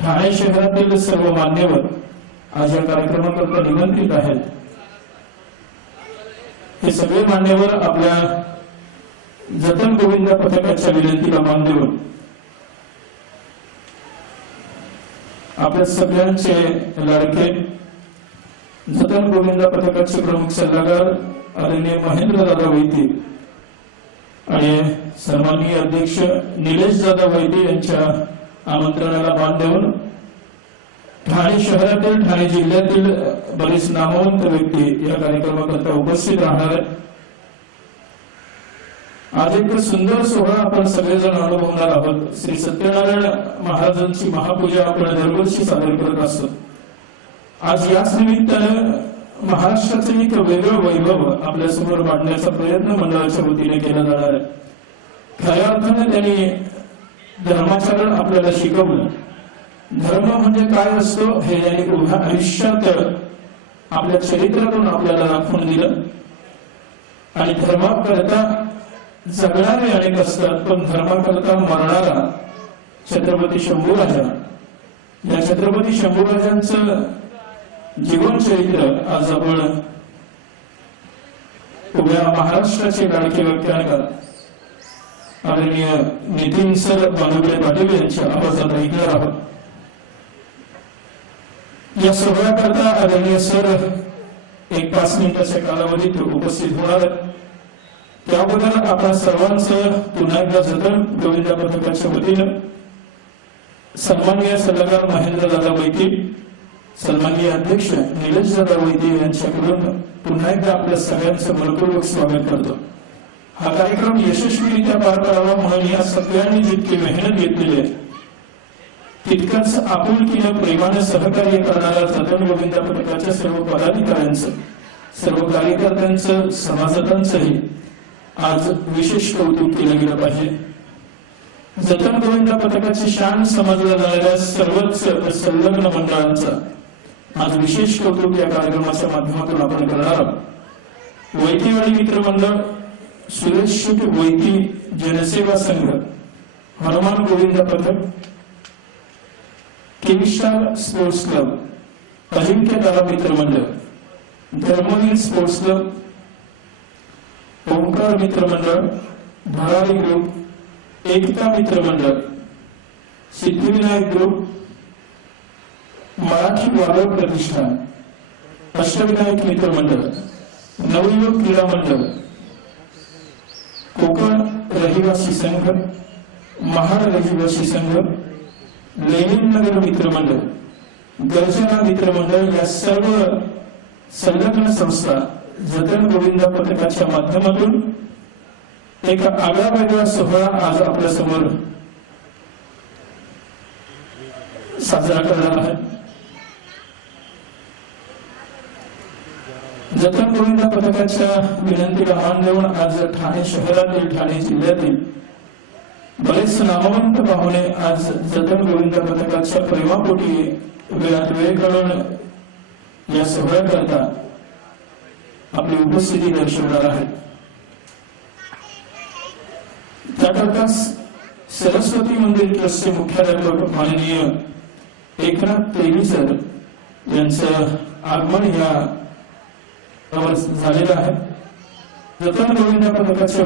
ठाणे शहरातील सर्व मान्यवर आज या कार्यक्रमाकरता निमंत्रित आहेत। हे सगळे मान्यवर आपल्या जतन गोविंद पथकाच्या विनंतीला मान देऊन आपल्या सगळ्यांचे लाडके जतन गोविंद पथकाचे प्रमुख सल्लागार आदरणीय महेंद्र दादा वैद्य आणि सन्माननीय अध्यक्ष निलेश दादा वैद्य यांच्या आमंत्रणाला मान देऊन ठाणे शहरातील ठाणे जिल्ह्यातील बरेच नामवंत व्यक्ती या कार्यक्रमाकरता उपस्थित राहणार आहेत. आज एक सुंदर सोहळा आपण सगळेजण अनुभवणार आहोत. श्री सत्यनारायण महाराजांची महापूजा आपण दरवर्षी सादर करत असतो. आज याच निमित्तानं महाराष्ट्राचे एक वेगळं वैभव आपल्या समोर मांडण्याचा प्रयत्न मंडळाच्या वतीने केला जाणार आहे. खऱ्या अर्थाने त्यांनी धर्माचरण आपल्याला शिकवलं. धर्म म्हणजे काय असतो हे त्यांनी उभ्या आयुष्यात आपल्या चरित्रातून आपल्याला दाखवून दिलं. आणि धर्माकरता जगणारे अनेक असतात, पण धर्माकरता मरणारा छत्रपती शंभूराजा, या छत्रपती शंभूराजांचं जीवन चरित्र आज आपण उभ्या महाराष्ट्राचे लाडके व्याख्यानकार आदरणीय नितीन सर बानुगडे पाटील यांच्या आवाजात ऐकणार आहोत. या सोहळ्याकरता आदरणीय सर एक 5 मिनिटाच्या कालावधीत उपस्थित होणार आहेत. त्याबद्दल आपण सर्वांचं पुन्हा एकदा जतन गोविंद पथकाच्या वतीनं सन्माननीय सल्लागार महेंद्र दादा वैद्य, सन्माननीय अध्यक्ष निलेश दादा वैद्य यांच्याकडून पुन्हा एकदा आपल्या सगळ्यांचं मनपूर्वक स्वागत करतो. हा कार्यक्रम यशस्वीरित्या पार करावा म्हणून या सगळ्यांनी जितकी मेहनत घेतलेली आहे तितकंच आपुलकीनं प्रेमानं सहकार्य करणाऱ्या जतन गोविंद पथकाच्या सर्व पदाधिकाऱ्यांचं, सर्व कार्यकर्त्यांचं, समाजातांचंही आज विशेष कौतुक केलं गेलं पाहिजे. जतन गोविंद पथकाची शान समजल्या जाणाऱ्या सर्वच संलग्न मंडळांचं आज विशेष कौतुक या कार्यक्रमाच्या माध्यमातून आपण करणार आहोत. वैतीवाडी मित्रमंडळ, सुरेश वैती जनसेवा संघ, हनुमान गोविंद पथक, किंगस्टार स्पोर्ट्स क्लब, अजिंक्य तारा मित्रमंडळ, धर्मवीर स्पोर्ट्स क्लब, ओंकार मित्रमंडळ, भरारी ग्रुप, एकता मित्रमंडळ, सिद्धिविनायक ग्रुप, मराठी वादळ प्रतिष्ठान, अष्टविनायक मित्रमंडळ, नवयुवक क्रीडा मंडळ, कोकण रहिवासी संघ, महाड रहिवासी संघ, लेनिननगर मित्रमंडळ, गर्जना मित्रमंडळ या सर्व संलग्न संस्था जतन गोविंद पथकाच्या माध्यमातून एक आगळा वेगळा सोहळा आज आपल्या समोर साजरा करणार आहे. जतन गोविंद पथकाच्या विनंतीला मान देऊन आज ठाणे शहरातील, ठाणे जिल्ह्यातील बरेच नामवंत पाहुणे आज जतन गोविंद पथकाच्या प्रेमापोटी वेळात वेळ काढून या सोहळ्याकरता आपली उपस्थिती दर्शवणार आहे. त्याकरता सरस्वती मंदिर ट्रस्टचे मुख्याध्यापक माननीय एकनाथ तेलीसर यांचं आगमन या झालेलं आहे. जतन गोविंद पथकाच्या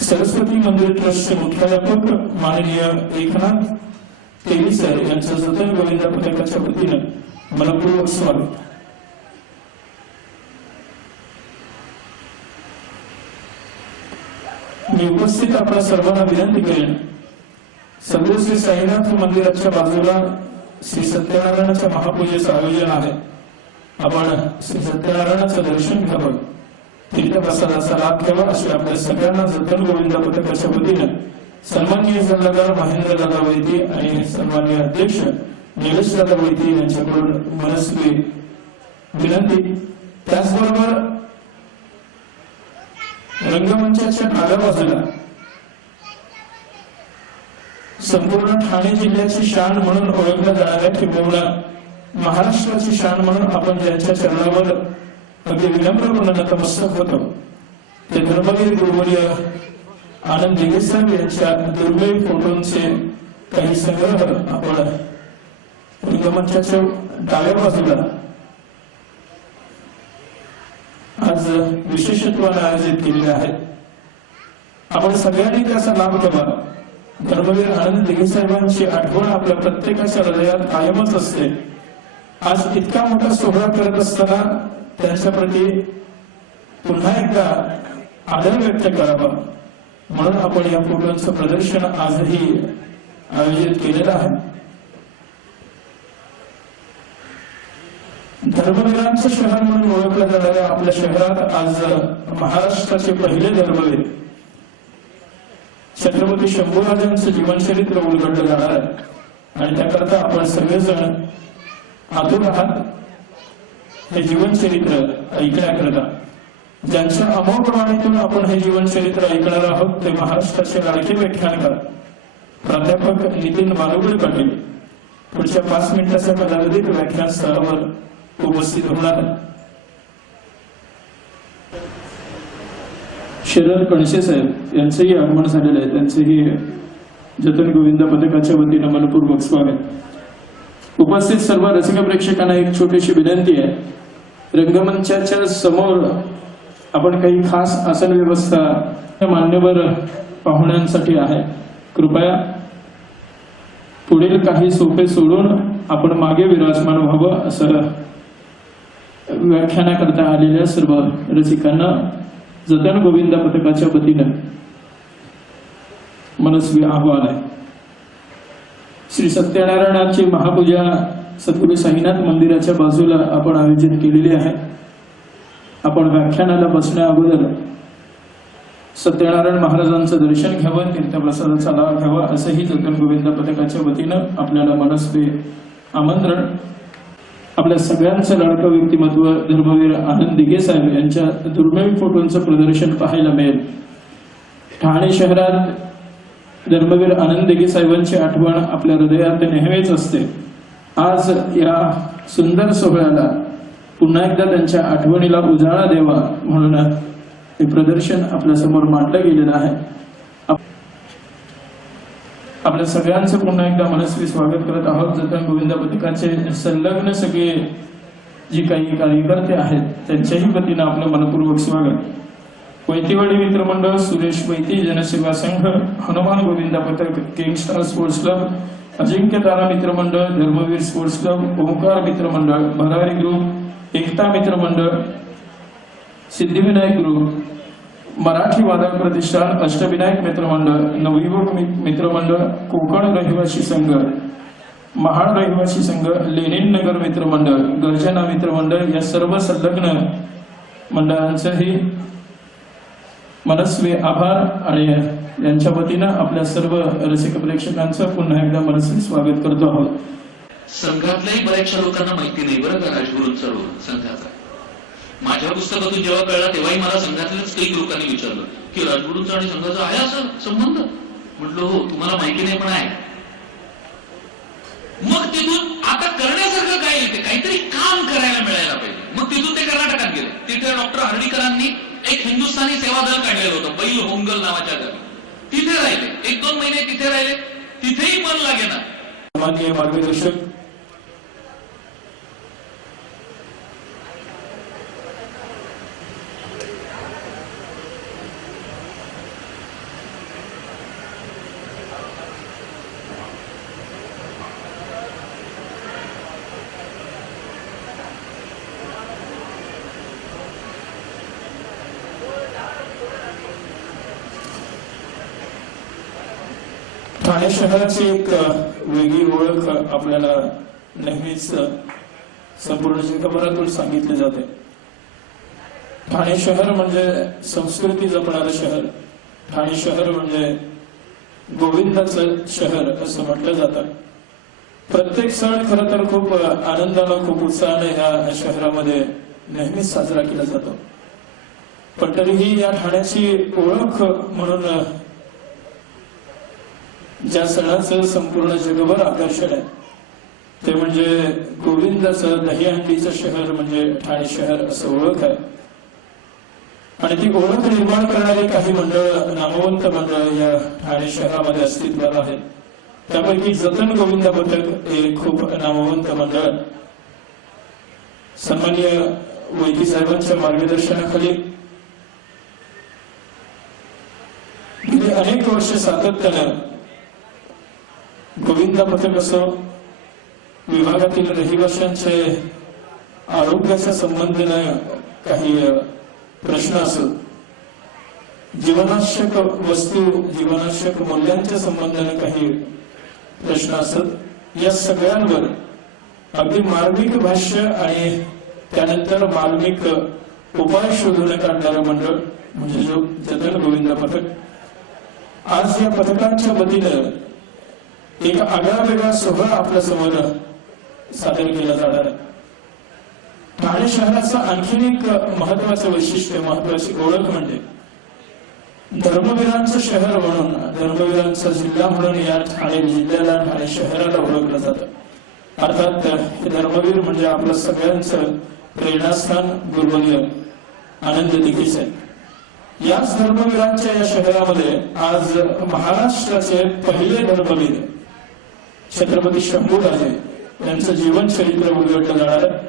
सरस्वती मंदिर ट्रस्टचे मुख्याध्यापक माननीय एकनाथ तेलीसर यांचं जतन गोविंद पथकाच्या वतीनं मनपूर्वक स्वागत. मी उपस्थित आपल्या सर्वांना विनंती करेन, सद्गुरू श्री साईनाथ मंदिराच्या बाजूला श्री सत्यनारायणाच्या महापूजेचं आयोजन आहे. आपण श्री सत्यनारायणाचं दर्शन घ्यावं, तीर्थप्रसादाचा लाभ घ्यावा अशी आपल्या सगळ्यांना जतन गोविंद पथकाच्या वतीनं सन्माननीय सल्लागार महेंद्र दादा वैद्य आणि सन्माननीय अध्यक्ष निलेश दादा वैद्य यांच्याकडून मनस्वी विनंती. त्याचबरोबर रंगमंचाच्या डाव्या बाजूला संपूर्ण ठाणे जिल्ह्याची शान म्हणून ओळखल्या जाणाऱ्या किंबहुना महाराष्ट्राची शान म्हणून आपण ज्यांच्या चरणावर अगदी विनम्रपणे नतमस्तक होतो ते धर्मवीर गुरुवर्य आनंद दिगेसाहेब यांच्या दुर्मिळ फोटोंचे काही संग्रह आपण रंगमंचाच्या डाव्या बाजूला आज विशेषत्वाने आयोजित केलेले आहेत. आपण सगळ्यांनी त्याचा लाभ घ्यावा. धर्मवीर आनंद दिगेसाहेबांची आठवण आपल्या प्रत्येकाच्या हृदयात कायमच असते. आज इतका मोठा सोहळा करत असताना त्यांच्या प्रती पुन्हा एकदा आदर व्यक्त करावा म्हणून आपण या फोटोंचं प्रदर्शन आजही आयोजित केलेलं आहे। धर्मवीरांचं शहर म्हणून ओळखलं जाणाऱ्या आपल्या शहरात आज महाराष्ट्राचे पहिले धर्मवीर छत्रपती शंभूराजांचं जीवनचरित्र उलगडलं जाणार आहे आणि त्याकरता आपण सर्वजण आतुर आहात हे जीवनचरित्र ऐकण्याकरता। ज्यांच्या अमोघ वाणीतून आपण हे जीवनचरित्र ऐकणार आहोत ते महाराष्ट्राचे लाडके व्याख्यानकार प्राध्यापक नितीन बानुगडे पाटील पुढच्या 5 मिनिटाच्या कालावधीत व्याख्यान स्थळावर उपस्थित होणार आहे। शरद कणसे साहेब यांचंही आगमन झालेलं आहे, त्यांचंही जतन गोविंद पथकाच्या वतीनं मनपूर्वक स्वागत। उपस्थित सर्व रसिक प्रेक्षकांना एक छोटीशी विनंती आहे, रंगमंचाच्या समोर आपण काही खास आसन व्यवस्था मान्यवर पाहुण्यांसाठी आहे, कृपया पुढील काही सोपे सोडून आपण मागे विराजमान व्हावं असं व्याख्यानाकरता आलेल्या सर्व रसिकांना जतन गोविंद पथकाच्या वतीनं मनस्वी आव्हान आहे। श्री सत्यनारायणाची महापूजा सद्गुरू साईनाथ मंदिराच्या बाजूला आपण आयोजित केलेली आहे। आपण व्याख्यानाला बसण्या अगोदर सत्यनारायण महाराजांचं दर्शन घ्यावं, तीर्थप्रसादाचा लाभ घ्यावा असंही जतन गोविंद पथकाच्या वतीनं आपल्याला मनस्वी आमंत्रण। आपल्या सगळ्यांचं लाडकं व्यक्तिमत्व धर्मवीर आनंद दिघे साहेब यांच्या दुर्मिळ फोटोंचं प्रदर्शन पाहायला मिळेल। ठाणे शहरात धर्मवीर आनंद दिघे साहेबांची आठवण आपल्या हृदयात नेहमीच असते। आज या सुंदर सोहळ्याला पुन्हा एकदा त्यांच्या आठवणीला उजाळा द्यावा म्हणून हे प्रदर्शन आपल्या समोर मांडलं गेलेलं आहे। आपल्या सगळ्यांचं पुन्हा एकदा मनस्वी स्वागत करत आहोत। जतन गोविंद पथकाचे संलग्न सगळे जी काही कार्यकर्ते आहेत त्यांच्याही वतीनं आपलं मनपूर्वक स्वागत। वैतीवाडी मित्रमंडळ, सुरेश वैती जनसेवा संघ, हनुमान गोविंद पथक, किंग स्टार स्पोर्ट्स क्लब, अजिंक्य तारा मित्रमंडळ, धर्मवीर स्पोर्ट्स क्लब, ओंकार मित्रमंडळ, भरारी ग्रुप, एकता मित्रमंडळ, सिद्धिविनायक ग्रुप, मराठी वादक प्रतिष्ठान, अष्टविनायक मित्रमंडळ, नवयुवक मित्रमंडळ, कोकण रहिवासी संघ, महाड रहिवासी संघ, लेनिन नगर मित्रमंडळ, गर्जना मित्रमंडळ या सर्व संलग्न मंडळांचेही मनस्वी आभार आणि यांच्या वतीनं आपल्या सर्व रसिक प्रेक्षकांचं पुन्हा एकदा मनस्वी स्वागत करतो आहोत। संघातल्याही बऱ्याचशा लोकांना माहिती नाही बरं का राजगुरूंचा रोल संघाचा। माझ्या पुस्तकातून जेव्हा कळला तेव्हाही मला संघातल्याच काही लोकांनी विचारलं की राजगुरूंचा आणि संघाचा आहे असं संबंध? म्हटलं हो, तुम्हाला माहिती नाही पण आहे। मग तिथून आता करण्यासारखं काय येते, काहीतरी काम करायला मिळायला पाहिजे। मग तिथून ते कर्नाटकात गेले। तिथे डॉक्टर हर्डीकरांनी एक हिंदुस्थानी सेवा दल काढलेलं होतं बैल होंगल नावाच्या गावी। तिथे राहिले, 1-2 महिने तिथे राहिले, तिथेही मन लागेना। माननीय मार्गदर्शक ठाणे शहराची एक वेगळी ओळख आपल्याला नेहमीच संपूर्ण जगभरातून सांगितले जाते। ठाणे शहर म्हणजे संस्कृती जपणारं शहर, ठाणे शहर म्हणजे गोविंदाचं शहर असं म्हटलं जातं। प्रत्येक सण खरं तर खूप आनंदानं खूप उत्साहाने ह्या शहरामध्ये नेहमीच साजरा केला जातो, पण तरीही या ठाण्याची ओळख म्हणून ज्या सणाचं संपूर्ण जगभर आकर्षण आहे ते म्हणजे गोविंदाचं दहीहंडीचं शहर म्हणजे ठाणे शहर असं ओळख आहे। आणि ती ओळख निर्माण करणारे काही मंडळ, नामवंत मंडळ या ठाणे शहरामध्ये अस्तित्वात आहेत। त्यापैकी जतन गोविंद पथक हे खूप नामवंत मंडळ सन्माननीय वैती साहेबांच्या मार्गदर्शनाखाली गेली अनेक वर्ष सातत्यानं गोविंद पथक असो, विभागातील रहिवाशांचे आरोग्याच्या संबंधीने काही प्रश्न असो, जीवनावश्यक वस्तू, जीवनावश्यक मूल्यांच्या संबंधाने काही प्रश्न असत, या सगळ्यांवर अगदी मार्मिक भाष्य आणि त्यानंतर मार्मिक उपाय शोधून काढणारं मंडळ म्हणजे जो जतन गोविंद पथक. आज या पथकांच्या वतीनं एक आगळा वेगळा सोहळा आपल्या समोर सादर केला जाणार आहे. ठाणे शहराचं आणखीन एक महत्वाचं वैशिष्ट्य, महत्वाची ओळख म्हणजे धर्मवीरांचं शहर म्हणून, धर्मवीरांचा जिल्हा म्हणून या ठाणे जिल्ह्याला, ठाणे शहराला ओळखलं जातं. अर्थात हे धर्मवीर म्हणजे आपलं सगळ्यांचं प्रेरणास्थान, गुरुवर्य आनंद दिघेच आहे. याच धर्मवीरांच्या या शहरामध्ये आज महाराष्ट्राचे पहिले धर्मवीर छत्रपती शंभूराजे यांचं जीवन चरित्र उलगडलं जाणार आहे.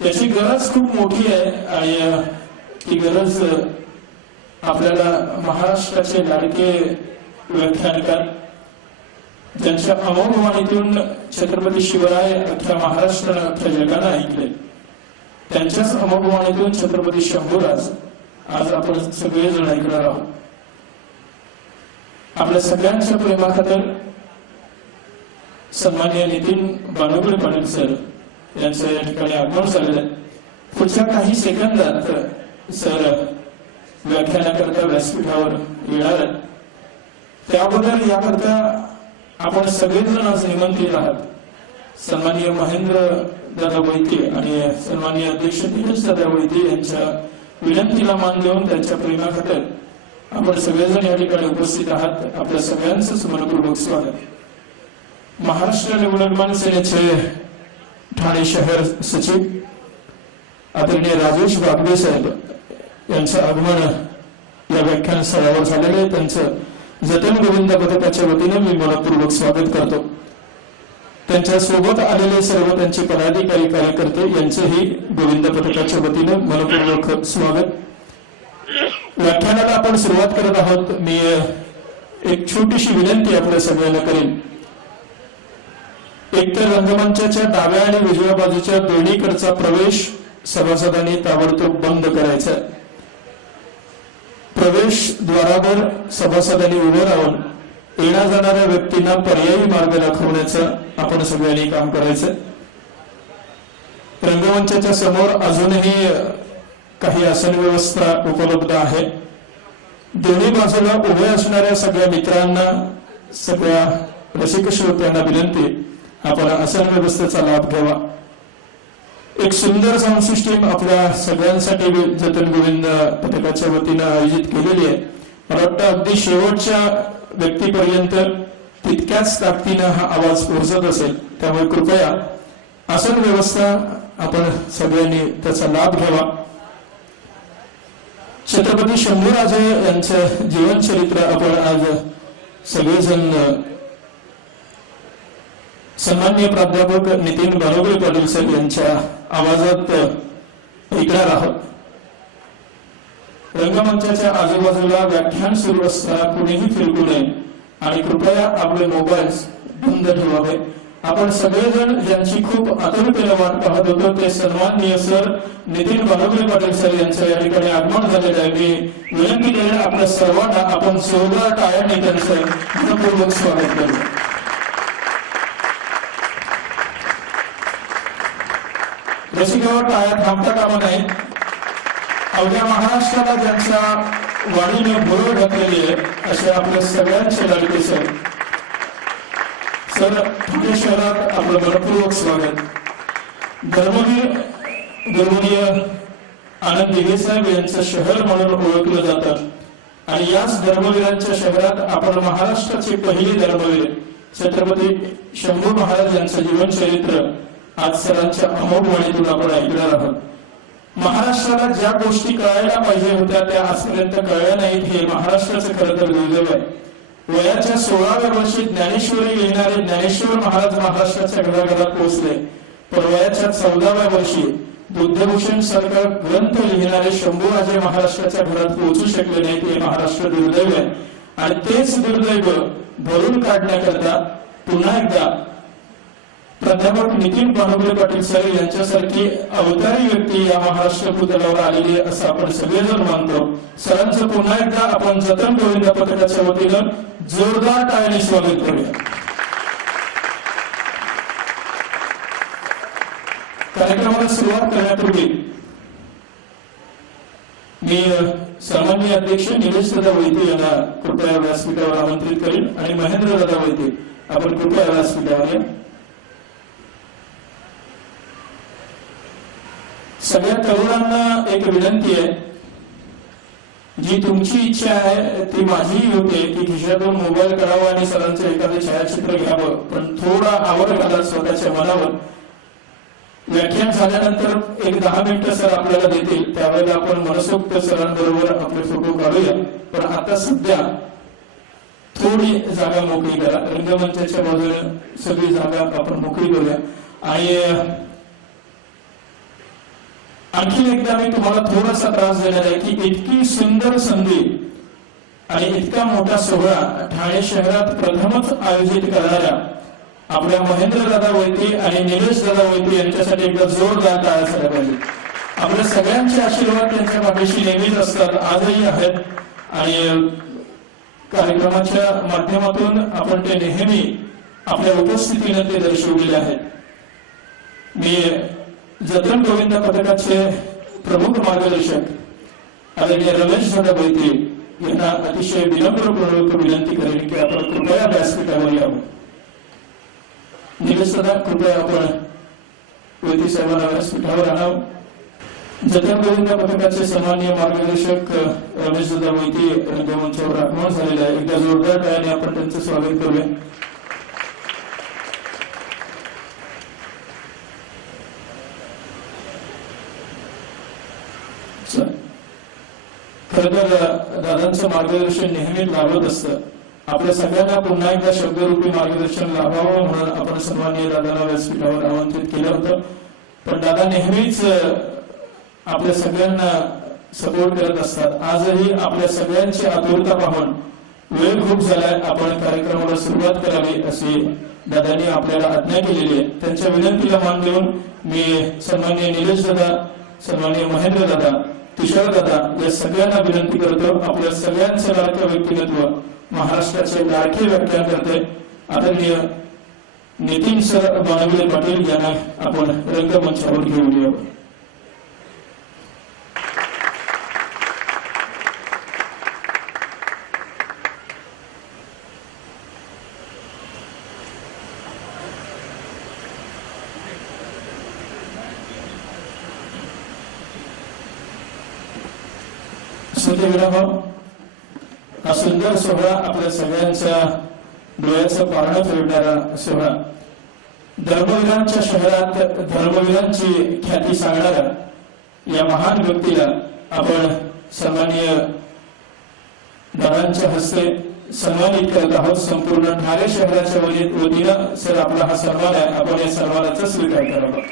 याची गरज खूप मोठी आहे आणि ती गरज आपल्याला महाराष्ट्राचे लाडके व्याख्यानकार, ज्यांच्या अमोघ वाणीतून छत्रपती शिवराय अख्ख्या महाराष्ट्रानं, अख्ख्या जगानं ऐकले, त्यांच्याच अमोघ वाणीतून छत्रपती शंभूराज आज आपण सगळेजण ऐकणार आहोत. आपल्या सगळ्यांच्या प्रेमाखातर सन्माननीय नितीन बानुगडे पाटील सर यांचं या ठिकाणी आगमन झालेलं आहे. पुढच्या काही सेकंदात सर व्याख्यानाकरता व्यासपीठावर येणार आहेत. त्याबद्दल याकरता आपण सगळेजण आज निमंत्रित आहात. सन्माननीय महेंद्र दादा वैद्य आणि सन्माननीय अध्यक्ष नीरज दादा वैद्य यांच्या विनंतीला मान देऊन, त्यांच्या प्रेमाखातर आपण सगळेजण या ठिकाणी उपस्थित आहात. आपल्या सगळ्यांचं मनपूर्वक स्वागत. महाराष्ट्र नवनिर्माण सेनेचे ठाणे शहर सचिव आदरणीय राजेश वाघबे साहेब यांचं आगमन या व्याख्यान स्थळावर झालेलं आहे. त्यांचं जतन गोविंद पथकाच्या वतीने मी मनपूर्वक स्वागत करतो. त्यांच्या सोबत आलेले सर्व त्यांचे पदाधिकारी, कार्यकर्ते यांचेही गोविंद पथकाच्या वतीने मनपूर्वक स्वागत. व्याख्यानाला आपण सुरुवात करत आहोत. मी एक छोटीशी विनंती आपल्या सगळ्यांना करेन. एकतर रंगमंचाच्या डाव्या आणि उजव्या बाजूच्या दोन्हीकडचा प्रवेश सभासदांनी ताबडतोब बंद करायचा. प्रवेश द्वारावर सभासदांनी उभं राहून येण्या जाणाऱ्या व्यक्तींना पर्यायी मार्ग दाखवण्याचं आपण सगळ्यांनी काम करायचं. रंगमंचाच्या समोर अजूनही काही आसन व्यवस्था उपलब्ध आहे. दोन्ही बाजूला उभे असणाऱ्या सगळ्या मित्रांना, सगळ्या रसिक श्रोत्यांना विनंती, आपण आसन व्यवस्थेचा लाभ घ्यावा. एक सुंदर साऊंड सिस्टीम आपल्या सगळ्यांसाठी जतन गोविंद पथकाच्या वतीनं आयोजित केलेली आहे. मला वाटतं अगदी शेवटच्या व्यक्तीपर्यंत तितक्याच ताकदीनं हा आवाज पोहोचत असेल. त्यामुळे कृपया आसन व्यवस्था आपण सगळ्यांनी त्याचा लाभ घ्यावा. छत्रपती शंभूराजे यांचं जीवनचरित्र आपण आज सगळेजण सन्माननीय प्राध्यापक नितीन बानुगडे पाटील सर यांच्या आवाजात ऐकणार आहोत. रंगमंचाच्या आजूबाजूला व्याख्यान सुरू असताना कुणीही फिरकू नये आणि कृपया आपले मोबाईल्स बंद ठेवावे. आपण सगळेजण ज्यांची खूप आतुरतेने वाट पाहत होतो ते सन्माननीय सर नितीन बानुगडे पाटील सर यांचं या ठिकाणी आगमन झालेलं आहे. मी विनंती करेन आपल्या सर्वांना आपण जोरदार टाळ्यांनी त्यांचं मनपूर्वक स्वागत करू. रसिकावर टाळ्या थांबता कामा नये. अवघ्या महाराष्ट्राला ज्यांच्या वाणीने भुरळ घातलेली आहे असे आपल्या सगळ्यांचे लाडके सर ठाणे शहरात आपलं मनपूर्वक स्वागत. धर्मवीर गुरुवर्य आनंद दिघे साहेब यांचं शहर म्हणून ओळखलं जातं आणि याच धर्मवीरांच्या शहरात आपण महाराष्ट्राचे पहिले धर्मवीर छत्रपती शंभू महाराज यांचं जीवनचरित्र आज सरांच्या अमोघ वाणीतून आपण ऐकणार आहोत. महाराष्ट्राला ज्या गोष्टी कळायला पाहिजे होत्या त्या आजपर्यंत कळल्या नाहीत, हे महाराष्ट्राचं खरं तर दुर्दैव आहे. वयाच्या 16व्या वर्षी ज्ञानेश्वरी लिहिणारे ज्ञानेश्वर महाराज महाराष्ट्राच्या घराघरात पोहोचले, पण वयाच्या 14व्या वर्षी बुद्धभूषण सारखा ग्रंथ लिहिणारे शंभूराजे महाराष्ट्राच्या घरात पोहोचू शकले नाहीत. हे महाराष्ट्र दुर्दैव आहे आणि तेच दुर्दैव भरून काढण्याकरता पुन्हा एकदा प्राध्यापक नितीन भानुगले पाटील सर यांच्यासारखी अवतारी व्यक्ती या महाराष्ट्र भूतलावर आलेली आहे असं आपण सगळेजण मानतो. सरांचं पुन्हा एकदा आपण जतन गोविंद पथकाच्या वतीनं जोरदार टाळ्याने स्वागत करूया. कार्यक्रमाला सुरुवात करण्यापूर्वी मी सन्माननीय अध्यक्ष निलेश दादा वैद्य यांना कृपया व्यासपीठावर आमंत्रित करेन आणि महेंद्र दादा वैद्य आपण कृपया व्यासपीठावर या. सगळ्या तरुणांना एक विनंती आहे, जी तुमची इच्छा आहे ती माझीही होते की खिशातून मोबाईल काढावा आणि सरांचं एखादं छायाचित्र घ्यावं, पण थोडा आवर घाला स्वतःच्या मनावर. व्याख्यान झाल्यानंतर एक 10 मिनिटं सर आपल्याला देतील, त्यावेळेला आपण मनसोक्त सरांबरोबर आपले फोटो काढूया. पण आता सध्या थोडी जागा मोकळी करा, रंगमंचाच्या बाजूने सगळी जागा आपण मोकळी करूया. आणि आणखी एकदा मी तुम्हाला थोडासा त्रास देणार आहे की इतकी सुंदर संधी आणि इतका मोठा सोहळा ठाणे शहरात प्रथमच आयोजित करणाऱ्या आपल्या महेंद्र दादा वैद्य आणि निलेश दादा वैद्य यांच्यासाठी एकदा जोरदार टाळ्या झाल्या पाहिजे. आपल्या सगळ्यांचे आशीर्वाद त्यांच्या पाठीशी नेहमीच असतात, आजही आहेत आणि कार्यक्रमाच्या माध्यमातून आपण ते नेहमी आपल्या उपस्थितीने ते दर्शवलेले आहेत. मी जतन गोविंद पथकाचे प्रमुख मार्गदर्शक आदरणीय रमेश दादा वैद्य यांना अतिशय विनम्रपूर्वक विनंती करेन की आपण कृपया व्यासपीठावर यावं. निलेश दादा कृपया आपण वैद्य साहेबांना व्यासपीठावर आणावं. जतन गोविंद पथकाचे सन्माननीय मार्गदर्शक रमेश दादा वैद्य रंगमंचावर आगमन झालेले आहे. एकदा जोरदार टाळ्याने आपण त्यांचं स्वागत करूया. खरं तर दादांचं मार्गदर्शन नेहमीच लाभत असतं. आपल्या सगळ्यांना पुन्हा एकदा शब्दरूपी मार्गदर्शन लाभावं म्हणून आपण सन्माननीय दादांना व्यासपीठावर आमंत्रित केलं होतं. पण दादा नेहमीच आपल्या सगळ्यांना सपोर्ट करत असतात. आजही आपल्या सगळ्यांची आतुरता पाहून वेळ खूप झालाय, आपण कार्यक्रमाला सुरुवात करावी अशी दादांनी आपल्याला आज्ञा केलेली आहे. त्यांच्या विनंतीला मान देऊन मी सन्माननीय निलेश दादा, सन्माननीय महेंद्र दादा, तुषार दादा या सगळ्यांना विनंती करतो. आपल्या सगळ्यांचं लाडकं व्यक्तिमत्व, महाराष्ट्राचे लाडके व्याख्यानकर्ते आदरणीय नितीन सर भानुगले पाटील यांना आपण रंगमंचावर घेऊन यावं. हा सुंदर सोहळा आपल्या सगळ्यांच्या डोळ्याचं पारणं फिरणारा सोहळा, धर्मवीरांच्या शहरात धर्मवीरांची ख्याती सांगणाऱ्या या महान व्यक्तीला आपण सन्माननीय दादांच्या हस्ते सन्मानित करत आहोत. संपूर्ण ठाणे शहराच्या वतीनं सर आपला हा सन्मान आहे, आपण या सन्मानाचा स्वीकार करावा.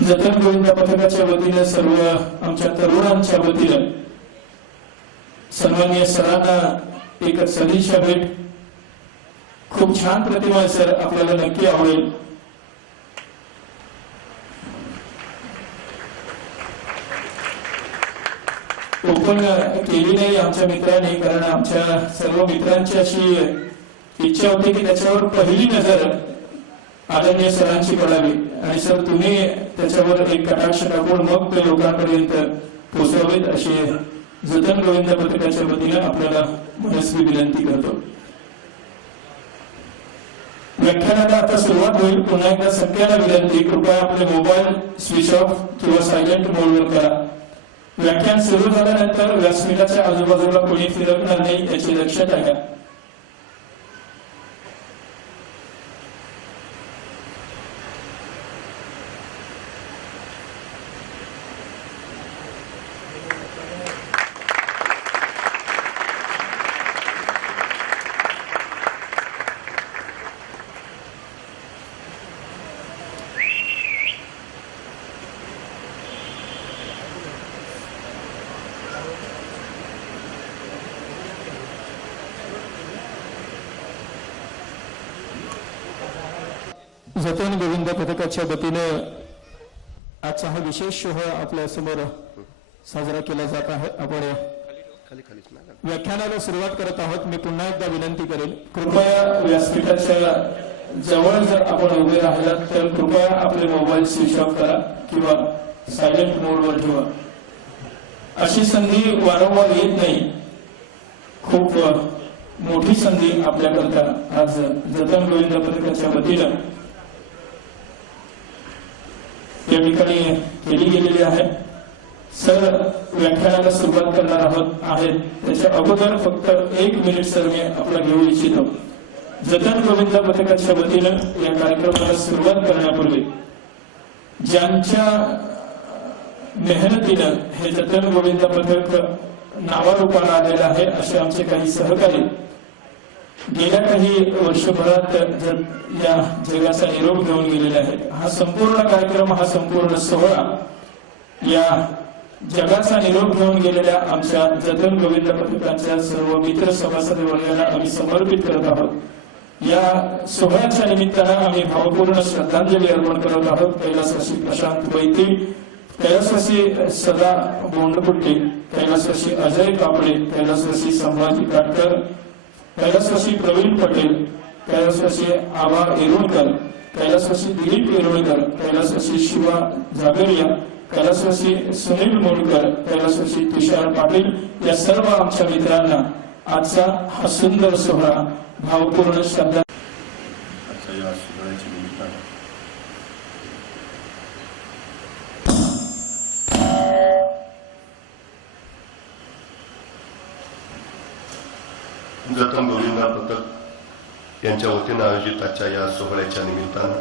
जतन गोविंद पथकाच्या वतीने सर्व आमच्या तरुणांच्या वतीने सन्माननीय सरांना एक सदिच्छा भेट. खूप छान प्रतिमा आहे सर, आपल्याला नक्की आवडेल. ओपन केली नाही आमच्या मित्रांनी, कारण आमच्या सर्व मित्रांची अशी इच्छा होती की त्याच्यावर पहिली नजर आदरणीय सरांची पडावी आणि सर तुम्ही त्याच्यावर एक कटाक्ष टाकून मग ते लोकांपर्यंत पोहोचवावेत अशी जतन गोविंद पथकाच्या वतीने आपल्याला मनस्वी विनंती करतो. व्याख्यानाला आता सुरुवात होईल. पुन्हा एकदा सगळ्यांना विनंती, कृपया आपले मोबाईल स्विच ऑफ किंवा सायलेंट मोडवर करा. व्याख्यान सुरू झाल्यानंतर व्यासपीठाच्या आजूबाजूला कोणी फिरकणार नाही याची दक्षता घ्या. जतन गोविंद पथकाच्या वतीने आजचा हा विशेष सोहळा आपल्या समोर साजरा केला जात आहे. आपण व्याख्यानाला सुरुवात करत आहोत. मी पुन्हा एकदा विनंती करेल, कृपया व्यासपीठाच्या जवळ जर आपण उभे राहिलात तर कृपया आपले मोबाईल स्विच ऑफ करा किंवा सायलेंट मोडवर ठेवा. अशी संधी वारंवार येत नाही. खूप मोठी संधी आपल्याकरता आज जतन गोविंद पथकाच्या वतीनं या ठिकाणी केली गेलेली आहे. सर व्याख्यानाला सुरुवात करणार आहेत. त्याच्या अगोदर फक्त 1 मिनिट सर मी आपला घेऊ इच्छितो. जतन गोविंद पथकाच्या वतीनं या कार्यक्रमाला सुरुवात करण्यापूर्वी ज्यांच्या मेहनतीनं हे जतन गोविंद पथक नावारूपाला आलेलं आहे असे आमचे काही सहकारी गेल्या काही वर्षभरात या जगाचा निरोप घेऊन गेलेले आहेत. हा संपूर्ण कार्यक्रम, हा संपूर्ण सोहळा या जगाचा निरोप घेऊन गेलेल्या आमच्या जतन गोविंद पथकाच्या सर्व मित्र सभासद वर्गाला आम्ही समर्पित करत आहोत. या सोहळ्याच्या निमित्तानं आम्ही भावपूर्ण श्रद्धांजली अर्पण करत आहोत. कैलासवासी प्रशांत वैती, कैलासवासी सदा बोंडपुट्टे, कैलासवासी अजय कापडे, कैलासवासी संभाजी काटकर, कैलासवासी प्रवीण पटेल, कैलासवासी आबा येरुळकर, कैलासवासी दिलीप येरुळकर, कैलासवासी शिवा जागरिया, कैलासवासी सुनील मोडकर, कैलासवासी तुषार पाटील या सर्व आमच्या मित्रांना आजचा हा सुंदर सोहळा भावपूर्ण श्रद्धा जतन गोविंद पथक यांच्या वतीनं आयोजित आजच्या या सोहळ्याच्या निमित्तानं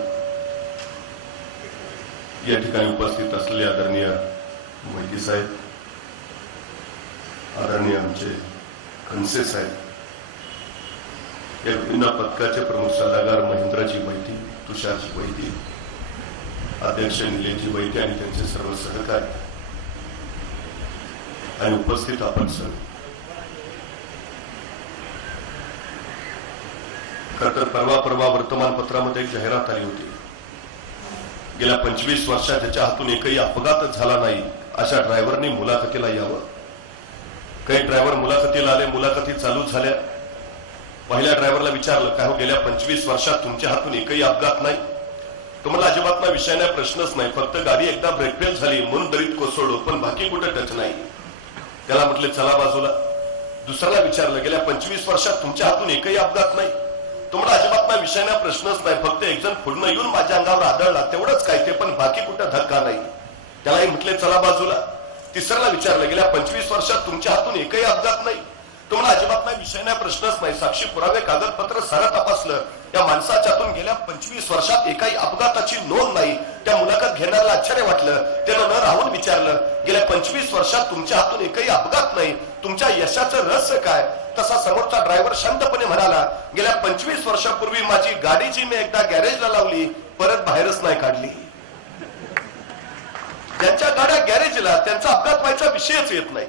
या ठिकाणी उपस्थित असलेले आदरणीय मोहिते साहेब, आदरणीय आमचे खनसे साहेब, या गोविंद पथकाचे प्रमुख सल्लागार महेंद्रजी वैती, तुषारजी वैती, अध्यक्ष निलेशजी वैती आणि त्यांचे सर्व सहकारी आणि उपस्थित आपण सर, खरं तर परवा वर्तमानपत्रामध्ये एक जाहिरात आली होती. गेल्या 25 वर्षात त्याच्या हातून एकही अपघात झाला नाही अशा ड्रायव्हरनी मुलाखतीला यावं. काही ड्रायव्हर मुलाखतीला आले, मुलाखती चालू झाल्या. पहिल्या ड्रायव्हरला विचारलं, काय हो गेल्या 25 वर्षात तुमच्या हातून एकही अपघात नाही? तो मला अजिबात ना विषय नाही, प्रश्नच नाही, फक्त गाडी एकदा ब्रेक फेल झाली म्हणून दरीत कोसळलो, पण बाकी कुठे टच नाही. त्याला म्हटले चला बाजूला. दुसऱ्याला विचारलं, गेल्या 25 वर्षात तुमच्या हातून एकही अपघात नाही? तुम्हाला अजिबात ना विषय नाही, प्रश्नच नाही, फक्त एक जण पुढनं येऊन माझ्या अंगावर आदळला तेवढंच काय ते, पण बाकी कुठं धक्का नाही. त्यालाही म्हटले चला बाजूला. तिसऱ्याला विचारलं, गेल्या 25 वर्षात तुमच्या हातून एकही अपघात नाही? तुम्हाला अजिबात नाही विषय नाही, प्रश्नच नाही, साक्षी पुरावे कागदपत्र सारं तपासलं, या माणसाच्या हातून गेल्या 25 वर्षात एकाही अपघाताची नोंद नाही. त्या मुलाखत घेणाऱ्याला आश्चर्य वाटलं. त्यानं न राहून विचारलं, गेल्या 25 वर्षात तुमच्या हातून एकही अपघात नाही, तुमच्या यशाचं रहस्य काय? तसा समोरचा ड्रायव्हर शांतपणे म्हणाला, गेल्या 25 वर्षापूर्वी माझी गाडीची मी एकदा गॅरेजला लावली, परत बाहेरच नाही काढली. ज्यांच्या गाड्या गॅरेजला त्यांचा अपघात व्हायचा विषयच येत नाही,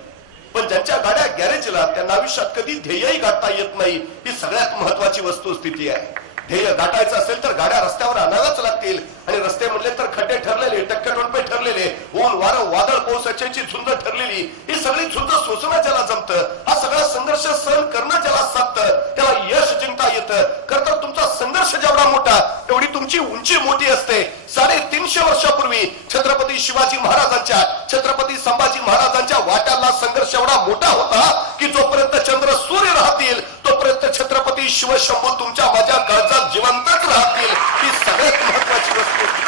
पण ज्यांच्या गाड्या गॅरेजला त्यांना आयुष्यात कधी ध्येयही गाठता येत नाही. ही सगळ्यात महत्वाची वस्तुस्थिती आहे. ध्येय गाठायचं असेल तर गाड्या रस्त्यावर आणाव्याच लागतील, आणि रस्ते म्हणले तर खड्डे ठरलेले, टक्के ठरलेले, ऊन वारं वादळ पावसाची झुंज ठरलेली, ही सगळी झुंज सोसणं ज्याला जमतं, हा सगळा संघर्ष सहन करणं ज्याला साधतं, त्याला यश जिंकता येतं. खरं तर तुमचा संघर्ष जेवढा मोठा तेवढी तुमची उंची मोठी असते. 350 वर्षापूर्वी छत्रपती शिवाजी महाराजांच्या, छत्रपती संभाजी महाराजांच्या वाट्याला संघर्ष एवढा मोठा होता की जोपर्यंत चंद्र सूर्य राहतील तोपर्यंत छत्रपती शिवशंभू तुमच्या माझ्या काळजात जिवंतच राहतील. ही सगळ्यात महत्वाची वस्तू आहे.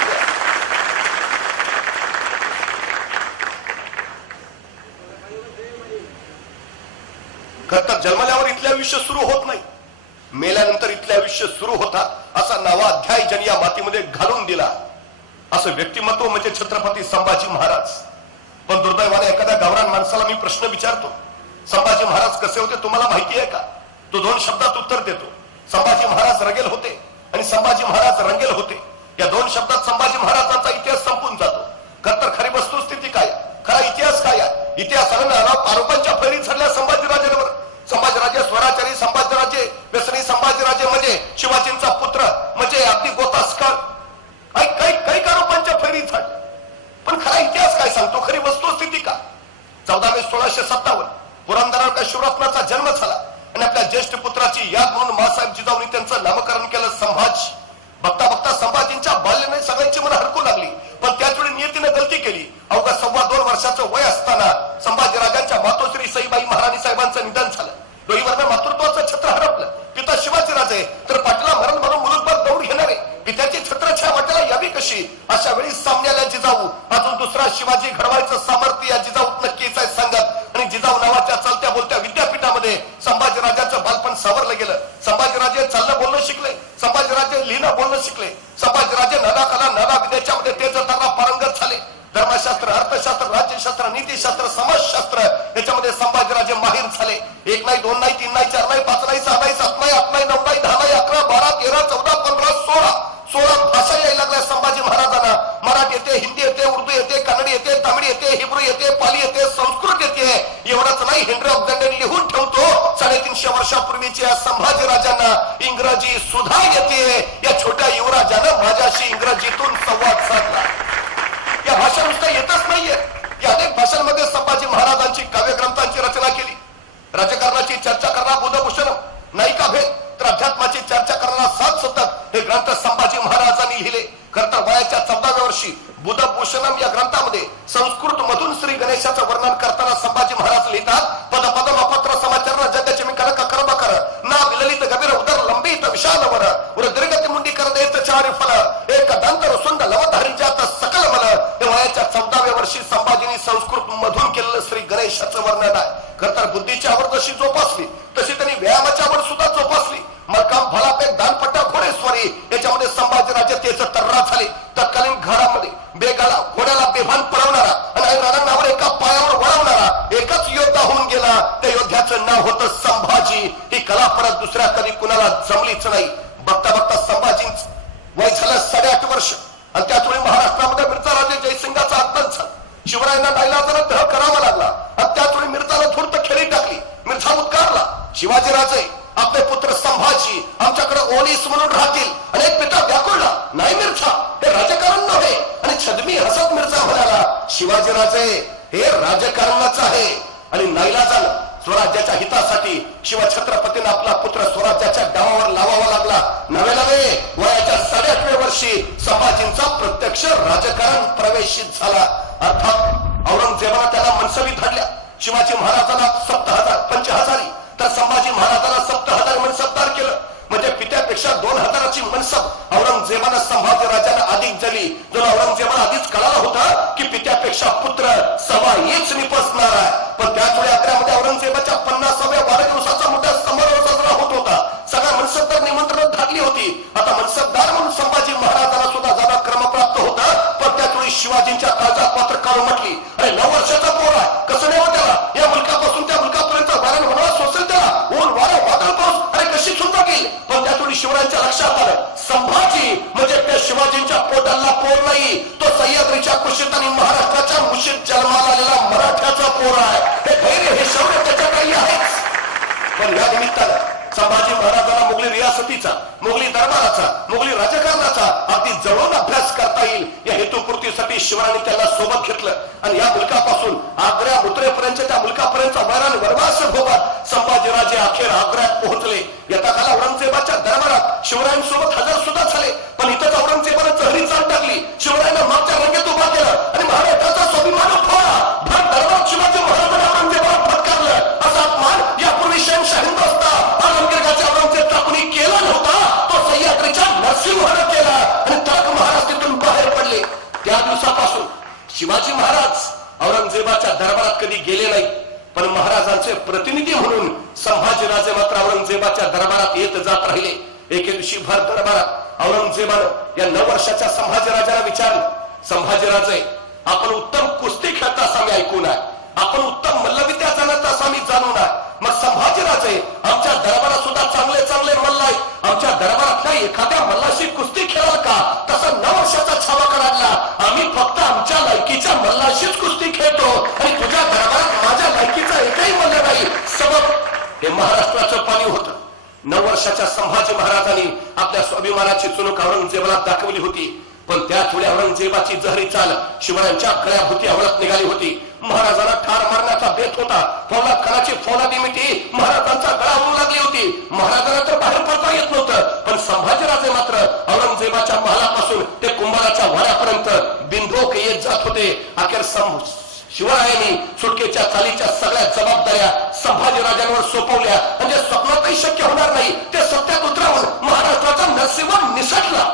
खरं तर जन्मल्यावर इथले आयुष्य सुरू होत नाही, मेल्यानंतर इथले आयुष्य सुरू होतात असा नवा अध्याय ज्यांनी या मातीमध्ये घालून दिला असं व्यक्तिमत्व म्हणजे छत्रपती संभाजी महाराज. पण दुर्दैवाने एखाद्या गावरान माणसाला मी प्रश्न विचारतो, संभाजी महाराज कसे होते तुम्हाला माहिती आहे का? तो 2 शब्दात उत्तर देतो, संभाजी महाराज रगेल होते आणि संभाजी महाराज रंगेल होते. या 2 शब्दात संभाजी महाराजांचा इतिहास संपून जातो. खरं तर खरी वस्तुस्थिती काय, खरा इतिहास काय आहे? इतिहासाला आरोपांच्या फैरीत झालेल्या संभाजीराजांवर, संभाजीराजे स्वराचारी, संभाजीराजे व्यसनी, संभाजीराजे म्हणजे शिवाजींचा पुत्र, म्हणजे अगदी गोतास्कर, 14 मे 1657 पुरंदरावर शिवरत्नाचा जन्म झाला आणि आपल्या ज्येष्ठ पुत्राची याद म्हणून मासाहेब जिजाऊंनी त्यांचं नामकरण केलं संभाजी. बघता बघता संभाजींच्या बाल्याने सगळ्यांची मन हरकू लागली, पण त्याच वेळी नियतीनं गलती केली. अवघा 2.25 वर्षाचं वय असताना संभाजीराजांच्या मातोश्री सईबाई महाराणी साहेबांचं निधन झालं. डोईवरनं मातृत्वाचं छत्र हरपलं. पिता शिवाजीराजे तर पाटला मरण म्हणून मुलुकभर दौड घेणारे पित्याची छत्रछाया वाटायला यावी कशी. अशा वेळी सामन्याला जिजाऊ अजून दुसरा शिवाजी घडवायचं सामर्थ्य या जिजाऊ नक्कीच आहे सांगत आणि जिजाऊ नावाच्या चालत्या बोलत्या विद्यापीठामध्ये संभाजीराजांचं बालपण सावरलं गेलं. संभाजीराजे चालणं बोलणं शिकले, संभाजीराजे लिहिणं बोलणं शिकले, संभाजीराजे नाना कला नाना विद्याच्या मध्ये ते जताना पारंगत झाले. धर्मशास्त्र, अर्थशास्त्र, राज्यशास्त्र, नीतीशास्त्र, समाजशास्त्र याच्यामध्ये संभाजीराजे माहीर झाले. 1 नाही 2 नाही 3 नाही 4 नाही 5 नाही 6 नाही 7 नाही 8 नाही 9 नाही 10 नाही 11 12 13 14 15 16 भाषा यायला लागल्या संभाजी महाराजांना. मराठी येते, हिंदी येते, उर्दू येते, कन्नडी येते, तामिळ येते, हिब्रू येते, पाली येते, संस्कृत येते. एवढंच नाही, हेनरी ऑफ लंडन लिहून ठेवतो 350 वर्षापूर्वीच्या संभाजीराजांना इंग्रजी सुद्धा येते. या छोट्या युवराजानं माझ्याशी इंग्रजीतून संवाद साधला. या भाषा नुसत्या येतच नाहीये, या अनेक भाषांमध्ये संभाजी महाराजांची काव्यग्रंथांची रचना केली. राजकारणाची चर्चा करणारा बुधभूषणम, नायिका भेद तर अध्यात्माची चर्चा करणारा 7 शतक हे ग्रंथ संभाजी महाराजांनी लिहिले. खरं तर वयाच्या 14व्या वर्षी बुधभूषणम या ग्रंथामध्ये संस्कृत मधून श्री गणेशाचं वर्णन करताना संभाजी महाराज लिहितात, पद पदम अपत्र समाचरण जगचे मी कनक कर बकर ना विललित गभीर उदर लंबित विशाल वर उर दीर्घति मुंडी कर देत चारि फल एक दंत रुसुंड लवधारी जात सकल मल. हे वयाच्या 14व्या वर्षी संभाजींनी संस्कृत मधून केलेलं श्री गणेशाचं वर्णन आहे. खरं तर बुद्धीची आवड जशी जोपासली तशी त्यांनी व्यायामाची आवड सुद्धा जोपासली. मलकाम फलापेक दानपट्टा घोडेस्वारी याच्यामध्ये संभाजीराजे तेच तर्रा झाले. तत्कालीन घरामध्ये बेगाला घोड्याला बेभान पळवणारा आणि रणांगणावर एका पायावर वळवणारा एकच योद्धा होऊन गेला. त्या योद्ध्याचं नाव होतं संभाजी. ही कला परत दुसऱ्या कधी कुणाला जमलीच नाही. बघता बघता संभाजींचं वय झालं 8.5 वर्ष आणि त्याच वेळी महाराष्ट्रामध्ये मिर्झा राजे जयसिंगाचा आगमन झालं. शिवरायांना नाईलाजानं दह करावा लागला आणि त्याच वेळी मिर्झाला धूर्त खेळी टाकली. मिर्झा उद्गारला, शिवाजीराजे आपले पुत्र संभाजी आमच्याकडे ओलीस म्हणून राहतील. अनेक पिता व्याकुळला, नाही मिर्झा हे राजकारण नव्हे. आणि छदमी हसत मिर्झा म्हणाला, शिवाजीराजे हे राजकारणच आहे. आणि नाईलाजानं स्वराज्याच्या हितासाठी शिवछत्रपतींना आपला पुत्र स्वराज्याच्या डावावर लावावा लागला. नवे नवे वयाच्या 8.5व्या वर्षी संभाजींचा प्रत्यक्ष राजकारण प्रवेशित झाला. अर्थात औरंगजेबाला त्याला मनसबी धाडल्या. शिवाजी महाराजांना 7,000 तर संभाजी महाराजांना 7,000 मनसबदार केलं. म्हणजे पित्यापेक्षा 2,000ची मनसब औरंगजेबानं संभाजी राजांना अधिक झाली. जो औरंगजेबाला आधीच कळाला होता की पित्यापेक्षा पुत्र सवा हेच निपसणार आहे. पण त्याच वेळी आग्र्यामध्ये औरंगजेबाच्या 50व्या वाढदिवसाचा मोठा समारोह साजरा होत होता. सगळ्या मनसबदार निमंत्रण धाडली होती. आता मनसबदार म्हणून संभाजी महाराजांना सुद्धा जाणं क्रमप्राप्त होता. पण त्याच वेळी शिवाजींच्या काळजात मात्र काळू म्हटली, अरे 9 वर्षाचा पोर आहे, कसं नाही हो त्याला या मुलकापासून त्या मुलकापर्यंत वारण म्हणून सोसेल त्याला ऊन वारा वादळ पाऊस अरे कशी सुद्धा गेली. पण त्यातून शिवरायांच्या लक्षात आलं, संभाजी म्हणजे त्या शिवाजींच्या पोटाला पोर नाही, तो सह्याद्रीच्या कुशीत आणि महाराष्ट्राच्या मुशीत जन्माला आलेला मराठ्याचा पोर आहे. हे धैर्य हे शौर्य त्याच्या काही आहेच. पण या निमित्तानं संभाजी महाराजांना मुघली रियासतीचा, मुघली दरबाराचा, मुघली राजकारणाचा अगदी जवळून अभ्यास करता येईल या हेतुपूर्तीसाठी शिवरायांनी त्याला सोबत घेतलं. आणि या मुलकापासून आग्र्या मुत्रेपर्यंत त्या मुलकापर्यंत वैरान वनवास भोगत संभाजीराजे अखेर आग्र्यात पोहोचले. यथाकाला औरंगजेबाच्या दरबारात शिवरायांसोबत हजर सुद्धा झाले. पण इथंच औरंगजेबानं चहरी चाल टाकली. शिवरायांना मागच्या रंगेत उभा केलं आणि महाराष्ट्राचा स्वाभिमान फोडला. भर दरबारात शिवाजी महाराजांना औरंगजेबाला फटकारलं. असा अपमान यापूर्वी शहनशाह हिंदुस्तान औरंगजेब टाकून केला नव्हता. तो सह्याद्रीच्या नरसिंहानं केला आणि तर्क महाराष्ट्रातून बाहेर पडले. त्या दिवसापासून शिवाजी महाराज औरंगजेबाच्या दरबारात कधी गेले नाही. पण महाराजांचे प्रतिनिधी म्हणून संभाजीराजे मात्र औरंगजेबाच्या दरबारात येत जात राहिले. एके दिवशी भर दरबारात औरंगजेबानं या 9 वर्षाच्या संभाजीराजाला विचारलं, संभाजीराजे आपण उत्तम कुस्ती खेळता असा मी ऐकून आहे, आपण उत्तम मल्लविद्या जाणता असा मी जाणून आहे. मग संभाजीराजे आमच्या दरबारात सुद्धा चांगले चांगले मल्ल आहेत. आमच्या दरबारातल्या एखाद्या मल्लाशी कुस्ती खेळाल का? तसा 9 वर्षाचा छावा काढला. आम्ही फक्त आमच्या लायकीच्या मल्लाशीच कुस्ती खेळतो आणि तुझ्या दरबारात माझ्या लायकीचा एकही मल्ल नाही. सबब हे महाराष्ट्राचं पाणी होतं. 9 वर्षाच्या संभाजी महाराजांनी आपल्या स्वाभिमानाची चुणूक औरंगजेबाला दाखवली होती. पण त्याच वेळी औरंगजेबाची जहरी चाल शिवरायांच्या गळ्याभोवती आवळत निघाली होती. महाराजांना ठार मारण्याचा बेत होता. फौलाद खानाची फौलादी मिठी महाराजांचा गळा उडू लागली होती. महाराजांना तर बाहेर पडता येत नव्हतं, पण संभाजीराजे मात्र औरंगजेबाच्या महालापासून ते कुंभाराच्या वाड्यापर्यंत बिनधोक येत जात होते. अखेर शिवरायांनी सुटकेच्या चालीच्या सगळ्या जबाबदाऱ्या संभाजीराजांवर सोपवल्या. म्हणजे स्वप्नातही शक्य होणार नाही ते सत्यात उतरवून महाराष्ट्राचा नरसिंह निसटला,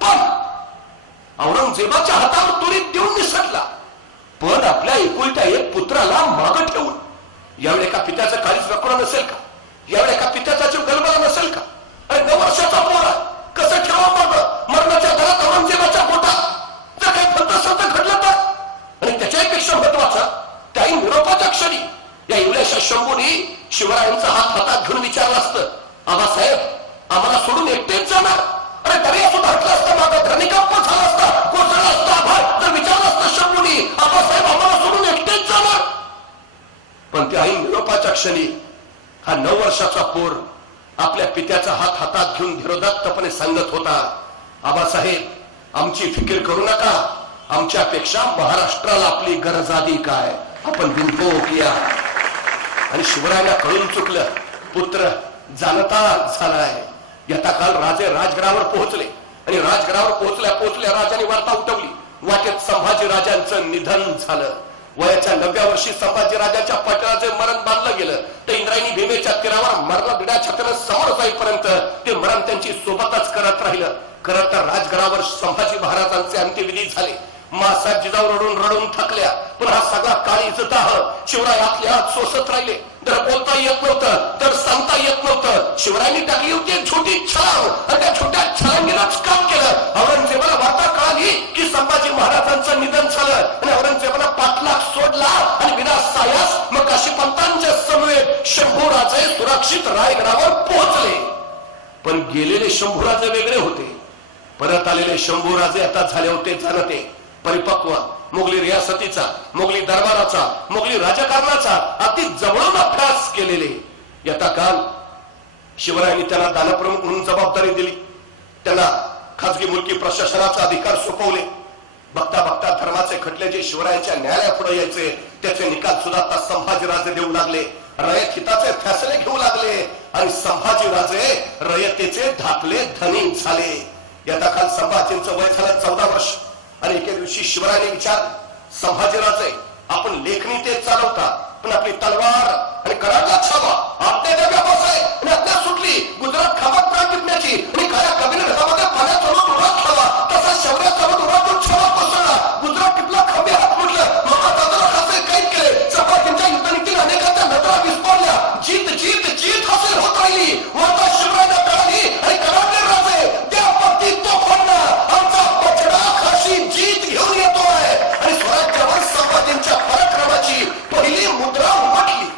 पण औरंगजेबाच्या हातावर तुरीत देऊन निसटला. पण आपल्या एकुलत्या एक पुत्राला मागं ठेवून. यावेळी एका पित्याचं काळीच रखडं नसेल का? यावेळी एका पित्याचा जीव गलबला नसेल का? अरे 9 वर्षाचा पोर कसं ठेवा मागं मरणाच्या दरात औरंगजेबाच्या पोटात जर काही फलतसंत घडलं तर? आणि त्याच्यापेक्षा महत्वाचं त्याही निरोपाच्या क्षणी या इवल्याशा शंभूनी शिवरायांचा हात हातात घेऊन विचारलं असतं, आबासाहेब आम्हाला सोडून एकटेच जाणार? अरे दर्या सुद्धा हटला असता, मागं धरणीकाप झाला असता, कोसळला असता आभार, तर विचारलं असतं शंभूनी, आबासाहेब आम्हाला सोडून एकटेच जाणार? पण त्या आई निरोपाच्या क्षणी हा 9 वर्षाचा पोर आपल्या पित्याचा हात हातात घेऊन धीरोदात्तपणे सांगत होता, आबासाहेब आमची फिकीर करू नका, आमच्यापेक्षा महाराष्ट्राला आपली गरज आधी काय, आपण बिनधोक या. आणि शिवरायांना कळून चुकलं, पुत्र जाणता झालाय. यथाकाल राजे राजगडावर पोहोचले आणि राजगडावर पोहोचल्या राजाने वार्ता उठवली, वाटेत संभाजी राजांचं निधन झालं. वयाच्या 9व्या वर्षी संभाजी राजाच्या पाटलाचे मरण बांधलं गेलं. तर इंद्रायणी भीमेच्या तीरावर मरला बिड्या छातीनं समोर जाईपर्यंत ते मरण त्यांची सोबतच करत राहिलं. खरं तर राजगडावर संभाजी महाराजांचे अंत्यविधी झाले. मासाहेब जिजाऊ रडून रडून थकल्या, पण हा सगळा काळी जताह शिवराय आतल्या आत सोसत राहिले. तर बोलता येत नव्हतं, तर सांगता येत नव्हतं. शिवरायांनी टाकली होती एक छोटी छलांग आणि त्या छोट्या छलांगीलाच काम केलं. औरंगजेबाला वार्ता कळाली की संभाजी महाराजांचं निधन झालं आणि औरंगजेबाला पाठलाग सोडला आणि विनासायास मग काशीपंतांच्या समवेत शंभूराजे सुरक्षित रायगडावर पोहोचले. पण गेलेले शंभूराजे वेगळे होते, परत आलेले शंभूराजे आता झाले होते जाणते परिपक्व, मोगली रियासतीचा, मोगली दरबाराचा, मोगली राजकारणाचा अति जवळून अभ्यास केलेले. यथा काल शिवरायांनी त्यांना दानप्रमुख म्हणून जबाबदारी दिली, त्यांना खासगी मुलकी प्रशासनाचा अधिकार सोपवले. बघता बघता धर्माचे खटले जे शिवरायांच्या न्यायालयापुढे यायचे त्याचे निकाल सुद्धा आता संभाजीराजे देऊ लागले. रयत हिताचे फैसले घेऊ लागले आणि संभाजीराजे रयतेचे धाकले धनी झाले. यथा काल संभाजींचं वय झालं 14 वर्ष आणि एके दिवशी शिवरायाने विचारलं, संभाजीराजे आपण लेखणी ते चालवता, पण आपली तलवार आणि कराडला छावा आपल्या द्याव्या बसाय आणि आज्ञा सुटली गुजरात खामात प्राण टिपण्याची आणि काया कबीर घरामध्ये पाण्यात चढून उभा खावा, तसा शौर्यासोबत उभा करून छावा कोसळला, गुजरात टिपला, खंबे हात मुडलं, महाराजांना खासे कैद केले. संभाजींच्या युद्धनीतीने अनेकांच्या नजरा विस्फोरल्या. जीत जीत जीत हासिल होत राहिली. वार्ता शिवरायांना कळाली आणि कराडले राजे त्या बाबतीत तो फोडला, आमचा बछडा खाशी जीत घेऊन येतोय आणि स्वराज्यावर संभाजींच्या पराक्रमाची पहिली मुद्रा उमटली.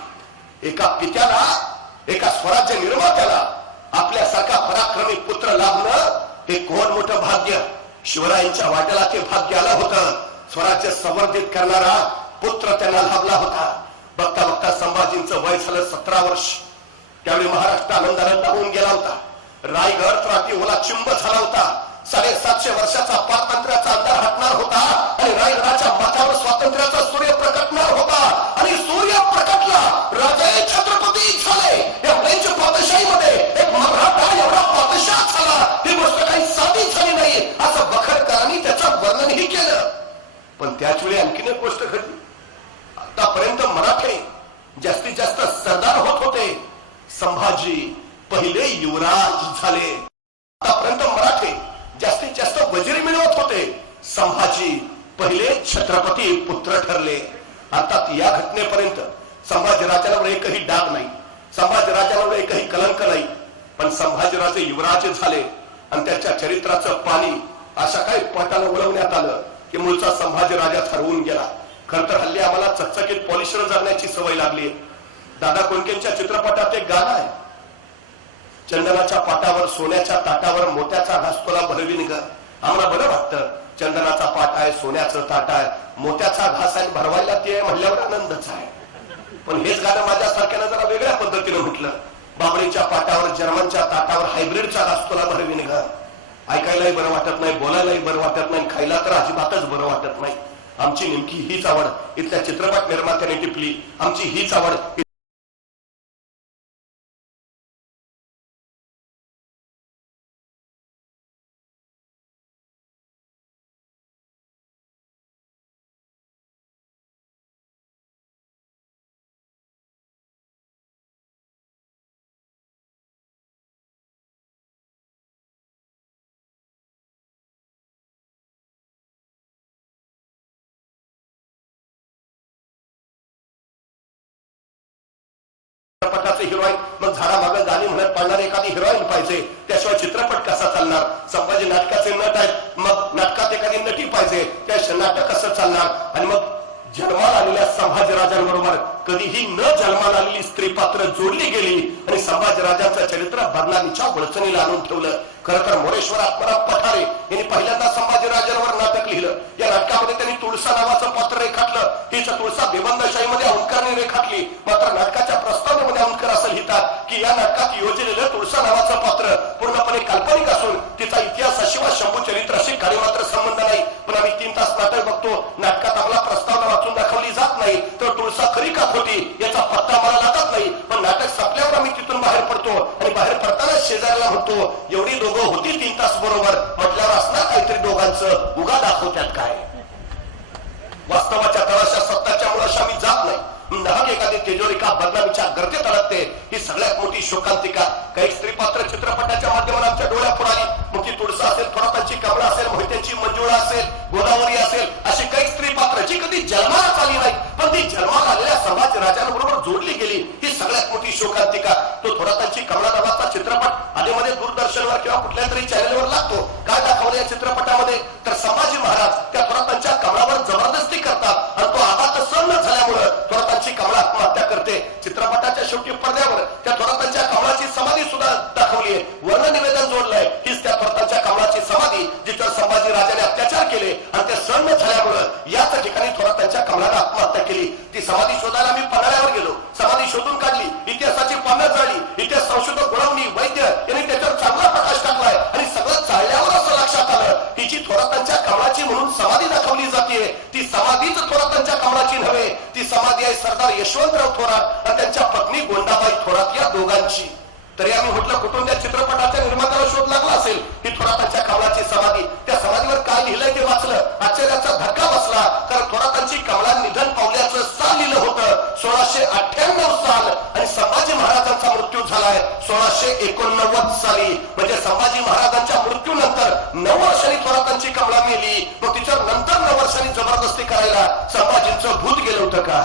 एका पित्याला, एका स्वराज्य निर्मात्याला आपल्यासारखा पराक्रमी पुत्र लाभणं हे कोण मोठं भाग्य. शिवरायांच्या वाट्याला ते भाग्य आलं होतं. स्वराज्य संवर्धित करणारा पुत्र त्यांना लाभला होता. बघता बघता संभाजींचं वय झालं 17 वर्ष. त्यावेळी महाराष्ट्र आनंदानं दाबून गेला होता. रायगड त्राती ओला चिंब झाला होता. 750 वर्षाचा पारतंत्र्याचा अंधार हटणार होता आणि रायगडाच्या माथ्यावर स्वातंत्र्याचा सूर्य प्रकटणार होता आणि सूर्य प्रकटला. राजे छत्रपती झाले. या फ्रेंच पादशाहीमध्ये एक मराठा एवढा पादशाह झाला. ही गोष्ट काही साधी झाली नाही असं बखरकरांनी त्याचं वर्णनही केलं. पण त्याच वेळी आणखीन एक गोष्ट घडली. आतापर्यंत मराठे जास्तीत जास्त सरदार होत होते, संभाजी पहिले युवराज झाले. आतापर्यंत मराठे जास्तीत जास्त वजीर मिळवत होते, संभाजी पहिले छत्रपती पुत्र ठरले. अर्थात या घटनेपर्यंत संभाजीराजांवर एकही डाग नाही, संभाजीराजांवर एकही कलंक नाही. पण संभाजीराजे युवराज झाले आणि त्यांच्या चरित्राचं पाणी अशा काही पटानं उडवण्यात आलं की मूळचा संभाजीराजा ठरवून गेला. खर तर हल्ली आम्हाला चकचकीत पॉलिशर जगण्याची सवय लागली. दादा कोंडकेंच्या चित्रपटात एक गाणं आहे, चंदनाच्या पाटावर सोन्याच्या ताटावर मोत्याचा घास तुला भरवीन ग. आम्हाला बरं वाटतं, चंदनाचा पाट आहे, सोन्याचं ताट आहे, मोत्याचा घास आहे, भरवायला ते म्हणल्यावर आनंदच आहे. पण हेच गाणं माझ्यासारख्यानं जरा वेगळ्या पद्धतीनं म्हटलं, बाबरीच्या पाटावर जर्मनच्या ताटावर हायब्रिडचा घास तुला भरवीन ग. ऐकायलाही बरं वाटत नाही, बोलायलाही बरं वाटत नाही, खायला तर अजिबातच बरं वाटत नाही. आमची नेमकी हीच आवड इथल्या चित्रपट निर्मात्याने टिपली, आमची हीच आवड चित्रपटाचे हिरोईन, मग झाडामागं गाणी म्हणत पाळणारे एखादी हिरोईन पाहिजे, त्याशिवाय चित्रपट कसा चालणार? संभाजी नाटकाचे नट आहेत, मग नाटकात एखादी नटी पाहिजे, त्याशिवाय नाटक कसं चालणार? आणि मग जन्माला आलेल्या संभाजीराजांबरोबर कधीही न जन्माला आलेली स्त्री पात्र जोडली गेली आणि संभाजीराजांचं चरित्र बदनामीच्या वळचणीला आणून ठेवलं. खरं तर मोरेश्वर आत्माराम पठारे यांनी पहिल्यांदा संभाजीराजांवर नाटक लिहिलं. या नाटकामध्ये त्यांनी तुळसा नावाचं पात्र रेखाटलं. हीच तुळसा बेबंदशाहीमध्ये औंधकरने रेखाटली. मात्र नाटकाच्या प्रस्तावनेमध्ये औंधकर असं लिहितात की या नाटकात योजलेलं तुळसा नावाचं पात्र पूर्णपणे काल्पनिक असून तिचा इतिहासाशिवाय शंभू चरित्राशी काही मात्र संबंध नाही. पण आम्ही 3 तास नाटक बघतो, नाटकात आम्हाला प्रस्तावना वाचून दाखवली जात नाही, तर तुळसा खरी का खोटी याचा पत्ता मला लागत नाही. पण नाटक संपल्यावर आम्ही तिथून बाहेर पडतो आणि बाहेर पडताना शेजाऱ्याला म्हणतो, एवढी दोघं होती 3 तास बरोबर, म्हटल्यावर असणार काहीतरी दोघांचं, उगा दाखवत्यात काय? वास्तवाच्या तळाशा सत्ताच्या मुळाशी आम्ही जात नाही. नाहक एखादी तेजोरिका बदनामीच्या गर्दीत अडकते, ही सगळ्यात मोठी शोकांतिका. काही स्त्री पात्र चित्रपटाच्या माध्यमातून आमच्या डोळ्यापुढे आली. मग ती तुळसा असेल, थोरातांची कमला असेल, मोहित्यांची मंजुळा असेल, गोदावरी असेल, अशी काही स्त्री पात्र जी कधी जन्माला आली नाही, पण ती जन्माला आलेल्या संभाजीराजांबरोबर जोडली गेली, ही सगळ्यात मोठी शोकांतिका. तो थोरातांची कमला नावाचा चित्रपट आधीमध्ये दूरदर्शनवर किंवा कुठल्या तरी चॅनलवर लागतो. काय दाखवलं या चित्रपटामध्ये? तर संभाजी महाराज त्या थोरातांच्या कमलावर जबरदस्ती करतात आणि तो आघात सहन न झाल्यामुळे थोरातांची कमला आत्महत्या करते. चित्रपटाच्या शेवटी पडद्यावर त्या थोरातांच्या कमलाची समाधी सुद्धा दाखवली आहे, वर्ण निवेदन जोडलंय. हीच त्या थोरातांच्या कमलाची समाधी जिच्यावर संभाजी राजाने अत्याचार केले आणि ते सहन न झाल्यामुळे याच ठिकाणी थोरातांच्या कमलाने आत्महत्या केली. ती समाधी शोधायला मी पन्हाळ्यावर गेलो, समाधी शोधून काढली, इतिहासाची पानं जाळली. इतिहास संशोधक गुणवणी वैद्य यांनी त्याच्यावर चांगला प्रकाश टाकलाय आणि सगळं चालल्यावर असं लक्षात आलं, हिची थोरातांच्या कमलाची म्हणून समाधी दाखवली जाते, ती समाधीच थोरातांच्या कमलाची नव्हे, ती समाधी आहे सरदार यशवंतराव थोरात आणि त्यांच्या पत्नी गोंडाबाई थोरात या दोघांची. तरी आम्ही म्हटलं कुठून त्या चित्रपटाच्या निर्मात्याला शोध लागला असेल ही थोरातांच्या कमलाची समाधी. त्या समाधीवर काय लिहिलंय ते वाचलं, आश्चर्याचा धक्का बसला. कारण थोरातांची कमला निधन पावल्याचं साल लिहिलं होतं 1698 साल आणि संभाजी महाराजांचा मृत्यू झालाय 1689 साली. म्हणजे संभाजी महाराजांच्या मृत्यूनंतर 9 वर्षांनी थोरातांची कमला मेली. मग तिच्यावर नंतर 9 वर्षांनी जबरदस्ती करायला संभाजींचं भूत गेलं होतं का?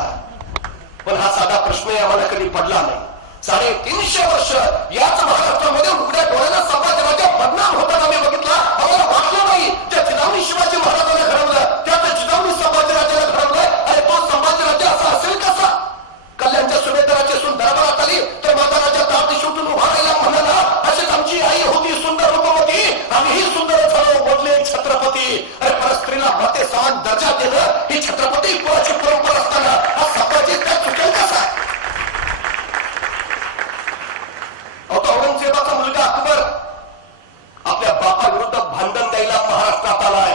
पण हा साधा प्रश्न आम्हाला कधी पडला नाही. 350 वर्ष याच महाराष्ट्रामध्ये उघड्या डोळ्याला संभाजीराजा बदनाम होताना आम्ही बघितला. आम्हाला वाटलं नाही त्या जिजाऊनी शिवाजी महाराजांना घडवलं, त्याच जिजाऊनी संभाजीराजाला घडवलंय. आणि तो संभाजीराजा असा असेल कसा? कल्याणच्या सुभेदाराची सून दरबारात आली तर माझा राजा तारती शोधून उभा राहिला म्हणाला, अशीच आमची आई होती सुंदर रूपवती, आम्हीही सुंदर झालो बोलले छत्रपती. अरे परस्त्रीला माते समान दर्जा देणं ही छत्रपती कुळाची परंपरा असताना हा संभाजी काय चुकेल कसा? औरंगजेबाचा मुलगा अकबर आपल्या बापाविरुद्ध भांडण द्यायला महाराष्ट्रात आलाय.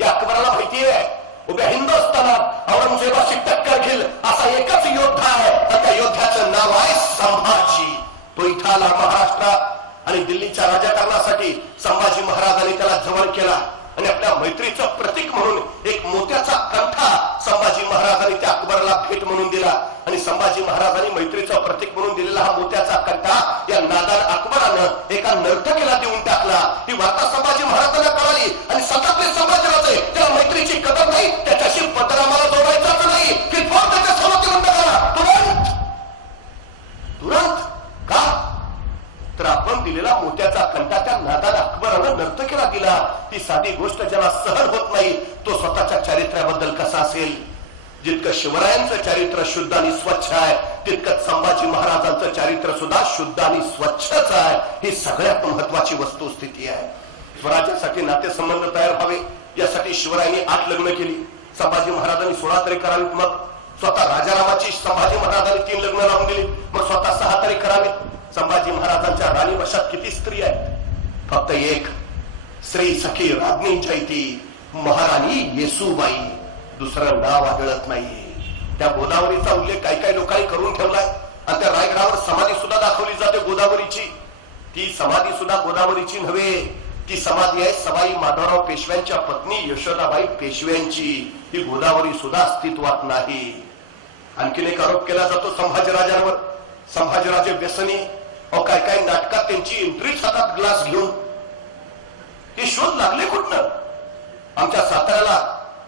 या अकबराला माहितीये उभ्या हिंदुस्थानात औरंगजेबाची टक्कर घेईल असा एकच योद्धा आहे आणि त्या योद्ध्याचं नाव आहे संभाजी. तो इथं आला महाराष्ट्रात आणि दिल्लीच्या राजकारणासाठी संभाजी महाराजांनी त्याला जवळ केला आणि आपल्या मैत्रीचं प्रतीक म्हणून एक मोत्याचा कंठा संभाजी महाराजांनी त्या अकबराला भेट म्हणून दिला. आणि संभाजी महाराजांनी मैत्रीचं प्रतीक म्हणून दिलेला हा मोत्याचा कंठा या नादान अकबरानं एका नर्तकीला देऊन टाकला. ही वार्ता संभाजी महाराजांना कळाली आणि सततले संभाजीराजे त्याला मैत्रीची कदर नाही, त्याच्याशी पत्र आम्हाला जोडायचाच नाही की त्याच्या सवती बंद करा तुरंत तुरंत. का? तर आपण दिलेला मोत्याचा कंठा त्या नादान अकबरानं नर्तकीला दिला. ती साधी गोष्ट ज्याला सहन होत नाही तो स्वतःच्या चारित्र्याबद्दल कसा असेल? जितकं शिवरायांचं चारित्र्य शुद्ध आणि स्वच्छ आहे तितकंच संभाजी महाराजांचं चारित्र्य सुद्धा शुद्ध आणि स्वच्छच आहे. ही सगळ्यात महत्वाची वस्तुस्थिती आहे. स्वराज्यासाठी नातेसंबंध तयार व्हावे यासाठी शिवरायांनी 8 लग्न केली, संभाजी महाराजांनी 16 तरी करावीत. मग स्वतः राजारामाची संभाजी महाराजांनी 3 लग्न लावून दिली, मग स्वतः 6 तरी करावीत. संभाजी महाराजांच्या राणी वशात किती स्त्री आहेत? फक्त एक. श्री सखी राज्ञी जयती महाराणी येसूबाई. दुसरं नाव आढळत नाही. त्या गोदावरीचा उल्लेख काही काही लोकांनी करून ठेवलाय आणि त्या रायगडावर समाधी सुद्धा दाखवली जाते गोदावरीची. ती समाधी सुद्धा गोदावरीची नव्हे, ती समाधी आहे सवाई माधवराव पेशव्यांच्या पत्नी यशोदाबाई पेशव्यांची. ही गोदावरी सुद्धा अस्तित्वात नाही. आणखीन एक आरोप केला जातो संभाजीराजांवर. संभाजीराजे व्यसनी. काय काय नाटकात त्यांची एंट्रीच हातात ग्लास घेऊन. हे शोध लागले कुठनं? आमच्या साताऱ्याला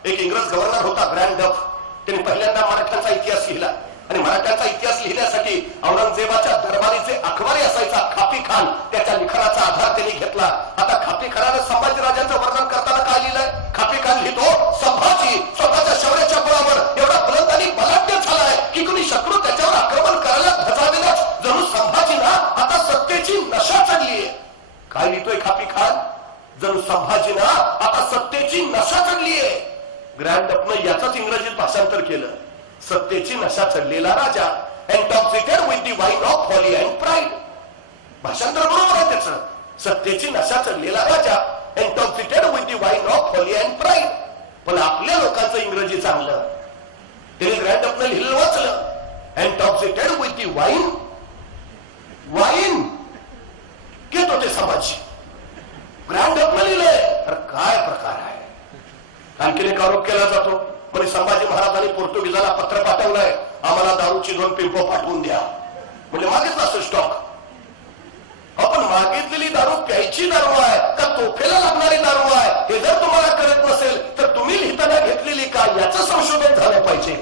एक इंग्रज गव्हर्नर होता ग्रँड डफ. त्यांनी पहिल्यांदा मराठ्यांचा इतिहास लिहिला आणि मराठ्यांचा इतिहास लिहिण्यासाठी औरंगजेबाच्या दरबारीचे अखबारी असायचा खापी खान, त्याच्या लिखाणाचा आधार त्यांनी घेतला. आता खापी खानानं संभाजीराजांचं वर्णन करताना काय लिहिलंय? खापी खान लिहितो, संभाजी स्वतःच्या शौर्याच्या बळावर एवढा बुलंद आणि बलाढ्य झालाय की कुणी शत्रू त्याच्यावर आक्रमण करायला धजावेलाच. जणू संभाजींना आता सत्तेची नशा चढलीये. काय लिहितोय खापी खान? जणू संभाजींना आता सत्तेची नशा चढलीये. ग्रँड डफनं याचंच इंग्रजीत भाषांतर केलं. सत्तेची नशा चढलेला राजा, intoxicated with the wine of folly and pride. भाषांतर बरोबर आहे त्याचं. सत्तेची नशा चढलेला राजा, intoxicated with the wine of folly and pride. पण आपल्या लोकांचं इंग्रजी चांगलं. त्यांनी ग्रँड डफनं लिहिलं वाचलं, एन्टॉक्सिकेटेड विथ दी वाईन. वाईन घेत होते समाजी. ग्रँड डफनं लिहिलंय. तर काय प्रकार आहे? आणखीन एक आरोप केला जातो, म्हणजे संभाजी महाराजांनी पोर्तुगीजाला पत्र पाठवलंय, आम्हाला दारूची 2 पिंपो पाठवून द्या. म्हणजे मागितला असतो स्टॉक. आपण मागितलेली दारू प्यायची दारू आहे का तोफेला लागणारी दारू आहे हे जर तुम्हाला कळत नसेल तर तुम्ही लिहिताना घेतलेली का याचं संशोधन झालं पाहिजे.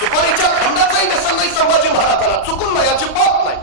सुपारीच्या खंडाचाही व्यसन नाही संभाजी महाराजांना, चुकून नाही, याची बात नाही.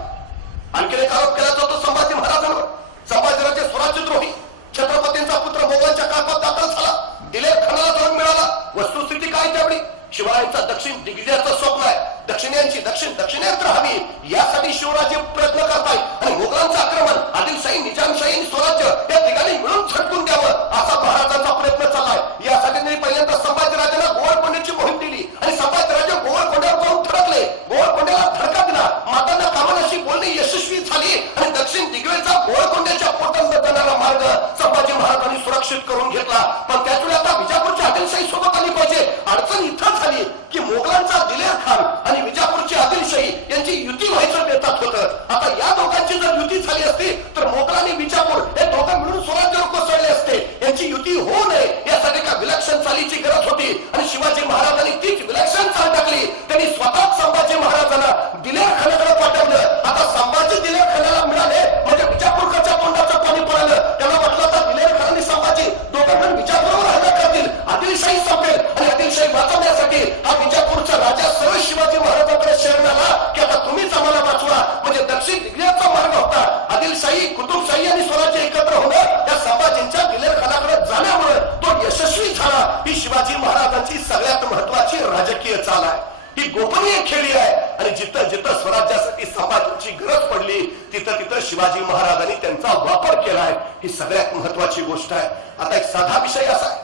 आणखीन एक आरोप केला जातो संभाजी महाराजांवर. संभाजीराजे स्वराज्यद्रोही, छत्रपतींचा पुत्र मोगलांच्या काळात दाखल झाला, दिलेर खानाला जाऊन मिळाला. वस्तुस्थिती काय त्यावेळी? शिवरायांचा दक्षिण दिग्विजयाचं स्वप्न आहे. दक्षिणेची दक्षिणेत राहावी यासाठी शिवराजे प्रयत्न करतायत आणि मोगलांचं आक्रमण, आदिलशाही, निजामशाही आणि स्वराज्य या ठिकाणी मिळून झटकून द्यावं असा महाराजांचा प्रयत्न चाललाय. यासाठी त्यांनी पहिल्यांदा संभाजीराजांना गोवळकोंड्याची मोहीम दिली आणि संभाजीराजे गोवळकोंड्यावर जाऊन थडकले. गोवळकोंड्याला धडका दिला. मातांना कामानाशी बोलणी यशस्वी झाली आणि दक्षिण दिग्विजयचा गोवळकोंड्याच्या पोटांत जाणारा मार्ग संभाजी महाराजांनी सुरक्षित करून घेतला. पण त्याचवेळी आता विजापूरची आदिलशाही सोबत आली पाहिजे. अडचण इथं झाली की मोगलांचा दिलेर खान आणि विजापूरची आदिलशाही यांची युती व्हायचं बेतात होतं. आता या दोघांची जर युती झाली असती तर मोगल आणि विजापूर हे दोघं मिळून स्वराज्यावर कोसळले असते. यांची युती होऊ नये यासाठी का विलक्षण चालीची गरज होती आणि शिवाजी महाराजांनी तीच विलक्षण चाल टाकली. त्यांनी स्वतःच संभाजी महाराजांना दिलेर खानाकडे पाठवलं. आता संभाजी दिलेर खानाला मिळाले म्हणजे विजापूरच्या तोंडाचं पाणी पडलं. त्यांना म्हटलं तर दिलेर खान आणि संभाजी दोघं मिळून विजापूरवर हल्ला करतील, आदिलशाही संपेल आणि आदिलशाही वाचवण्यासाठी हा विजापूरचा राजा सरळ शिवाजी महाराजांकडे शरण आला की आता तुम्हीच आम्हाला वाचवा. म्हणजे दक्षिण दिग्विजयाचा मार्ग होता. आदिलशाही, कुतुबशाही आणि स्वराज्य एकत्र होणं या संभाजींच्या दिलेर खानाकडे जाण्यामुळे तो यशस्वी झाला. ही शिवाजी महाराजांची सगळ्यात महत्वाची राजकीय चाल आहे. ही गोपनीय खेळी आहे आणि जिथं जिथं स्वराज्यासाठी संभाजींची गरज पडली तिथं तिथं शिवाजी महाराजांनी त्यांचा वापर केलाय. ही सगळ्यात महत्वाची गोष्ट आहे. आता एक साधा विषय असा आहे,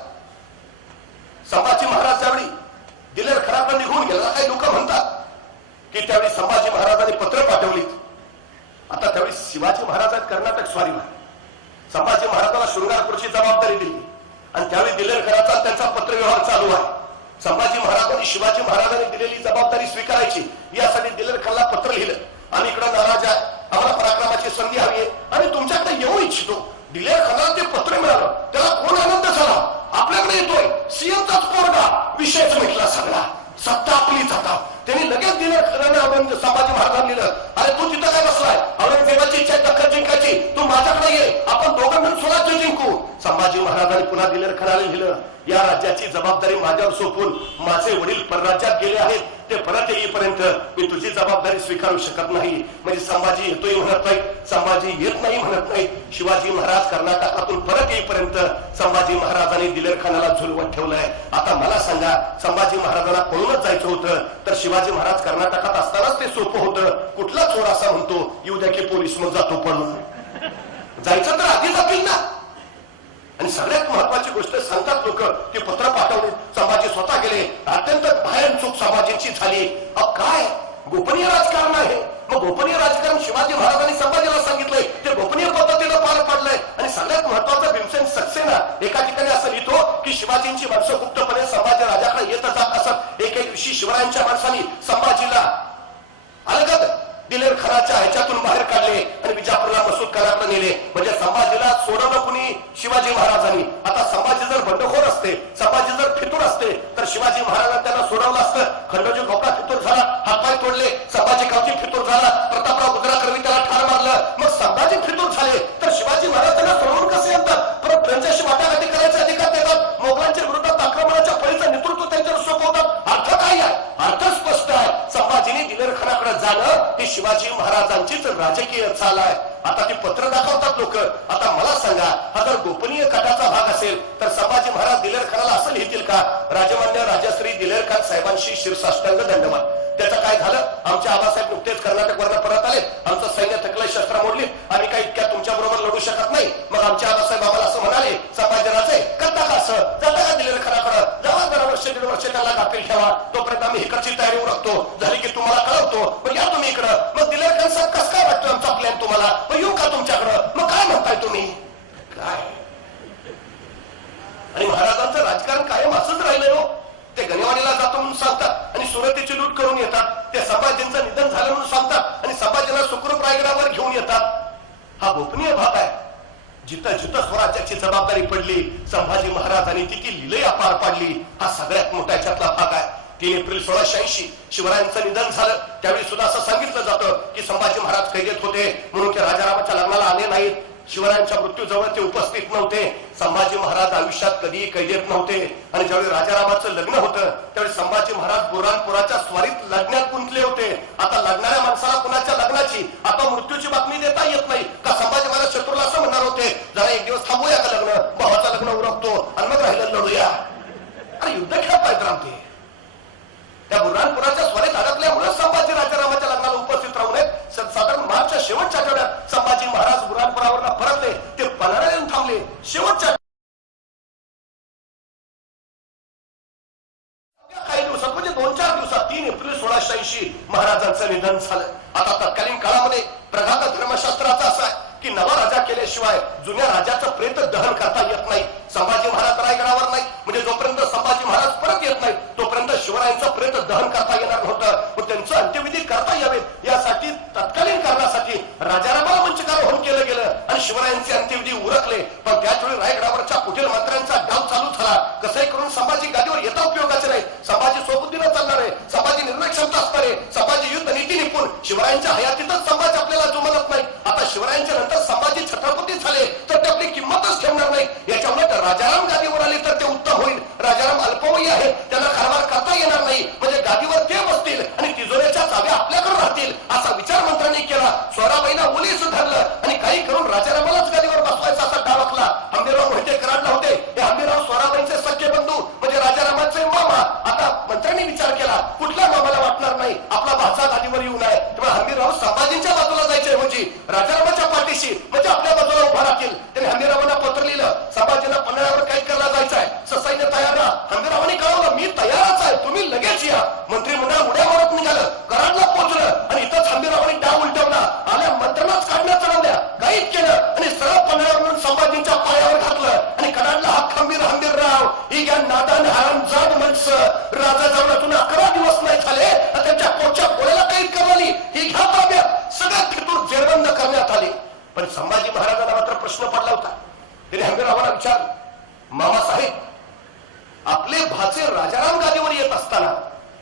संभाजी महाराज त्यावेळी दिलेर खानाकडे निघून गेला. काही लोक म्हणतात की त्यावेळी संभाजी महाराजांनी पत्र पाठवली. आता त्यावेळी शिवाजी महाराजांनी कर्नाटक स्वारीला संभाजी महाराजांना शृंगारपूरची जबाबदारी दिली आणि त्यावेळी दिलेर खानाचा त्यांचा पत्रव्यवहार चालू आहे. संभाजी महाराजांनी शिवाजी महाराजांनी दिलेली जबाबदारी स्वीकारायची यासाठी दिलेर खानला पत्र लिहिलं. आम्ही इकडे नाराज आहे, आम्हाला पराक्रमाची संधी हवी आहे आणि तुमच्याकडे येऊ इच्छितो. दिलेर खानाला ते पत्र मिळालं. त्याला कोण आनंद झाला? आपल्याकडे येतोय सीएमचाच पोरगा. विषयच मिटला सगळा. सत्ता आपलीच आता. त्यांनी लगेच दिलेर खानाला संभाजी महाराजांनी लिहिलं, अरे तू तिथं काय बसलाय? औरंगजेबाची इच्छा दखल जिंकायची, तू माझ्याकडे ये, आपण दोघं मिळून स्वराज्य जिंकू. संभाजी महाराजांनी पुन्हा दिलेर खानाला लिहिलं, या राज्याची जबाबदारी माझ्यावर सोपवून माझे वडील परराज्यात गेले आहेत, ते परत येईपर्यंत मी तुझी जबाबदारी स्वीकारू शकत नाही. म्हणजे संभाजी येतोय म्हणत नाही, संभाजी येत नाही म्हणत नाही. शिवाजी महाराज कर्नाटकातून परत येईपर्यंत संभाजी महाराजांनी दिलेर खानाला झुलवत ठेवलंय. आता मला सांगा, संभाजी महाराजांना पळूनच जायचं होतं तर शिवाजी महाराज कर्नाटकात असतानाच ते सोपं होतं. कुठला चोर असा म्हणतो येऊ द्या की पोलीस मग जातो पळून? जायचं तर आधी जातील ना. आणि सगळ्यात महत्वाची गोष्ट सांगतात लोक ते पत्र पाठवले, संभाजी स्वतः गेले. अत्यंत भयान चूक संभाजींची झाली. काय गोपनीय राजकारण आहे? मग गोपनीय राजकारण शिवाजी महाराजांनी संभाजीला सांगितलंय, ते गोपनीय पद्धतीनं पार पाडलंय. आणि सगळ्यात महत्वाचं भीमसेन सक्सेना एका ठिकाणी असं लिहितो की शिवाजींची माणसं गुप्तपणे संभाजी राजाकडे येत जात असत. एके दिवशी शिवरायांच्या माणसांनी संभाजीला अलगद दिलेर खानाच्या ह्याच्यातून बाहेर काढले आणि विजापूरला मसूद खानाकडे नेले. म्हणजे संभाजीला सोडवलं कुणी? शिवाजी महाराजांनी. आता संभाजी जर बंडखोर असते, संभाजी जर फितूर असते, तर शिवाजी महाराजांनी त्यांना सोडवलं असतं. खंडोजी खोपडा फितूर झाला, हातपाय तोडले. संभाजी गावची फितूर झाला, प्रतापराव गुजराकरवी त्याला ठार मारलं. मग संभाजी फितूर झाले तर शिवाजी महाराज त्यांना सोडवून कसे येतात? परत त्यांच्याशी वाटाघाटी करायचे अधिकार देतात. मोगलांच्या विरोधात आक्रमणाच्या फळीचं नेतृत्व त्यांच्यावर सोपवतात. अर्थ काय आहे? अर्थ स्पष्ट आहे. संभाजीने दिलेर खानाकडे जाणं ही शिवाजी महाराजांचीच राजकीय चाल आहे. आता ती पत्र दाखवतात लोक. आता मला सांगा, हा जर गोपनीय कटाचा भाग असेल तर संभाजी महाराज दिलेर खानाला असं लिहितील का? राजमान्य राजश्री दिलेर खान साहेबांशी शिरसाष्टांग दंडवत. त्याचं काय झालं? आमचे आबासाहेब नुकतेच कर्नाटकवरनं परत आले. आमचं सैन्य थकलं, शस्त्र मोडली. आम्ही काही इतक्या तुमच्या बरोबर लढू शकत नाही. मग आमचे आबासाहेब आम्हाला असं म्हणाले, संभाजीराजे करता का असं? जाता का दिलेर खानाकडं? जावा, जरा वर्ष दीड वर्ष त्याला गाफील ठेवा. तोपर्यंत आम्ही इकडची तयारी उरकतो. झाली की तुम्हाला कळवतो. मग या तुम्ही इकडं. मग दिलेर खान साहेब कसं काय वाटतं आमचा प्लॅन तुम्हाला? मग येऊ का तुमच्याकडं? मग काय म्हणताय तुम्ही? काय? आणि महाराजांचं राजकारण कायम असंच राहिलं हो. ते गणेवाडीला जातो म्हणून सांगतात आणि सुरतेची लूट करून येतात. ते संभाजींचं निधन झालं म्हणून सांगतात आणि संभाजींना सुखरूप रायगडावर घेऊन येतात. हा गोपनीय भाग आहे. जिथं जिथं स्वराज्याची जबाबदारी पडली, संभाजी महाराजांनी ती लीलया पार पाडली. हा सगळ्यात मोठा याच्यातला भाग आहे. 3 एप्रिल 1680 शिवरायांचं निधन झालं. त्यावेळी सुद्धा असं सांगितलं जातं की संभाजी महाराज कैदेत होते म्हणून ते राजारामाच्या लग्नाला आले नाहीत. शिवरायांच्या मृत्यूजवळ ते उपस्थित नव्हते. संभाजी महाराज आयुष्यात कधीही कैदेत नव्हते. आणि ज्यावेळी राजारामाचं लग्न होतं त्यावेळी संभाजी महाराज बुऱ्हाणपुराच्या स्वारीत लग्नात गुंतले होते. आता लग्नाऱ्या माणसाला कुणाच्या लग्नाची, आता मृत्यूची बातमी देता येत नाही का? संभाजी महाराज शत्रूला असं म्हणणार होते, जरा एक दिवस थांबूया का लग्न, भावाचं लग्न उरकतो आणि मग राहिलं लढूया. अरे युद्ध खेळत पाहिजे रामते. त्या बुऱ्हाणपुराच्या स्वारीत अडकल्यामुळे संभाजी राजारामाच्या लग्नाला उपस्थित राहू नयेत. साधारण मार्चच्या शेवटच्या आठवड्यात संभाजी महाराज बुऱ्हाणपुरावर परतले. ते पन्हाळ्याला येऊन थांबले. शेवटच्या काही दिवसात म्हणजे 2-4 दिवसात 3 एप्रिल 1680 महाराजांचं निधन झालं. आता तत्कालीन काळामध्ये प्रघात धर्मशास्त्राचा असा आहे की नवा राजा केल्याशिवाय जुन्या राजाचं प्रेत दहन करता येत नाही. संभाजी महाराज रायगडावर नाही म्हणजे जोपर्यंत संभाजी महाराज परत येत नाही तोपर्यंत शिवरायांचं प्रेत दहन करता येणार नव्हतं. मग त्यांचं अंत्यविधी करता यावेत यासाठी तत्कालीन कारणासाठी राजारामाला मंचकार होऊन केलं गेलं आणि शिवरायांचे अंत्यविधी उरकले. पण त्याच वेळी रायगडावरच्या कुटील मंत्र्यांचा डाव चालू झाला. कसंही करून संभाजी गादीवर येता उपयोगाचे नाही. संभाजी सोबुद्धीनं चालणार आहे, संभाजी निर्णयक्षमता असणार आहे, संभाजी युद्ध नीती निपुण. शिवरायांच्या हयातीतच संभाजी आपल्याला जुमानत नाही. आता शिवरायांच्या नंतर संभाजी छत्रपती झाले तर ते आपली किंमतच ठेवणार नाही. याच्या उलट राजाराम गादीवर आले तर ते उत्तम होईल. राजाराम अल्पवयी आहे, त्यांना कारभार करता येणार नाही. म्हणजे गादीवर ते बसतील आणि तिजोऱ्याच्या चाव्या आपल्याकडे राहतील असा विचार मंत्र्यांनी केला. स्वराबाईंना ओलीस धरलं आणि काही करून राजारामालाच गादीवर बसवायचा असा डाव आखला. हंबीरराव मोहिते कराडला होते. हे हंबीरराव स्वराबाईंचे सख्खे बंधू म्हणजे राजारामाचे मामा. आता मंत्र्यांनी विचार केला कुठल्या मामाला वाटणार नाही आपला भाचा गादीवर येऊ नये. तेव्हा हंबीरराव संभाजींच्या बाजूला जायचे म्हणजे राजारामाच्या पाठीशी म्हणजे आपल्या बाजूला उभा राहतील. त्यांनी हंबीररावांना पत्र लिहिलं, संभाजींना पन्हाळ्यावर काही करायला जायचंय, ससैन्य तयार राहा. हंबीररावांनी कळवलं मी तयारच आहे, तुम्ही लगेच या. मंत्रिमंडळ उड्या मारत निघालं, कराडला पोहोचलं आणि इथंच हंबीररावांनी डाव उलटवला. आल्या मंत्र्यांनाच काढण्यात चढवल्या, गाईत केलं आणि सरळ पन्हाळ्यावरून संभाजींच्या पायावर घातलं आणि कडाडला हा हंबीरराव ही घ्या नादान हरामजाद माणसं. राजा जवळातून 11 दिवस नाही झाले त्यांच्या पोटच्या गोळ्याला कैद करवली. ही घ्या ताब्यात. सगळ्यात फितूर जेरबंद करण्यात आली. पण संभाजी महाराजांना मात्र प्रश्न पडला होता. त्यांनी हंबीररावांना विचारलं, मामासाहेब आपले भाचे राजाराम गादीवर येत असताना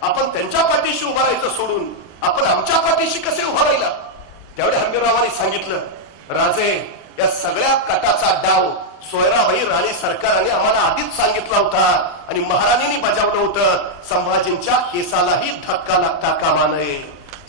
आपण त्यांच्या पाठीशी उभा राहायचं सोडून आपण आमच्या पाठीशी कसे उभा राहिला? त्यावेळी हंबीररावांनी सांगितलं, राजे या सगळ्या कटाचा डाव सोयराबाई राणी सरकाराने आम्हाला आधीच सांगितला होता आणि महाराणींनी बजावलं होतं. संभाजींच्या केसालाही धक्का लागता कामा नये.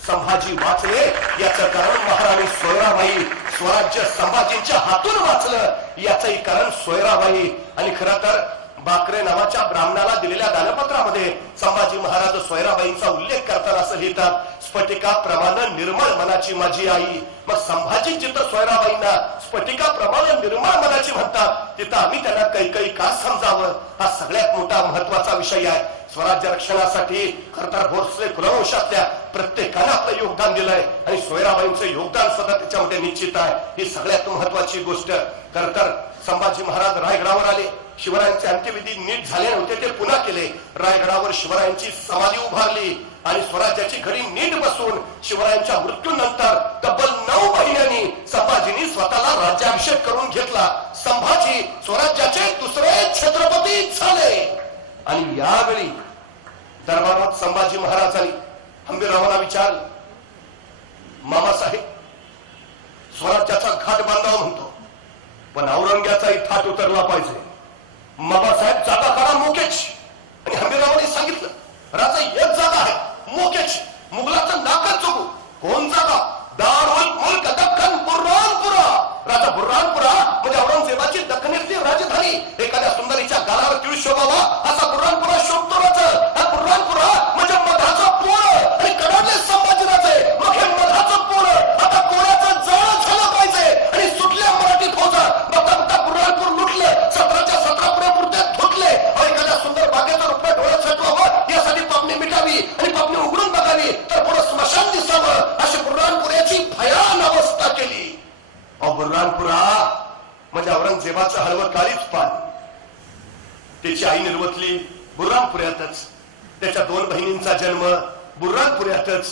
संभाजी वाचले याचं कारण महाराणी सोयराबाई. स्वराज्य संभाजींच्या हातून वाचलं याचंही कारण सोयराबाई. आणि खरं तर बाकरे नावाच्या ब्राह्मणाला दिलेल्या दानपत्रामध्ये संभाजी महाराज सोयराबाईंचा उल्लेख करताना असं लिहितात, स्फटिकाप्रमाणे निर्मळ मनाची माझी आई. मग संभाजी जिथं सोयराबाईंना स्फटिकाप्रमाणे निर्मळ मनाची म्हणतात तिथं आम्ही त्यांना काही का समजावं हा सगळ्यात मोठा महत्वाचा विषय आहे. स्वराज्य रक्षणासाठी खरतर भोसले कुलवंशातल्या प्रत्येकानं आपलं योगदान दिलंय आणि सोयराबाईंचं योगदान सुद्धा त्याच्यामध्ये निश्चित आहे. ही सगळ्यात महत्वाची गोष्ट. खरतर संभाजी महाराज रायगडावर आले शिवरायांचे अंत्यविधी नीट झाले नव्हते ते पुन्हा केले. रायगडावर शिवरायांची समाधी उभारली आणि स्वराज्याची घडी नीट बसून शिवरायांच्या मृत्यूनंतर तब्बल 9 महिन्यांनी संभाजींनी स्वतःला राज्याभिषेक करून घेतला. संभाजी स्वराज्याचे दुसरे छत्रपती झाले. आणि यावेळी दरबारात संभाजी महाराजांनी हंबीररावांना विचारलं, मामासाहेब स्वराज्याचा घाट बांधावा म्हणतो, पण औरंग्याचाही थाट उतरला पाहिजे. मामासाहेब जागा काढा मोक्याची. आणि हंबीररावांनी सांगितलं, राजा एक जागा आहे मोक्याची, मुघलाचं नाकच चुकू. कोण जागा? दारुल मुल्क दख्खन बुर्हानपुरा. राजा बुर्हानपुरा म्हणजे औरंगजेबाची दख्खनेतली राजधानी. एखाद्या सुंदरीच्या गालावर तिळ शोभावा असा बुर्हानपुरा शोभतो राजा. हा बुर्हानपुरा म्हणजे मधाचा पोळ. आणि कडाडले संभाजीराजे मग हे मधाचं पोळ आता कोणाचं जळ झालं पाहिजे. आणि सुटल्या मराठी फौजा. बघता बघता बुर्हानपूर लुटलं. 17च्या 17 पुढे धुतले. एखाद्या सुंदर बागेचं रुपये डोळ्यात साठवावं यासाठी पापणी मिटावी आणि पापणी उघडून बघावी तर पुढे स्मशान दिसावं अशी बुर्हानपुऱ्याची भयान अवस्था केली. बुर्हानपुरा म्हणजे औरंगजेबाचं हळवं काळीच पान. त्याची आई निर्वतली बुर्हानपुऱ्यातच. त्याच्या 2 बहिणींचा जन्म बुर्हानपुऱ्यातच.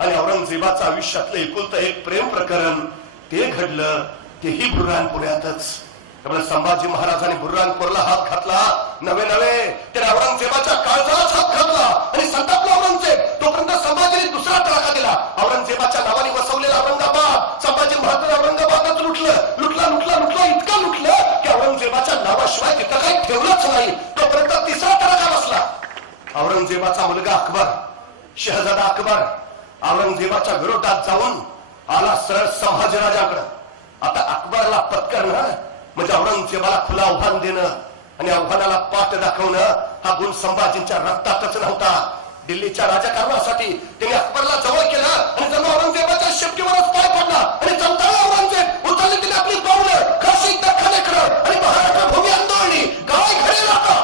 आणि औरंगजेबाचं आयुष्यातलं एकुलतं एक प्रेम प्रकरण ते घडलं तेही बुर्हानपुऱ्यातच. त्यामुळे संभाजी महाराजांनी बुर्हानपूरला हात घातला. नवे त्याने औरंगजेबाच्या काळजालाच हात घातला आणि संतापला औरंगजेब. तोपर्यंत संभाजीने दुसरा तडाखा दिला. औरंगजेबाच्या नावाने वसवलेला औरंगाबाद संभाजी महाराज औरंगाबादच लुटलं इतका लुटलं की औरंगजेबाच्या नावाशिवाय तिथं काही ठेवलंच नाही. तोपर्यंत तिसरा तडाखा बसला. औरंगजेबाचा मुलगा अकबर, शहजादा अकबर औरंगजेबाच्या विरोधात जाऊन आला सरळ संभाजीराजाकडे. आता अकबरला पत्करणं म्हणजे औरंगजेबाला खुला आव्हान देणं आणि आव्हानाला पाठ दाखवणं हा गुण संभाजींच्या रक्तातच नव्हता. दिल्लीच्या राजकारणासाठी त्यांनी अकबरला जवळ केलं आणि जणू औरंगजेबाच्या शेपटीवरच पाय पडला आणि जमताळा औरंगजेब. उचलली तिने आपली पावलं, काशी दख्खनेकडं आणि महाराष्ट्र भूमी आंदोलनी. काय घडेल आता?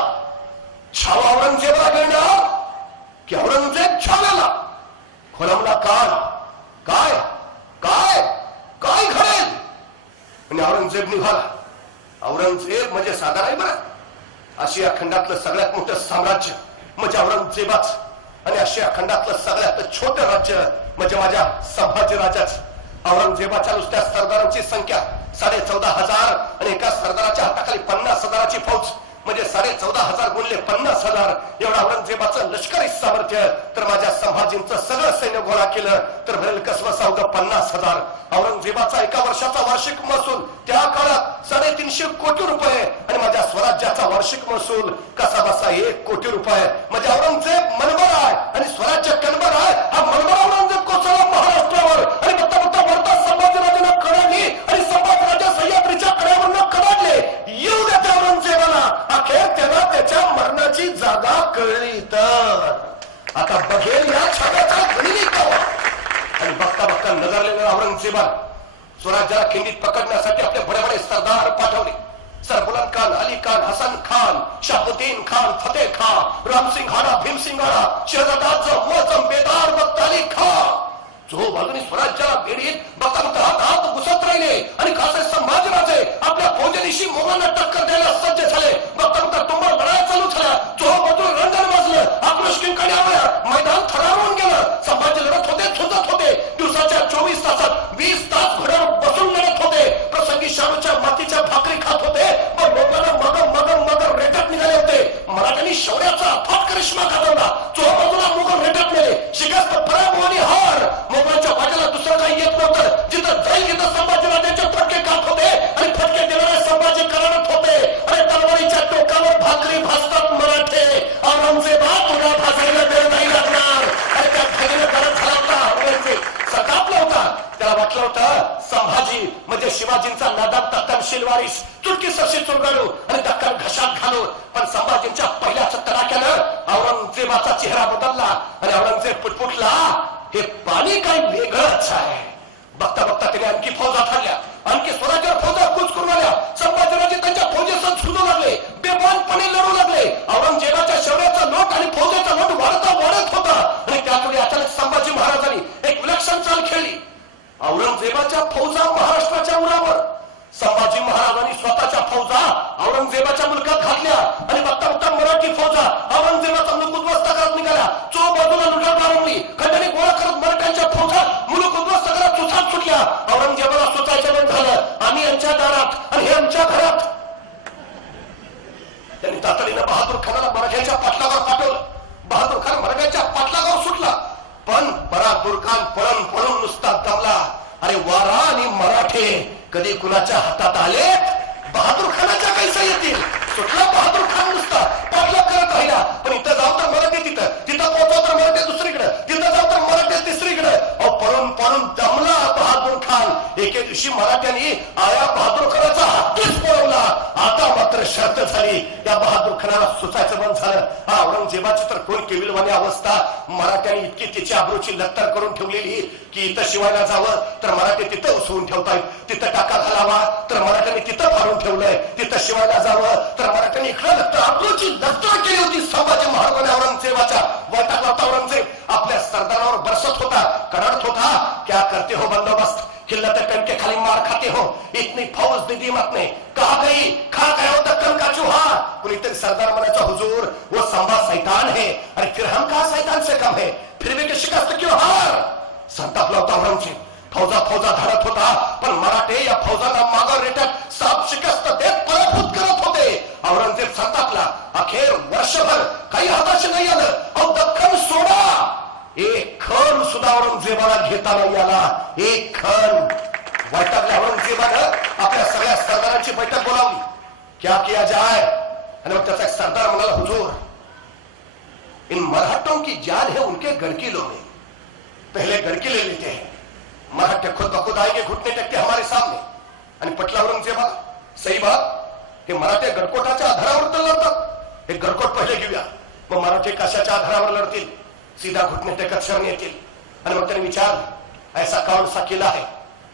छावा औरंगजेबाला मिळणार की औरंगजेब छाव्याला? खोलमला काळ. काय काय काय घडेल? आणि औरंगजेब निघाला. औरंगजेब म्हणजे साधा नाही बरं. आशिया खंडातलं सगळ्यात मोठं साम्राज्य म्हणजे औरंगजेबाच. आणि आशिया खंडातलं सगळ्यात छोटं राज्य म्हणजे माझ्या संभाजीराजाच. औरंगजेबाच्या नुसत्या सरदारांची संख्या 14,500 आणि एका सरदाराच्या हाताखाली 50,000ची फौज म्हणजे 14,500 गुणले 50,000 एवढा औरंगजेबाचं लष्करी सामर्थ्य. तर माझ्या संभाजींचं सगळं सैन्य गोळा केलं तर भरेल कसवं अवघं 50,000. औरंगजेबाचा एका वर्षाचा वार्षिक महसूल त्या काळात 350 कोटी रुपये आणि माझ्या स्वराज्याचा वार्षिक महसूल कसा बसा 1 कोटी रुपये. म्हणजे औरंगजेब मनबर आहे आणि स्वराज्य कणबर आहे. हा मनबर औरंगजेब कोसळला महाराष्ट्रावर आणि बघता बघता भारतात संभाजीराजांना कडाडली आणि संभाजीराजा सह्याद्रीच्या कड्यावरनं कडाडले. येऊ द्या त्या औरंगजेबाला. अखेर त्याला त्याच्या मरणाची जागा कळली तर आता बघेल या छाव्याचा गणित कावा. आणि बघता बघता नगरलेल्या औरंगजेबाला स्वराज्याला खिंडीत पकडण्यासाठी आपले बडे बडे सरदार पाठवले. सरबुलंद खान, अली खान, हसन खान, शहाबुद्दीन खान, फतेह खान, रामसिंग हाडा, भीमसिंग हाडा, शहजादा आजम, बेदार, बख्ताली खान जो बाजूने स्वराज्याला बेडीत बघता बघता हात घुसत राहिले. आणि खासे संभाजीराजे आपल्या फौजेनिशी मोगलांना टक्कर द्यायला सज्ज झाले. बघता बघता तुंबर लढाया चालू झाल्या. जो बाजूला रणधर वाजलं. आक्रोश किंकाळ्या आल्या. मैदान थरारून गेलं. संभाजी लढत होते, झुंजत होते. दिवसाच्या 24 तासात 20 तास घोड्यावर बसून लढत होते. प्रसंगी शाळूच्या मातीच्या भाकरी खात होते. पण मोगलांना मग रेटत निघाले होते. मराठ्यांनी शौर्याचा अफाट करिश्मा गाजवला. जो बाजूला मोगल रेटत नेले. शिकस्त, पराभव आणि हार. मोगलांच्या वाट्याला दुसरं काही येत नव्हतं. जिथं जाईल तिथं संभाजीराजांचे फटके खात होते आणि फटके देणारे संभाजी करत होते. आणि तलवारीच्या टोकावर भाकरी भाजतात मराठे. औरंगजेबा तुला भाजायला वेळ नाही लागणार. आणि त्या भाजीने करत झाला होता औरंगजेब. सतापला होता. त्याला वाटलं होतं संभाजी म्हणजे शिवाजींचा नादाब दख्खनशील वारीस. चुटकी सरशी चुरगळू आणि दख्खन घशात घालू. पण संभाजींच्या पहिल्याच तडाख्यानं औरंगजेबाचा चेहरा बदलला आणि औरंगजेब पुटपुटला. हे पाणी काही वेगळंच आहे. बघता बघता त्याने आणखी फौजा ठरल्या. आणखी स्वराज्यावर फौजा कूच करून आल्या. संभाजीराजे त्यांच्या फौजेसह झुंजू लागले. बेबानपणे लढू लागले. औरंगजेबाच्या शौर्याचा लोट आणि फौजेचा लोट वाढत होता. आणि त्यापुढे अचानक संभाजी महाराजांनी एक विलक्षण चाल खेळली. औरंगजेबाच्या फौजा महाराष्ट्राच्या उरावर संभाजी महाराजांनी स्वतःच्या फौजा औरंगजेबाच्या मुलकात घातल्या आणि बघता बघता मराठी फौजा औरंगजेबाचा मुलूक उद्ध्वस्त करत निघाल्या. चो बाजूला लुटार प्रारंभली, खंडणी गोळा करत मराठ्यांच्या फौजा मुलूक उद्ध्वस्त करत सुसाट सुटल्या. औरंगजेबाला सुचायचं बंद झालं. आम्ही यांच्या दारात आणि हे आमच्या घरात. त्यांनी तातडीनं बहादूर खानाला मराठ्यांच्या पाठलागावर पाठवलं. बहादूर खान मराठ्यांच्या पाठलागावर सुटला, पण बहादूर खान पळून पळून नुसता दमला. अरे वारा आणि मराठे कधी कुणाच्या हातात आले, बहादूर खानाच्या कैसा येतील. सुटला बहादूर खान नुसता पाठलाग करत राहिला. पण इथं जाऊ तर मराठे तिथं पोहोचव तर मराठे दुसरीकडे, तिथं जाऊ तर मराठे तिसरीकडे. अहो पळून पळून दमला बहादूर खान. एके दिवशी मराठ्यांनी आया बहादूर खानाचा हत्तीच पळवला. आता मात्र शर्त झाली, या बहादूर खानाला सुचायचं बंद झालं. हा औरंगजेबाची तर कोण केविलवाणी अवस्था. मराठ्यांनी इतकी तिची आबरूची लत्तर करून ठेवलेली की इथं शिवायला जावं तर मराठी तिथं उसवून ठेवतायत, तिथं टाका घालावा तर मराठ्यांनी तिथं फाडून ठेवलंय, तिथं शिवायला जावं तर मराठ्यांनी इकडं लत्तर आबरूची लत्तर केली होती. संभाजी महाराजांनी औरंगजेबाच्या वैतागला होता. औरंगजेब आपल्या सरदारावर बरसत होता, कडाडत होता. क्या करते हो बंदोबस्त, किल्ला दक्कन के खाली मार खाते हो, इतनी फौज दीदी मत ने कहा गई, खा गया हो दक्कन का चूहा. कुणीतरी सरदार म्हणायचा, हुजूर वो संभा शैतान है. अरे फिर हम कहा शैतान से कम है, फिर भी शिकस्त क्यों हार. संतापला होता औरंगजेब. फौजा फौजा धडत होता, पण मराठे या फौजांना मागं रेटत साप शिकस्त देत पराभूत करत होते. औरंगजेब संतापला. अखेर वर्षभर काही हाताशी नाही आलं. अहो दक्कन सोडा, एक खण सुद्धा औरंगजेबाला घेता नाही आला. एक खण. वैतागल्या औरंगजेबानं आपल्या सगळ्या सरदारांची बैठक बोलावली. क्या किया जाए. आणि मग त्याचा एक सरदार म्हणाला, हुजूर इन मराठों की जान है उनके गड़किलों में, पहले गड़की ले लेते हैं. मराठे खुद बखुद आएंगे, घुटने टेकते हमारे सामने. आणि पटला औरंगजेबाला. सही बात, हे मराठे गडकोटाच्या आधारावर तर लढतात. हे गडकोट पहिले घेऊया, मग मराठे कशाच्या आधारावर लढतील. सीधा घुटने टेकत शरण येतील. आणि मग त्यांनी विचारलं, ऐसा कौन सा किला है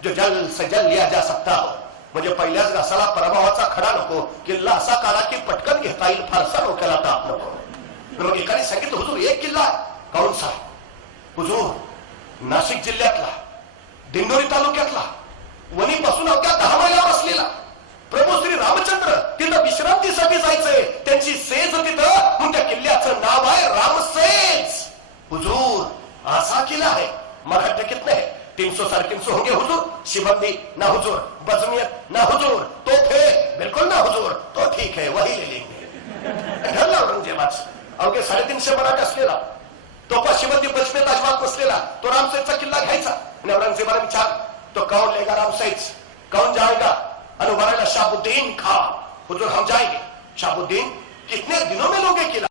जो जल से जल लिया जा सकता हो. म्हणजे पहिल्याच घासाला पराभवाचा खडा नको, किल्ला असा काढा की पटकन घेता येईल, फारसा डोक्याला ताप नको. मग एकाने सांगितलं, हुजूर एक किल्ला आहे. कौन सा. हुजूर नाशिक जिल्ह्यातला, दिंडोरी तालुक्यातला, वणीपासून अवघ्या 10 मैलावर असलेला. प्रभू श्री रामचंद्र तिथं विश्रांतीसाठी जायचंय, त्यांची सेज तिथं, मग त्या किल्ल्याचं नाव आहे रामसेज. हुजूर असा किल्ला आहे. मराठे कितने हैं, 300 350 होंगे हुजूर. शिबंदी ना हुजूर, बजमियत ना हुजूर, तोफे बिल्कुल ना हुजूर. तो ठीक है, वही ले लेंगे. ठरलं औरंगजेबाचं. अवघे 350 मराठे असलेला, तोफा शिबंदी बजमियत अजवात बसलेला तो रामसेजचा किल्ला घ्यायचा. आणि औरंगजेबाला विचार, तो कौन लेगा रामसेज, कौन जाएगा. आणि उभारायला शाहबुद्दीन खान. हुजूर हम जाएंगे. शाहबुद्दीन कितने दिनों में लोगे किला.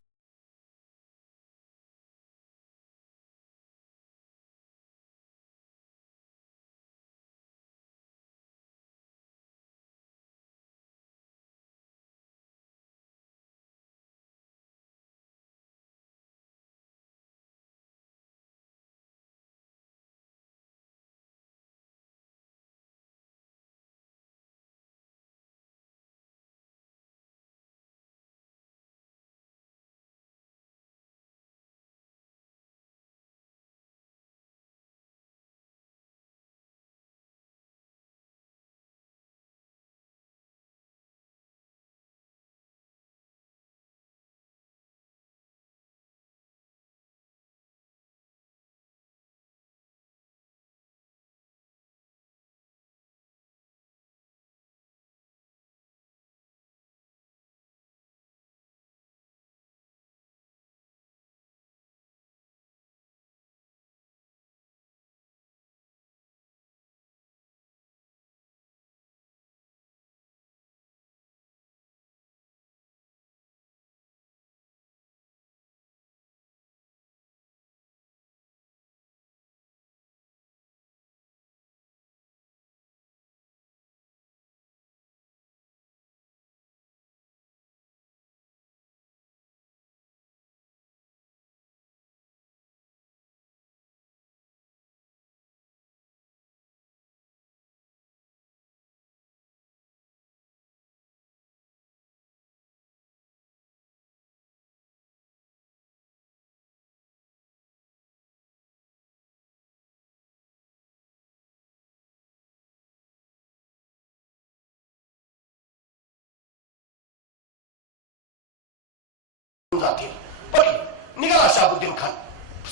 निघून जातील. पटली. निघाला शाहबुद्दीन खान.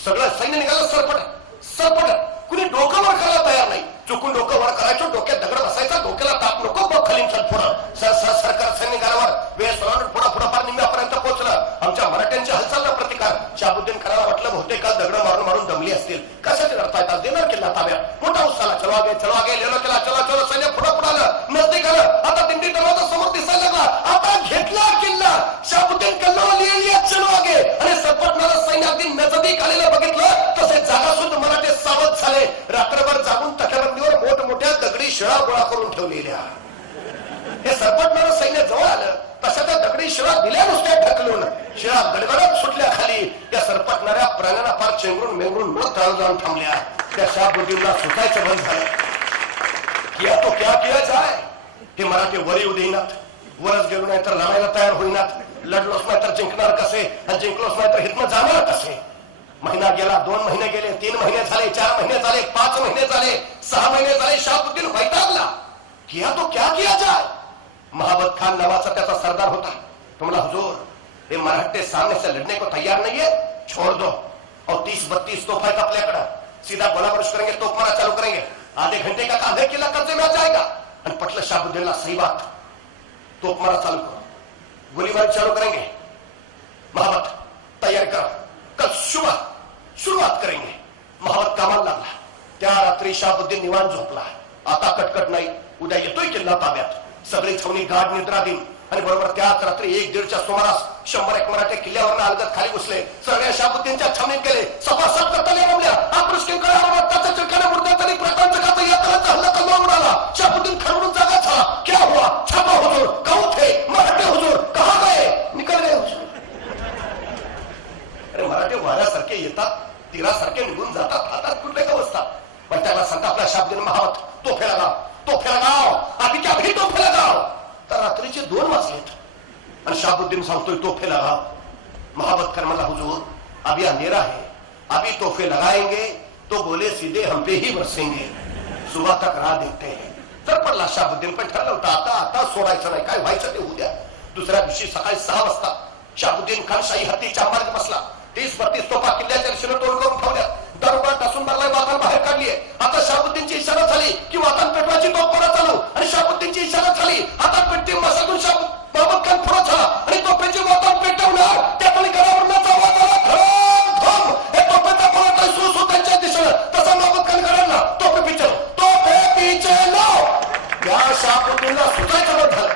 सगळं सैन्य निघालं सरपट सरपट. कुणी डोकं वर करायला तयार नाही. चुकून डोकं वर करायचं, डोक्यात दगड बसायचा, डोक्याला ताप नको, बघ खाली चल पुढं. सरकार सैन्य गावावर वेळ सोडून पुढं फार निम्म्यापर्यंत पोहोचलं. आमच्या मराठ्यांच्या हालचालला प्रतिकार. शाहबुद्दीन खानाला वाटलं बहुतेक काल दगड मारून मारून दमली असतील. कशाचे लढता येतात, देणार किल्ला ताब्यात. मोठा उत्साह, चलो आगे लेलो केला, चलो सैन्य पुढं आलं, नजदीक आलं. आता दिंडी दरवाजा समोर दिसायला लागला. आता घेतला किल्ला. शाहबुद्दीन कल्ला लिहिली चलो आगे. आणि सरपटणारा सैन्य अगदी नजदीक आलेलं बघितलं तसे जागा सुद्धा मराठे सावध झाले. रात्रभर जागून तटबंदीवर मोठमोठ्या दगडी शिळा गोळा करून ठेवलेल्या. हे सरपटणारं सैन्य जवळ आलं तशा त्या दगडी शिळा दिल्या नुसत्या ढकलून. शिळा गडगडत सुटल्या खाली. त्या सरपटणाऱ्या प्राण्यांना फार चेंगरून मेंगरून मग तळ जाऊन थांबल्या. त्या शाहबुद्दीनला सुटायचं बंद झालं. किया तो क्या किया जाय. हे मराठी वर येऊ देईनात. वरच गेलो नाही तर लढायला तयार होईनात. लढलोच नाही तर जिंकणार कसे, आणि जिंकलोच नाही तर हितनं जाणार कसे. महिना गेला, 2 महिने गेले, 3 महिने झाले, 4 महिने झाले, 5 महिने झाले, 6 महिने झाले. शाहबुद्दीन वैतागला. किया तो क्या किया जाय. महाबत खान नावाचा त्याचा सरदार होता. तो म्हणला हुजूर, ये मराठे सामने से लड़ने को तैयार नहीं है, छोड़ दो. और 30-32 तोप है अपने सीधा गोला बारूद करेंगे, तोप मारा चालू करेंगे. आधे घंटे का आधे किला कब्जे में आ जाएगा. और पटल शाहबुद्दीनला सही बात. तोप मारा चालू करो, गोलीबारी चालू करेंगे. महाबत तैयारी करो, कल सुरुवात करेंगे. महाबत कामाला लागला. त्या रात्री शाहबुद्दीन निवांत झोपला. आता कटकट नाही, उद्या येतोय किल्ला ताब्यात. सगळी छवणी गाढ निद्रा दिन. आणि बरोबर त्याच रात्री 1-1:30च्या सुमारास 100-1 मराठे किल्ल्यावरनं अलगत खाली घुसले. सगळ्या शाहबुद्दीनच्या छावणीत गेले. सपासप कत्तल्या रमल्या. त्याच्या चिरकाने मुर्द्यात आणि प्रतांचं खातं या तऱ्हेचा हल्ला कल्ला उडाला. शाहबुद्दीन खरवून जागा झाला. क्या हुआ, छापा हुजूर, कहूं थे मराठे हुजूर, कहां गए, निकल गए हुजूर. अरे मराठे वाऱ्यासारखे येतात, तीरासारखे निघून जातात, हातात कुठले का बसतात. पण त्याला संतापला शाहबुद्दीन. महावत तोफे लगाव, अभी क्या भी तोफे लगाव. तर रात्रीचे 2 वाजलेत आणि शाहबुद्दीन सांगतोय तोफे लगाव. महाबत खान म्हणला हुजूर, अभी अंधेरा है, अभी तोफे लगाएंगे तो बोले सीधे हम पे ही बरसेंगे. सुबह तक राह देखते हैं. तर पडला शाहबुद्दीन. पण ठरलं होतं आता सोडायचं नाही, काय व्हायचं ते उद्या. दुसऱ्या दिवशी सकाळी 6 वाजता शाहबुद्दीन खान शाही हत्तीच्या अंबारीत बसला. 30-32 तोफा किल्ल्याच्या दिशेने तोड करून ठेवल्या. दरबार टासून मारलाय, वातान बाहेर काढलीये. आता शाहबुद्दीनची इशारा झाली की वातान पेटवायची तोफ मारा चालू. आणि शाहबुद्दीनची इशारा झाली, हातात पेटती मसाजून महाबत खान पुढे झाला आणि तोफेची वातान पेटवणार. त्यातून गडावरणाचा आवाज आला, धम. हे तोफेचा फळा सुरू त्यांच्या दिशेनं. तसा महाबत खान गडाला तोफे पिचलो, तोफे पिचलो. त्या शाहबुद्दीनला सुटायचं बंद झालं.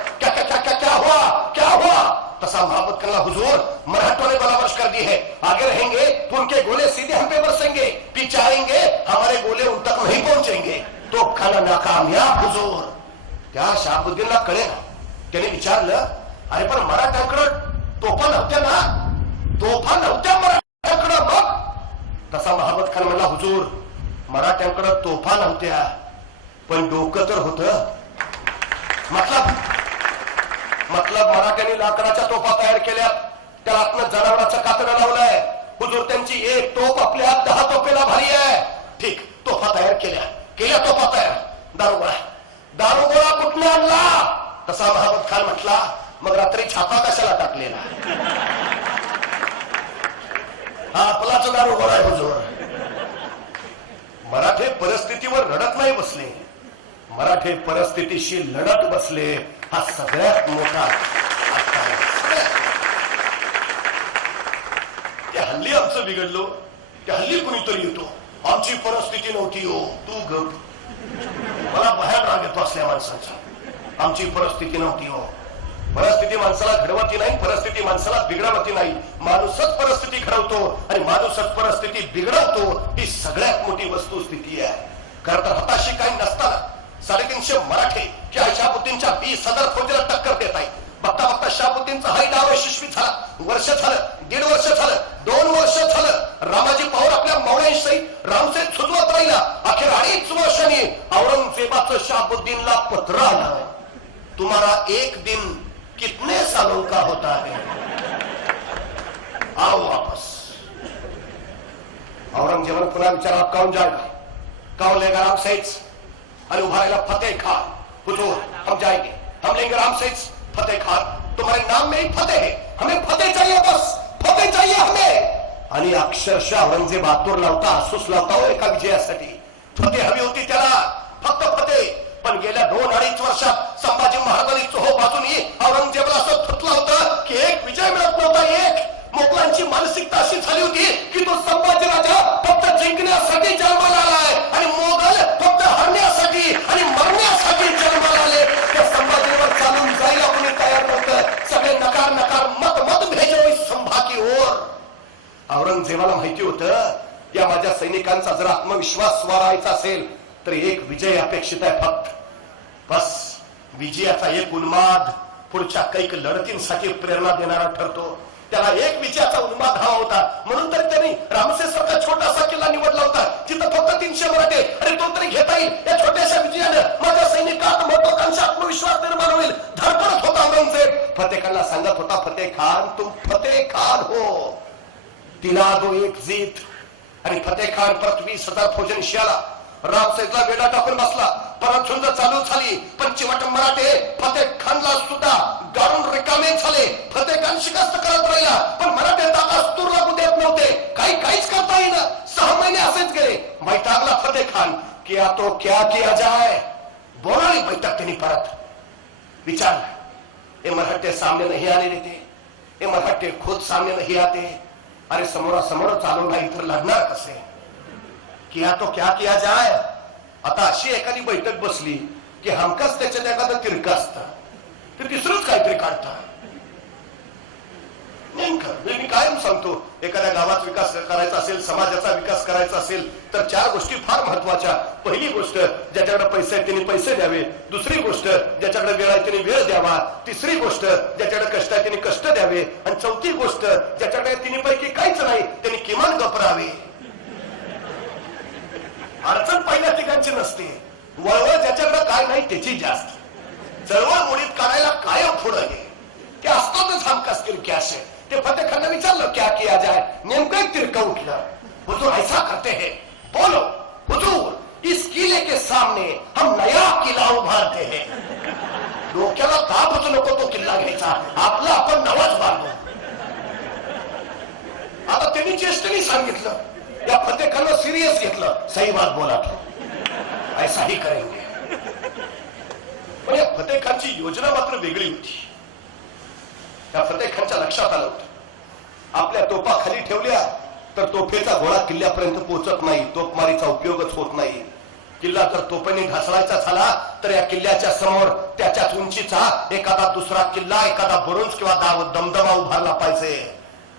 क्या हुआ. तसा महाबत खानला, हुजूर मराठों ने गोलाबारी कर दी है, आगे रहेंगे तो उनके गोले सीधे हम पे बरसेंगे, पीछे आएंगे हमारे गोले उन तक नहीं पहुंचेंगे. तो खाना नाकामयाब हुजूर. त्या शाहबुद्दीनला कळे ना. त्याने विचारलं, अरे पण मराठ्यांकडं तोफा नव्हत्या ना. तोफा नव्हत्या मराठ्यांकडं. मग तसा महाबत खान म्हणला, हुजूर मराठ्यांकडं तोफा नव्हत्या पण डोकं तर होतं. मतलब मराठ्यांनी लाकडाच्या तोफा तयार केल्या. त्याला आतनं जनावराचं कातडं लावलंय. हुजूर त्यांची एक तोफ आपल्या 10 तोफेला भारी आहे. ठीक, तोफा तयार केल्या तोफा तयार. दारुगोळा कुठनं आणला. तसा महाबत खान म्हटला, मग रात्री छापा कशाला टाकलेला. हा आपलाच दारुगोळा आहे हुजूर. मराठे परिस्थितीवर रडत नाही बसले, मराठे परिस्थितीशी लढत बसले. हा सगळ्यात मोठा. त्या हल्ली आमचं बिघडलो, त्या हल्ली कुणीतरी येतो, आमची परिस्थिती नव्हती हो, तू गप. मला बाहेर राग येतो असल्या माणसांचा. आमची परिस्थिती नव्हती हो. परिस्थिती माणसाला घडवती नाही, परिस्थिती माणसाला बिघडवती नाही. माणूसच परिस्थिती घडवतो आणि माणूसच परिस्थिती बिघडवतो. ही सगळ्यात मोठी वस्तुस्थिती आहे. खरं तर हाताशी काही नसताना 350 मराठे त्या शाहबुद्दीनच्या 20,000 फौजेला टक्कर देत आहे. बघता बघता शाहबुद्दीनचा हा डाव यशस्वी झाला. वर्ष झालं, 1.5 वर्ष झालं, 2 वर्ष झालं. रामाजी पवार आपल्या मौळ्यांसहित रामसेन सुजवत राहिला. अखेर 2.5 वर्षांनी औरंगजेबाचं शाहबुद्दीनला पत्र आलं, तुम्हारा 1 दिन कितने सालों का होता है, आओ वापस. औरंगजेबाने पुन्हा विचारा, कौन जाएगा, कौन लेगा रामसेन. अरे उभारेला फतेह खान. हुजूर हम जाएंगे, हम लेंगे रामसेन फतेह खान. तुम्हारे नाम में ही फतेह है, हमें फतेह चाहिए बस. फतेह चाहिए हमें. आणि अक्षरशः औरंगजेब आतुर लावता, असूस लावता हो एका विजयासाठी. फतेह हवी होती त्याला, फक्त फतेह. पण गेल्या 2-2.5 वर्षात संभाजी महाराजांनी चोहो बाजूनी औरंगजेबला असं थुतलं होतं की एक विजय मिळत नव्हता. एक मोगलांची मानसिकता अशी झाली होती की तो संभाजी राजा फक्त जिंकण्यासाठी जन्माला आलाय आणि मोगल फक्त हरण्यासाठी आणि मरण्यासाठी जन्माला आले. त्या संभाजीवर चालून जायला कोणी तयार नव्हतं. सगळे नकार नकार मत मत भेजो इस संभा की ओर. औरंगजेबाला माहिती होतं या माझ्या सैनिकांचा जर आत्मविश्वास वाढवायचा असेल तर एक विजय अपेक्षित आहे फक्त. बस विजयाचा एक उन्माद पुढच्या कैक लढतींसाठी प्रेरणा देणारा ठरतो. त्याला एक विजयाचा उन्माद हवा होता. म्हणून तर त्यांनी रामसेसारखा छोटासा किल्ला निवडला होता जिथं फक्त 300 मराठे आणि तो तरी घेता येईल. या छोट्याशा विजयानं माझ्या सैनिकात महत्वाकांक्षा आत्मविश्वास निर्माण होईल धडपडत होता औरंगजेब. फतेह खानला सांगत होता, फतेह खान तुम फतेह खान हो, दिला दो एक जीत. आणि फतेह खान परत 20,000 फौजांशी आला. रामसेजला वेढा टाकून बसला. परत झुंज चालू झाली. पण चिवट मराठे फतेह खानला सुद्धा गाडून रिकामे झाले. फतेह खान शिकस्त करत राहिला पण मराठे ताकास तूर लागू देत नव्हते. काहीच करता येईना. 6 महिने असेच गेले. बैठकला फतेह खान किया तो क्या किया जाए. बोलाली बैठक त्यांनी परत. विचार, ये मराठे सामने नहीं आने देते, ये मराठे खुद सामने नहीं आते. अरे समोरासमोर चालू नाही तर लढणार कसे. किया तो क्या किया जाए. आता अशी एखादी बैठक बसली की हमकाच त्याच्यात एखादं तिरकं असतं तर तिसरंच काहीतरी काढतं. नेमकं मी कायम सांगतो, एखाद्या गावात विकास करायचा असेल, समाजाचा विकास करायचा असेल तर 4 गोष्टी फार महत्वाच्या. पहिली गोष्ट, ज्याच्याकडे पैसे आहेत त्यांनी पैसे द्यावे. दुसरी गोष्ट, ज्याच्याकडे वेळ आहे त्यांनी वेळ द्यावा. तिसरी गोष्ट, ज्याच्याकडे कष्ट आहे त्यांनी कष्ट द्यावे. आणि चौथी गोष्ट, ज्याच्याकडे तिन्हीपैकी काहीच नाही त्यांनी किमान गपरावे. अडचण पहिल्या ठिकाणची नसते. वळवळ ज्याच्याकडे काय नाही त्याची जास्त. चळवळ मुळीत काढायला कायम पुढं आहे. ते असतातच हमखास तिरके असे. ते फतेह खानने विचारलं क्या किया जाए. नेमकं एक तिरकं उठलं. हुजूर ऐसा करते हैं, बोलो हुजूर इस किले के सामने हम नया किला उभारते हैं. डोक्याला तापच नको तो किल्ला घ्यायचा, आपला आपण नवाच बांधू. आता त्यांनी चेष्टेने सांगितलं. या फतेह खानला सिरियस घेतलं. सही बात बोला तो, ऐसा ही करेंगे. पण या फतेह खानची योजना मात्र वेगळी होती. या फतेह खानच्या लक्षात आलं होतं आपल्या तोफा खाली ठेवल्या तर तोफेचा गोळा किल्ल्यापर्यंत पोहोचत नाही, तोफमारीचा उपयोगच होत नाही. किल्ला जर तोफेने घासळायचा झाला तर या किल्ल्याच्या समोर त्याच्याच उंचीचा एखादा दुसरा किल्ला, एखादा बुरुज किंवा दमदमा उभारला पाहिजे.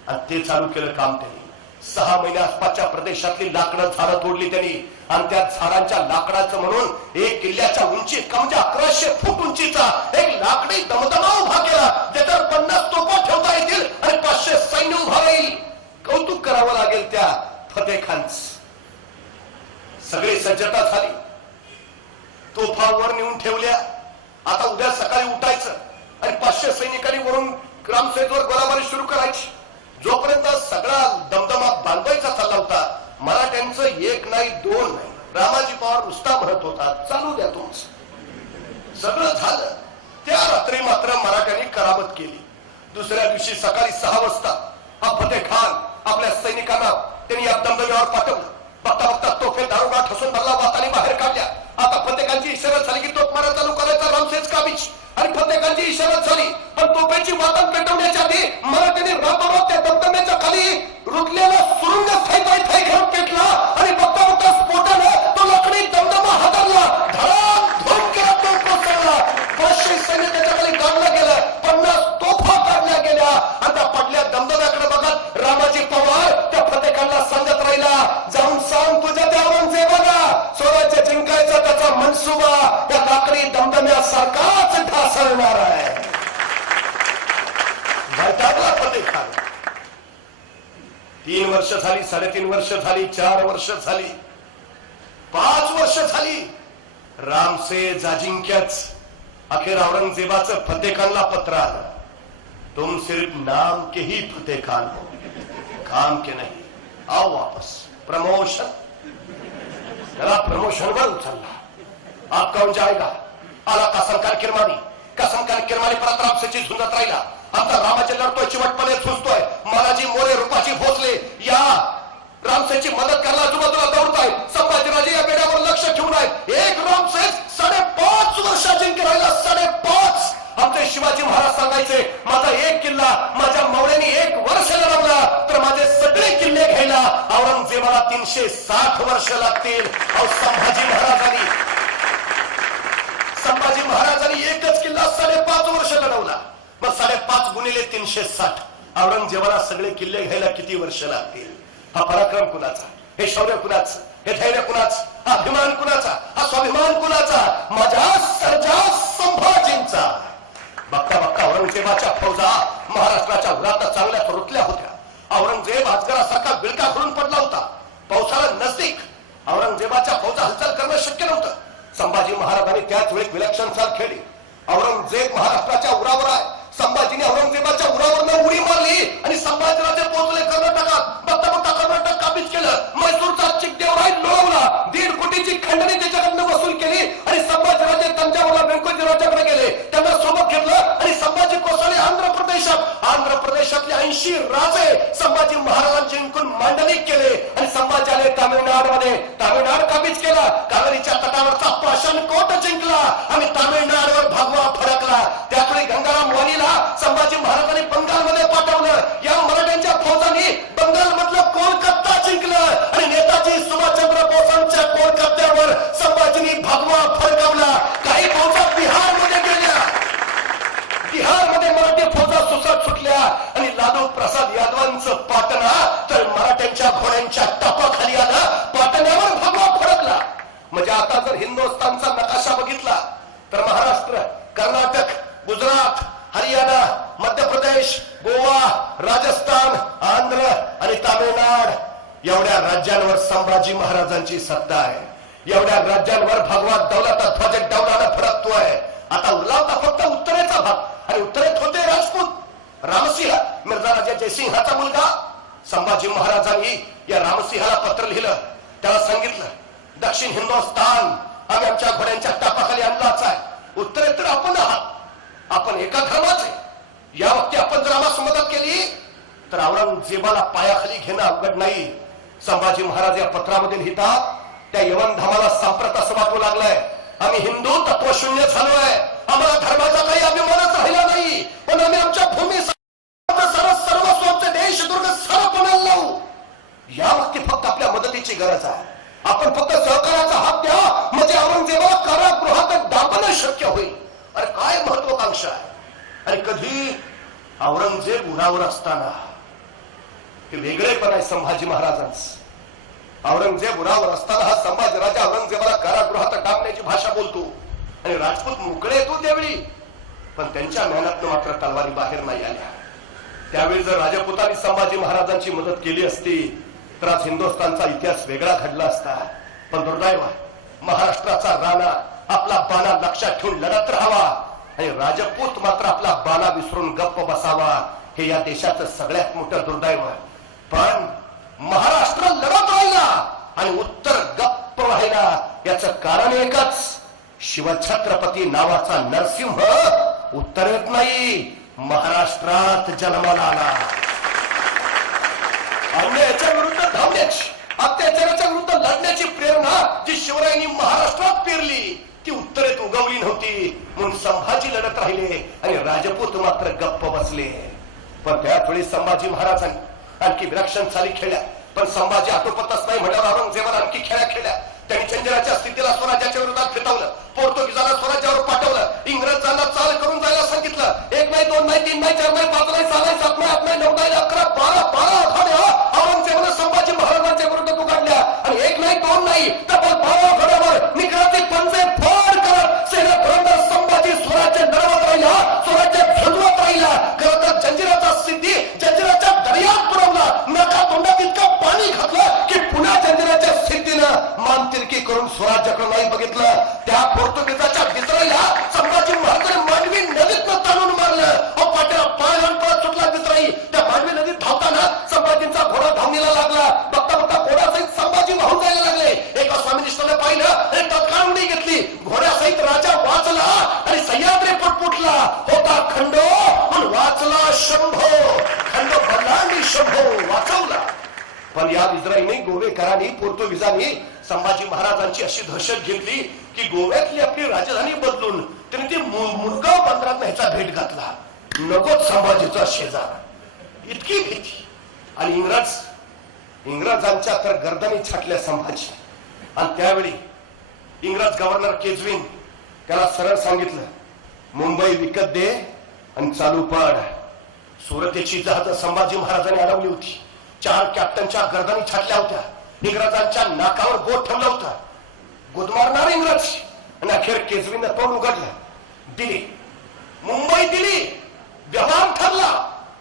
आणि ते चालू केलं काम त्यांनी. 6 महिने आसपासच्या प्रदेशातली लाकडं झाडं तोडली त्यांनी आणि त्या झाडांच्या लाकडाचं म्हणून एक किल्ल्याच्या उंचीत का म्हणजे 1100 फूट उंचीचा एक लाकडी दमदमा उभा केला ज्याच्यावर 50 तोफा ठेवता येतील आणि 500 सैन्य उभा राहील. कौतुक करावं लागेल त्या फतेह खानच. सगळी सज्जता झाली. तोफा वर नेऊन ठेवल्या. आता उद्या सकाळी उठायचं आणि 500 सैनिकांनी वरून ग्रामसेजवर गोळाबारी सुरू करायची. जोपर्यंत सगळा दमदमा बांधवायचा चालला होता मराठ्यांचं 1 नाही 2 नाही, रामाजी पवार नुसता म्हणत होता चालू द्या तुमचं. सगळं झालं. त्या रात्री मात्र मराठ्यांनी करामत केली. दुसऱ्या दिवशी सकाळी 6 वाजता फतेह खान आपल्या सैनिकांना त्यांनी या दमदम्यावर पाठवलं. बघता बघता तोफे दारुगा ठसून भरला, वातानी बाहेर काढल्या. आता फतेह खानची इशारा झाली की तोफ मारा चालू करायचा रामसेज काबीज. आणि फतेह खानची इशारा झाली पण तोफेची वातान पेटवण्याच्या आधी मराठ्यांनी रातोरात त्या दमदम्याच्या खाली रुतलेला सुरुंग थाई घेऊन पेटला आणि बघता बघता स्फोटानं तो लाकडी दमदमा हादरला. धडाधूम केला तो कोसळला. 500 सैन्य त्याच्या खाली काढलं गेलं. 50 तोफा काढल्या गेल्या आणि त्या पडल्या दमदम्याकडे बघत रामाजी पवार त्या फतेह खानला सांगत राहिला, जाऊन सांग तुझ्या त्या औरंगजेबाला स्वराज्य जिंकायचा त्याचा मनसुबा त्या लाकडी दमदम्यासारखाच ढासळणार आहे. वैतागला फतेह खान. 3 वर्ष झाली, 3.5 वर्ष झाली, 4 वर्ष झाली, 5 वर्ष झाली. रामसेज अजिंक्यच. अखेर औरंगजेबाचं फतेह खानला पत्र आलं, तुम सिर्फ नाम के ही फतेह खान हो, काम के नहीं, आओ वापस. प्रमोशन. त्याला प्रमोशनवर उचलला. आप कौन जाएगा. आला कसम खान किरमानी. कसम खान किरमानी परत रामसेची झुंजत राहिला. आमचा रामाचे लढतोय, चिवटपणे सुचतोय, मानाजी मोरे रूपाची भोसले या रामसेनची मदत करायला आजूबाजूला दौडताय. संभाजीराजे या बेड्यावर लक्ष ठेवून आहेत. एक रामसेन 5.5 वर्ष जिंके राहिला. 5.5. आमचे शिवाजी महाराज सांगायचे, माझा एक किल्ला माझ्या मावळ्यांनी 1 वर्ष लढवला तर माझे सगळे किल्ले घ्यायला औरंगजेबाला 360 वर्ष लागतील. संभाजी महाराजांनी एकच किल्ला 5.5 वर्ष लढवला. मग 5.5 गुणिले 360 औरंगजेबाला सगळे किल्ले घ्यायला किती वर्ष लागतील? हा पराक्रम कुणाचा? हे शौर्य कुणाचं? हे धैर्य कुणाचं? हा अभिमान कुणाचा? हा स्वाभिमान कुणाचा? माझ्या सर्जा संभाजींचा. बघता बघता औरंगजेबाच्या फौजा महाराष्ट्राच्या उरात चांगल्या रुतल्या होत्या. औरंगजेब अजगरासारखा बिळका करून पडला होता. पावसाळा नजदीक. औरंगजेबाच्या फौजा हालचाल करणं शक्य नव्हतं. संभाजी महाराजांनी त्याच वेळी विलक्षण चाल खेळली. औरंगजेब महाराष्ट्राच्या उरावर आहे. संभाजीने औरंगजेबाच्या उरावर उडी मारली आणि संभाजीराजे पोहोचले कर्नाटकात. बघता बघता कर्नाटक काबीज केलं. मैसूरचा चिकदेवराय लोळवला. 1.5 कोटीची खंडणी त्याच्याकडनं वसूल केली आणि संभाजीराजे तंजावरला व्यंकोजीराजाकडे गेले. त्यांना सोबत घेतलं आणि संभाजी कोसळले आंध्र प्रदेशातले 80 राजे संभाजी महाराजांनी जिंकून मांडलिक केले आणि संभाजी आले तामिळनाडूमध्ये. तामिळनाड काबीज केला. कावेरीच्या तटावरचा पाषाणकोट जिंकला आणि तामिळनाडूवर भगवा फडकला. त्यावेळी गंगाराम वाणीला संभाजी महाराजांनी बंगालमध्ये पाठवलं. या मराठ्यांच्या फौजांनी बंगालमधलं कोलकाता जिंकलं आणि नेताजी सुभाषचंद्र बोसांच्या कोलकात्यावर संभाजींनी भगवा फडकवला. काही फौजा बिहारमध्ये गेल्या. बिहारमध्ये मराठी फौजा सुसाट सुटल्या आणि लालू प्रसाद यादवांचं पाटणा तर मराठ्यांच्या घोड्यांच्या टापाखाली आलं. पाटण्यावर भगवा फडकला. म्हणजे आता जर हिंदुस्थानचा नकाशा बघितला तर महाराष्ट्र, कर्नाटक, गुजरात, हरियाणा, मध्य प्रदेश, गोवा, राजस्थान, आंध्र आणि तामिळनाड एवढ्या राज्यांवर संभाजी महाराजांची सत्ता आहे. एवढ्या राज्यांवर भगवा दौलत ध्वज डौलानं फडकतोय. आता उरला होता फक्त उत्तरेचा भाग आणि उत्तरेत होते राजपूत. रामसिंह मिर्झा राजा जयसिंहाचा मुलगा. संभाजी महाराजांनी या रामसिंहाला पत्र लिहिलं. त्याला सांगितलं, दक्षिण हिंदुस्थान आम्ही आमच्या घोड्यांच्या टापाखाली आणलाच आहे. उत्तरेत तर आपण आहात. आपण एका धर्माचे. या वक्ती आपण जर आम्हाला मदत केली तर औरंगजेबाला पायाखाली घेणं अवघड नाही. संभाजी महाराज या पत्रामध्ये लिहितात, त्या यवनधामाला सांप्रत असं वाटू लागलंय, आम्ही हिंदू तत्वशून्य झालोय. आम्हाला धर्माचा काही अभिमानच राहिला नाही. पण आम्ही आमच्या भूमी सर्वस्वाचे देश दुर्ग सर्व कोणाला लावू. या वक्ती फक्त आपल्या मदतीची गरज आहे. आपण फक्त सहकार्याचा हात द्या म्हणजे औरंगजेबाला कारागृहात डांबणं शक्य होईल. अरे काय महत्वाकांक्षा आहे. आणि कधी औरंगजेब उरावर असताना हे वेगळेपण आहे संभाजी महाराजांचं. औरंगजेब उरावर असताना हा संभाजी राजा औरंगजेबाला कारागृहात डांबण्याची भाषा बोलतो आणि राजपूत मोकळे येतो त्यावेळी. पण त्यांच्या मेहनतनं मात्र तलवारी बाहेर नाही आल्या. त्यावेळी जर राजपुतांनी संभाजी महाराजांची मदत केली असती तर आज हिंदुस्थानचा इतिहास वेगळा घडला असता. पण दुर्दैव महाराष्ट्राचा राणा आपला बाणा लक्षात ठेवून लढत राहावा आणि राजपूत मात्र आपला बाणा विसरून गप्प बसावा. हे या देशाचं सगळ्यात मोठं दुर्दैव आहे. पण महाराष्ट्र लढत राहिला आणि उत्तर गप्प राहिला. याचं कारण एकच, शिवछत्रपती नावाचा नरसिंह उत्तरेत नाही महाराष्ट्रात जन्माला आला. अन्यायाच्या विरुद्ध धावण्याची, अत्याचाराच्या विरुद्ध लढण्याची प्रेरणा जी शिवरायांनी महाराष्ट्रात पेरली ती उत्तरेत उगवली नव्हती. म्हणून संभाजी लढत राहिले आणि राजपूत मात्र गप्प बसले. पण त्याचवेळी संभाजी महाराजांनी आणखी विलक्षण चाली खेळल्या. पण संभाजी आटोपतच नाही म्हटल्यावर औरंगजेबाला आणखी खेळ्या खेळल्या. त्यांनी चंद्राच्या स्थितीला स्वराज्याच्या विरोधात फिरवलं. पोर्तुगीजांना स्वराज्यावर पाठवलं. इंग्रजांना चाल करून जायला सांगितलं. 1 नाही 2 नाही 3 नाही 4 नाही 5 नाही 6 नाही 7 नाही 8 नाही 9 नाही 11 12 आघाड्या औरंगजेबाने संभाजी महाराजांच्या विरुद्ध उघडल्या आणि 1 नाही 2 नाही तब्बल 12 आघाड्यावर निकराचे पंजे फोड करत सेना पुरंदर संभाजी स्वराज्य लढवत राहिला. स्वराज्य झुलवत राहिला. खरं तर जंजिराचा सिद्धी जंजिराच्या दर्यात बुडवला. नका तोंडात इतकं पाणी घातलं की पुन्हा जंजिराच्या सिद्धीनं मानतिरकी करून स्वराज्याकडे नाही बघितलं. त्या पोर्तुगीजाच्या विसरायला संभाजी महाराजांनी मांडवी नदीतनं ताणून मारलं. पाट्याला पाय लावून परत सुटला विसराई. त्या मांडवी नदीत धावताना संभाजींचा घोडा धावणीला लागला. बघता बघता घोडासहित संभाजी वाहून जायला लागले. एका स्वामी पण या इस्राईलने गोवेकरांनी पोर्तुगीजांनी संभाजी महाराजांची अशी दहशत घेतली की गोव्यातली आपली राजधानी बदलून त्यांनी ती मुरगाव बंदरात न्यायचा भेट घातला. नकोच संभाजीचा शेजार, इतकी भीती. आणि इंग्रजांच्या तर गर्दनी छाटल्या संभाजी. आणि त्यावेळी इंग्रज गव्हर्नर केजविन त्याला सरळ सांगितलं, मुंबई विकत दे आणि चालू पाड. सुरतेची जहाज संभाजी महाराजांनी अडवली होती. 4 कॅप्टनच्या गर्दनी छाटल्या होत्या. इंग्रजांच्या नाकावर बोट ठेवलं होतं. गुदमारणार इंग्रज. आणि अखेर केजरीनं तोंड उघडलं. दिली, मुंबई दिली. व्यवहार ठरला.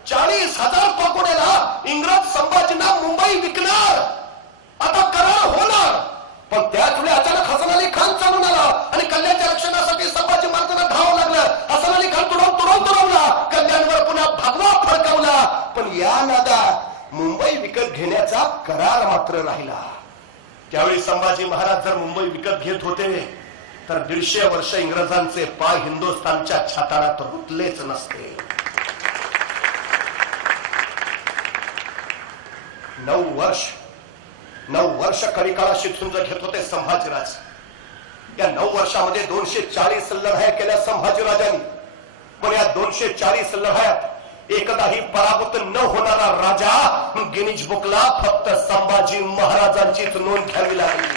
40,000 पाकोड्याला इंग्रज संभाजींना मुंबई विकणार. आता करार होणार. पण त्याच वेळी अचानक हसन अली खान चालून आला आणि कल्याणच्या रक्षणासाठी संभाजी महाराजांना धावावं लागलं. हसन अली खान तुडवला. कल्याणवर पुन्हा भगवा फडकावला. पण या नादात मुंबई विकत घेण्याचा करार मात्र राहिला. त्यावेळी संभाजी महाराज जर मुंबई विकत घेत होते तर 150 वर्ष इंग्रजांचे पाय हिंदुस्थानच्या छाताळात रुतलेच नसते. 9 वर्ष कलिकाळाशी झुंज घेत होते संभाजीराज. या 9 वर्षामध्ये 240 लढाया केल्या संभाजीराजांनी. पण या 240 लढायात एकदाही पराभूत न होणारा राजा गिनीज बुकला फक्त संभाजी महाराजांचीच नोंद घ्यावी लागली.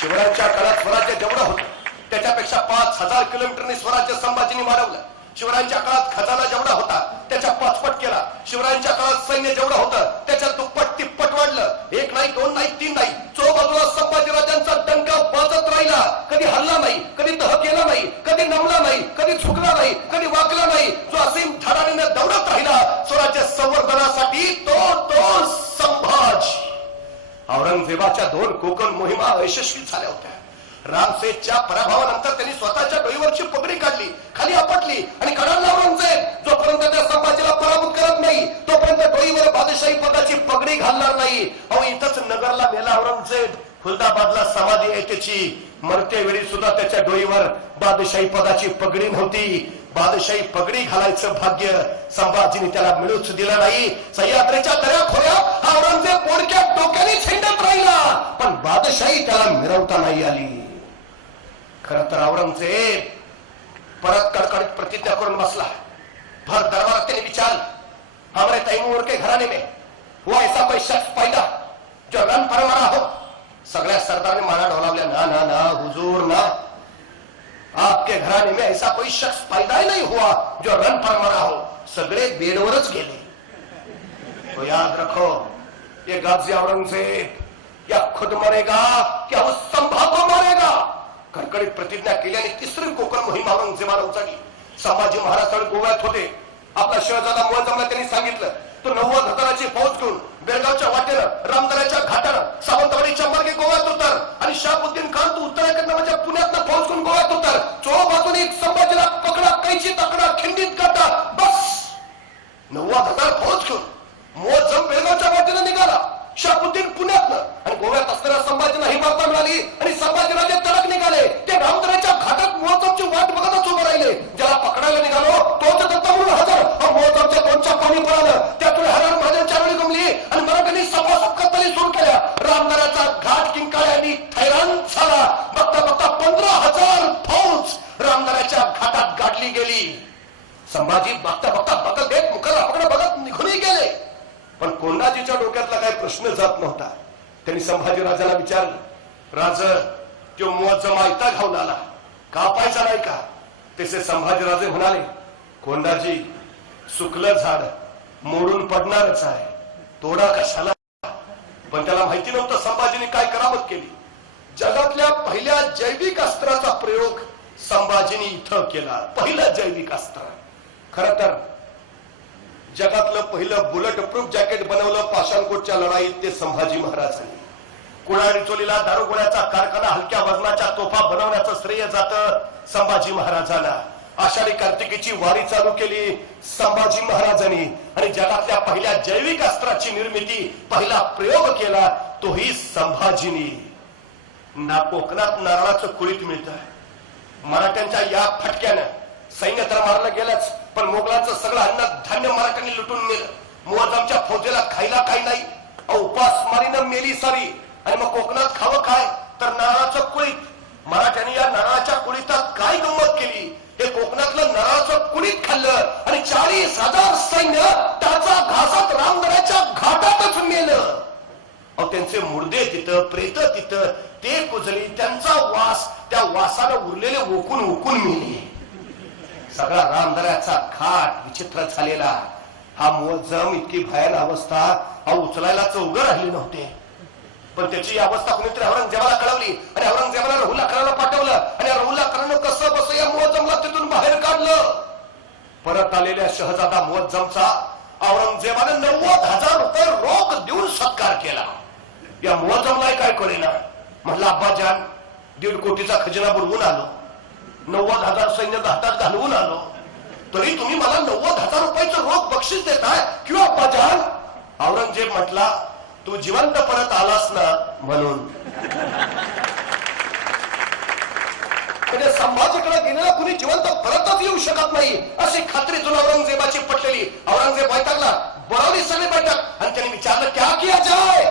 शिवरायांच्या काळात स्वराज्य जेवढं होतं त्याच्यापेक्षा 5,000 किलोमीटरनी स्वराज्य संभाजींनी वाढवलं. शिवरायांच्या काळात खजाना जेवढा होता त्याच्या 5पट केला. शिवरायांच्या काळात सैन्य जेवढं होतं त्याच्या दुप्पट तिप्पट वाढलं. 1 नाही, 2 नाही, 3 नाही, चौबाजूला संभाजीराजांचा डंका वाजत राहिला. कधी हल्ला नाही, कधी तह केला नाही, कधी नमला नाही, कधी झुकला नाही, कधी वाकला नाही. जो असीम धडाडीनं दौडत राहिला स्वराज्य संवर्धनासाठी तो संभाजी. औरंगजेबाच्या 2 कोकण मोहिमा यशस्वी झाल्या होत्या. रामसेठच्या पराभवानंतर त्यांनी स्वतःच्या डोईवरची पगडी काढली, खाली आपटली आणि कडाला औरंगजेब जोपर्यंत त्या संभाजीला पराभूत करत नाही तोपर्यंत डोईवर बादशाही पदाची पगडी घालणार नाही. अहो इथंच नगरला नेला औरंगजेब. खुलदाबादला समाधी आहे त्याची. मरते वेळी सुद्धा त्याच्या डोईवर बादशाही पदाची पगडी नव्हती. बादशाही पगडी घालायचं भाग्य संभाजीने त्याला मिळूच दिलं नाही. सह्याद्रीच्या दऱ्याखोऱ्यात हा औरंगजेब पोडक्यात डोक्याने झेंडत राहिला पण बादशाही त्याला मिरवता नाही आली. खरं तर औरंगजेब परत कडकडीत प्रतिज्ञा करून बसला. भर दरबारात त्याने विचारलं, हमारे तैमूर के घराने में वो ऐसा कोई शख्स पैदा जो रण पर मरा हो. सगळ्या सरदारने माना ढोलावल्या, ना हुजूर ना, आपके घराने में ऐसा कोई शख्स पैदा ही नहीं हुआ जो रण पर मरा हो. सगळे बेडवरच गेले. तो याद रखो, ये गाजी औरंगजेब या खुद मरेगा क्या उस संभा को मारेगा. कडकडीत प्रतिज्ञा केल्याने 3री कोकण मोहीम औरंगजेबाला उचलली. संभाजी महाराज गोव्यात होते. आपला शहजादा मुअज्जमला त्यांनी सांगितलं, तो 90,000ची फौज घेऊन बेळगावच्या वाटेनं रामदऱ्याच्या घाटानं सावंतवाडीच्या मार्गे गोव्यात उतर आणि शाहबुद्दीन खान तू उत्तरेकडनं म्हणजे पुण्यातनं फौज घेऊन गोव्यात उतर. चोबाजूने संभाजीला पकडा, कैची तकडा, खिंडीत काटा. बस 90,000 फौज घेऊन मुअज्जम बेळगावच्या वाटेनं निघाला. शाहबुद्दीन पुण्यातनं आणि गोव्यात असणाऱ्या संभाजीला ही वार्ता मिळाली आणि संभाजीराजे तडक निघाले. ते रामदऱ्याच्या घाटात मुअज्जमची वाट बघतच उभं राहिले. ज्याला पकडायला निघालो तोच दत्ता म्हणून हजर. मुअज्जमच्या 2च्या पाणी पडालं. त्यातून हरण महाराजांच्या वेळी गमली आणि मराठ्यांनी सभासद कत्तली सुरू केल्या. रामदऱ्याचा घाट किंकाळ्यांनी हैराण झाला. बघता बघता 15,000 फौज रामदऱ्याच्या घाटात गाडली गेली. संभाजी बघता बघता बघत देत मुखाला पकडा बघत निघूनही गेले. पण कोंडाजीच्या डोक्यातला काही प्रश्न जात नव्हता. त्यांनी संभाजी राजाला विचारलं, राज तो मुअज्जम आयता घाऊन आला, कापायचा नाही का. तसे संभाजीराजे म्हणाले, कोंडाजी सुकलं झाड मोडून पडणारच आहे, तोडा कशाला. पण त्याला माहिती नव्हतं संभाजीने काय करामत केली. जगातल्या पहिल्या जैविक अस्त्राचा प्रयोग संभाजीने इथं केला. पहिलं जैविक अस्त्र. खरं तर जगातलं पहिलं बुलेट प्रूफ जॅकेट बनवलं पाषाणकोटच्या लढाईत ते संभाजी महाराजांनी. कुणाडी चोलीला दारुगोळ्याचा कारखाना हलक्या वजनाच्या तोफा बनवण्याचं श्रेय जातं संभाजी महाराजांना. आषाढी कार्तिकीची वारी चालू केली संभाजी महाराजांनी आणि जगातल्या पहिल्या जैविक अस्त्राची निर्मिती पहिला प्रयोग केला तोही संभाजीनी. कोकणात नारळाचं कुळीत मिळतं. मराठ्यांच्या या फटक्यानं सैन्य तर मारलं गेलंच पण मोगलांचं सगळं अन्न धान्य मराठ्यांनी लुटून नेलं. मुअज्जमच्या फौजेला खायला काही नाही. उपासमारीनं मेली सारी. आणि मग कोकणात खावं काय तर नारळाचं कुळीत. मराठ्यांनी या नारळाच्या कुळीतात काय गंमत केली, हे कोकणातलं नारळाचं कुळीत खाल्लं आणि 40,000 सैन्य त्याचा घासात रामदऱ्याच्या घाटातच मेलं. अहो त्यांचे मुर्दे तिथं, प्रेत तिथं, ते कुजली, त्यांचा वास, त्या वासानं उरलेले ओकून ओकून मेले. सगळा रामदऱ्याचा घाट विचित्र झालेला. हा मुअज्जम इतकी भयान अवस्था, अहो उचलायला चौघ राहिले नव्हते. पण त्याची अवस्था कुणीतरी औरंगजेबाला कळवली आणि औरंगजेबाला राहुल अकराला पाठवलं आणि राहुल अकरानं कसं बस या मुअज्जमला तिथून बाहेर काढलं. परत आलेल्या शहजादा मुअज्जमचा औरंगजेबानं 90,000 रुपये रोख देऊन सत्कार केला. या मुअज्जमला काय कळेना. म्हणलं अब्बाजान 1.5 कोटीचा खजिना बुडवून आलो, 90,000 सैन्य हातात घालवून आलो, तरी तुम्ही मला 90,000 रुपयाचं रोख बक्षीस देताय किंवा अब्बाजान. औरंगजेब म्हटला तू जिवंत परत आलास ना म्हणून. म्हणजे संभाजीकडे गेलेला कुणी जिवंत परतच येऊ शकत नाही अशी खात्री जुन औरंगजेबाची पटलेली. औरंगजेब बैठकला बोलावली सगळी बैठक आणि त्यांनी विचारलं क्या किया जाए.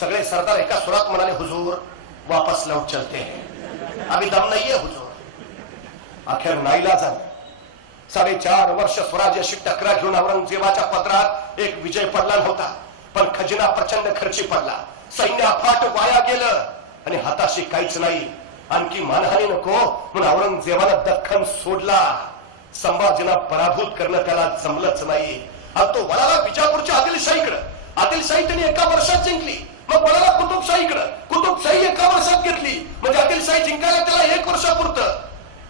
सगळे सरदार एका सुरात म्हणाले हुजूर वापस लौट चलते हैं, अभी दम नाहीये हुजूर. अखेर नाईलाजाने 4.5 वर्ष स्वराज्याशी टकरा घेऊन औरंगजेबाच्या पदरात एक विजय पडला नव्हता, पण खजिना प्रचंड खर्ची पडला. सैन्य अफाट वाया गेलं आणि हाताशी काहीच नाही. आणखी मानहानी नको म्हणून औरंगजेबानं दख्खन सोडला. संभाजीला पराभूत करणं त्याला जमलंच नाही. आणि तो वळाला विजापूरच्या आदिलशाहीकडे. आदिलशाही त्यांनी एका वर्षात जिंकली. मग वळाला कुतुबशाहीकडे. कुतुबशाही एका वर्षात घेतली. म्हणजे आदिलशाही जिंकायला त्याला 1 वर्षापुरतं,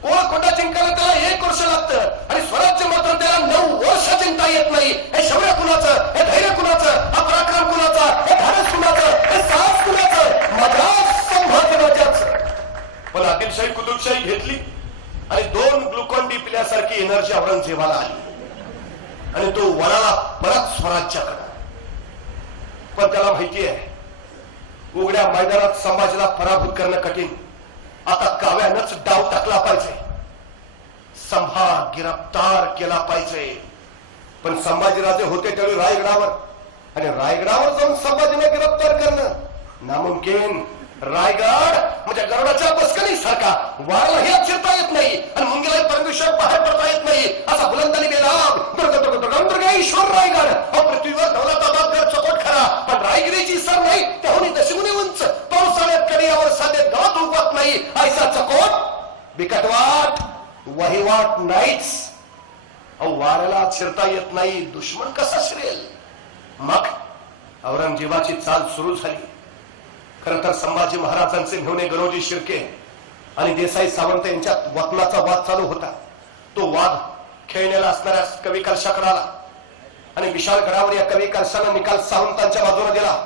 कोळकोंडा जिंकायला त्याला 1 वर्ष लागतं आणि स्वराज्य मात्र त्याला 9 वर्ष जिंकता येत नाही. हे शौर्य कुणाचं, हे धैर्य कुणाचं, हा पराक्रम कुणाचा, हे धाडस कुणाचं, हे साहस कुणाचं, मद्रास संभाजीराजाचं. पण आदिलशाही कुतुबशाही घेतली आणि 2 ग्लुकॉन डी पिल्यासारखी एनर्जी औरंगजेबाला आली आणि तो वळाला परत स्वराज्याकडे. पण त्याला माहिती आहे उघड्या मैदानात संभाजीला पराभूत करणं कठीण. आता काव्यानंच डाव टाकला पाहिजे, संभा गिरफ्तार केला पाहिजे. पण संभाजीराजे होते त्यावेळी रायगडावर आणि रायगडावर जाऊन संभाजीला गिरफ्तार करणं नामुमकिन. रायगड म्हणजे गरुडाच्या बसकनी सारखा वारालाही चिरता येत नाही आणि मुंगीलाही परमेश्वर बाहेर पडता येत नाही असा बुलंदानी बेलाब दुर्गेश्वर रायगड. पृथ्वीवर दौलताबाद गड चकोट खरा, पण रायगिरीची सर नाही त्याहून दशगुणी उंच. पावसाळ्यात कडियावर साधे गवत उगवत नाही ऐसा चकोट. बिकटवाट वहिवाट नाहीच. वाऱ्याला चिरता येत नाही, दुश्मन कसा शिरेल. मग औरंगजेबाची चाल सुरू झाली. खरं तर संभाजी महाराजांचे मेहुणे गणोजी शिर्के आणि देसाई सावंत यांच्यात वतनाचा वाद चालू होता. तो वाद खेळण्याला असणाऱ्या कवी कलशाकडे आला आणि विशाल गडावर या कवी कलशानं निकाल सावंतांच्या बाजूने दिला.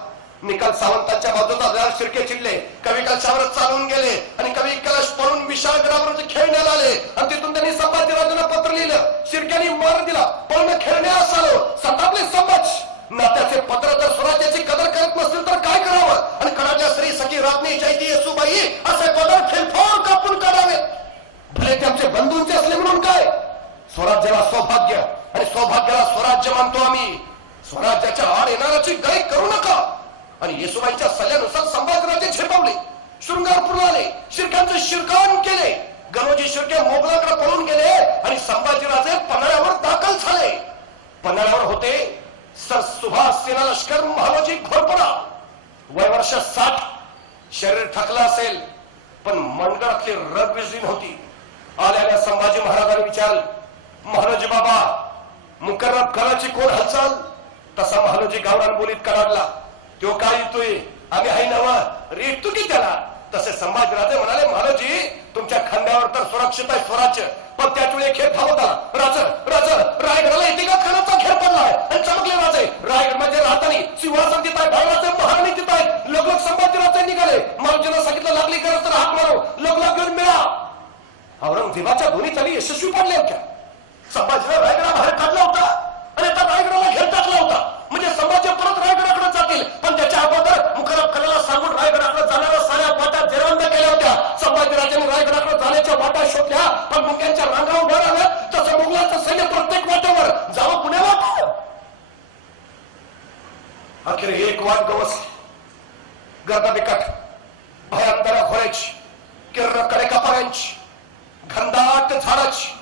निकाल सावंतांच्या बाजूचा शिर्के चिडले, कवी कलशावरच चालून गेले आणि कवी कलश पळून विशाल गडावर खेळण्याला आले आणि तिथून त्यांनी संभाजीराजांना पत्र लिहिलं. शिर्क्यांनी मार दिला, पळणं खेळण्यास आलो. संतापले संभाज. नात्याचे पत्र तर स्वराज्याची कदर करत नसतील तर काय करावं. आणि कडाच्या श्री सखी रात्नी जयती येसूबाई असे पदर फेलफार कापून काढावे. भले ते आमचे बंधूंचे असले म्हणून काय. स्वराज्याला सौभाग्य आणि सौभाग्याला स्वराज्य मानतो आम्ही. स्वराज्याच्या आड येणाऱ्याची गाई करू नका. आणि येसूबाईंच्या सल्ल्यानुसार संभाजीराजे झेपावले, शृंगारपूरला आले, शिर्क्यांचे शिरकान केले. गणोजी शिर्के मोगलाकडे पळून गेले आणि संभाजीराजे पन्हाळ्यावर दाखल झाले. पन्हाळ्यावर होते सर सुभाष सेना लष्कर महालोजी घोरपडा. वय वर्ष 60. शरीर थकलं असेल पण मनगडातली रग विजली नव्हती. आलेल्या संभाजी महाराजांनी विचारलं, महाराजी बाबा मुकर्रब कराची कोण हालचाल. तसा महाराजी गावरान बोलीत कडाडला, तो काय येतोय आम्ही हाय नवा रेटतो की त्याला. तसे संभाजीराजे म्हणाले, महाराजी तुमच्या खांद्यावर तर सुरक्षित आहे स्वराज्य, पण त्यावेळी एक खेळ थांबत आला. रायगडाला येते का खानाचा खेळ पडलाय आणि चमकले राजे. रायगड मध्ये राहताना सिंहासन तिथं आहे, भावनाचे महाराणी तिथं आहे. लोक संभाजीराजे निघाले. महाराजांना सांगितलं लागली गरज तर हात मारो, लोक घेऊन मिळा. औरंगजेबाच्या दोन्ही चाली यशस्वी पडल्या होत्या. संभाजीला रायगडा बाहेर काढला होता आणि आता रायगडाला घेर टाकला होता. म्हणजे संभाजी परत रायगडाकडे जातील, पण त्याच्या अगोदर मुकरब खानाला सांगून रायगडाकडे जाणाऱ्या साऱ्या वाटा जेरबंद केल्या होत्या. संभाजीराजांनी रायगडाकडे जाण्याच्या वाटा शोधल्या, पण मुंग्यांच्या रांगा उभ्या राहिल्या. तसं मुघलाचं सैन्य प्रत्येक वाटेवर जावं पुण्या वाट. अखेर एक वाट गवस गर्द बिकट भयांदर घोड्याची किरण कडेकपाऱ्यांची घनदाट झाडाची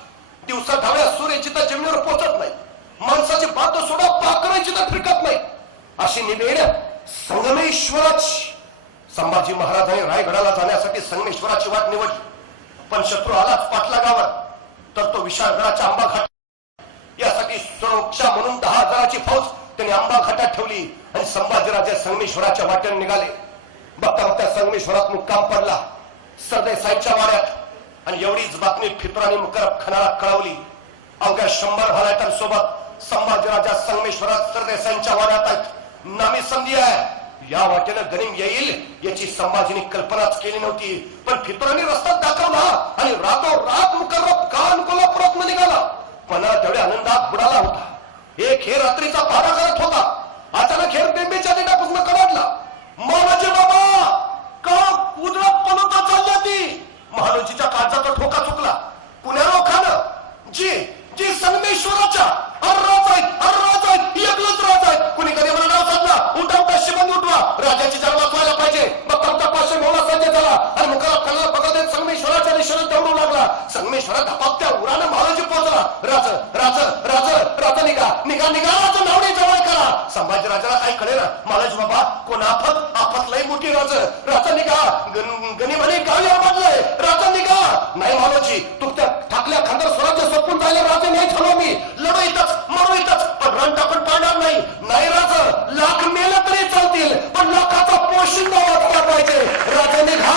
दिवसा ढवळ्या सूर्याची तर जमिनीवर पोचत नाही माणसाची बात सोडा पाखरांची तर फिरकत नाही अशी निवेड संगमेश्वराची संभाजी महाराजांनी रायगडाला जाण्यासाठी संगमेश्वराची वाट निवडली पण शत्रू आलाच पाठलागावर तर तो विशाळगडाच्या आंबा घाट यासाठी सुरक्षा म्हणून 10,000ची फौज त्यांनी आंबा घाटात ठेवली आणि संभाजीराजे संगमेश्वराच्या वाटेने निघाले बघता बघता संगमेश्वरात मुक्काम पडला सरदेसाईंच्या वाड्यात आणि एवढीच बातमी फितुरांनी मुकरब खानाला कळवली अवघ्या 100 भालायकांसोबत संभाजीराजा संगमेश्वरात सरदेसाईंच्या वाड्यात आहेत नामी संधी आहे या वाटेनं गनिम येईल याची संभाजीने कल्पनाच केली नव्हती पण फितुरांनी रस्ता दाखवला आणि रातोरात मुकरब खान कोल्हापुरात निघाला पणा तेवढ्या आनंदात बुडाला होता एक हे रात्रीचा पहारा करत होता अचानक हेर बेंबेच्या देटापासून कडाडला महाराजे बाबा का उजळत पलवता चालल्या ती महाराजीच्या काळजाचा ठोका चुकला कुण्या रोखानं जी संगमेश्वराच्या राज आहेत एकलंच राज आहेत कुणी कधी मला नाव साधला उठा शिबंद उठवा राजाची जान वाचवायला पाहिजे बघता पाचशे मोला सज्ज झाला आणि मुखाला खाण्याला पकड देत संगमेश्वराच्या दिशेने दौडू लागला संगमेश्वरात धपापत्या उरानं महाराजी पोहोचला राज निघा राज नावडी जवळ करा संभाजी राजाला काय कळेल महाराज बाबा कोण आफत लय मोठी राजा निघा गणी म्हणे गावी आबादलंय राजा निघा नाही महाराजी तुमच्या ठाकल्या खांदर स्वराज्य सोपून जायला राजे नाही झालो मी लढो इथंच मरो इथंच पण रण टाकून पाडणार नाही राज लाख मेलं तरी चालतील पण लाखाचा पोशिंदा वाचला पाहिजे राजा निघा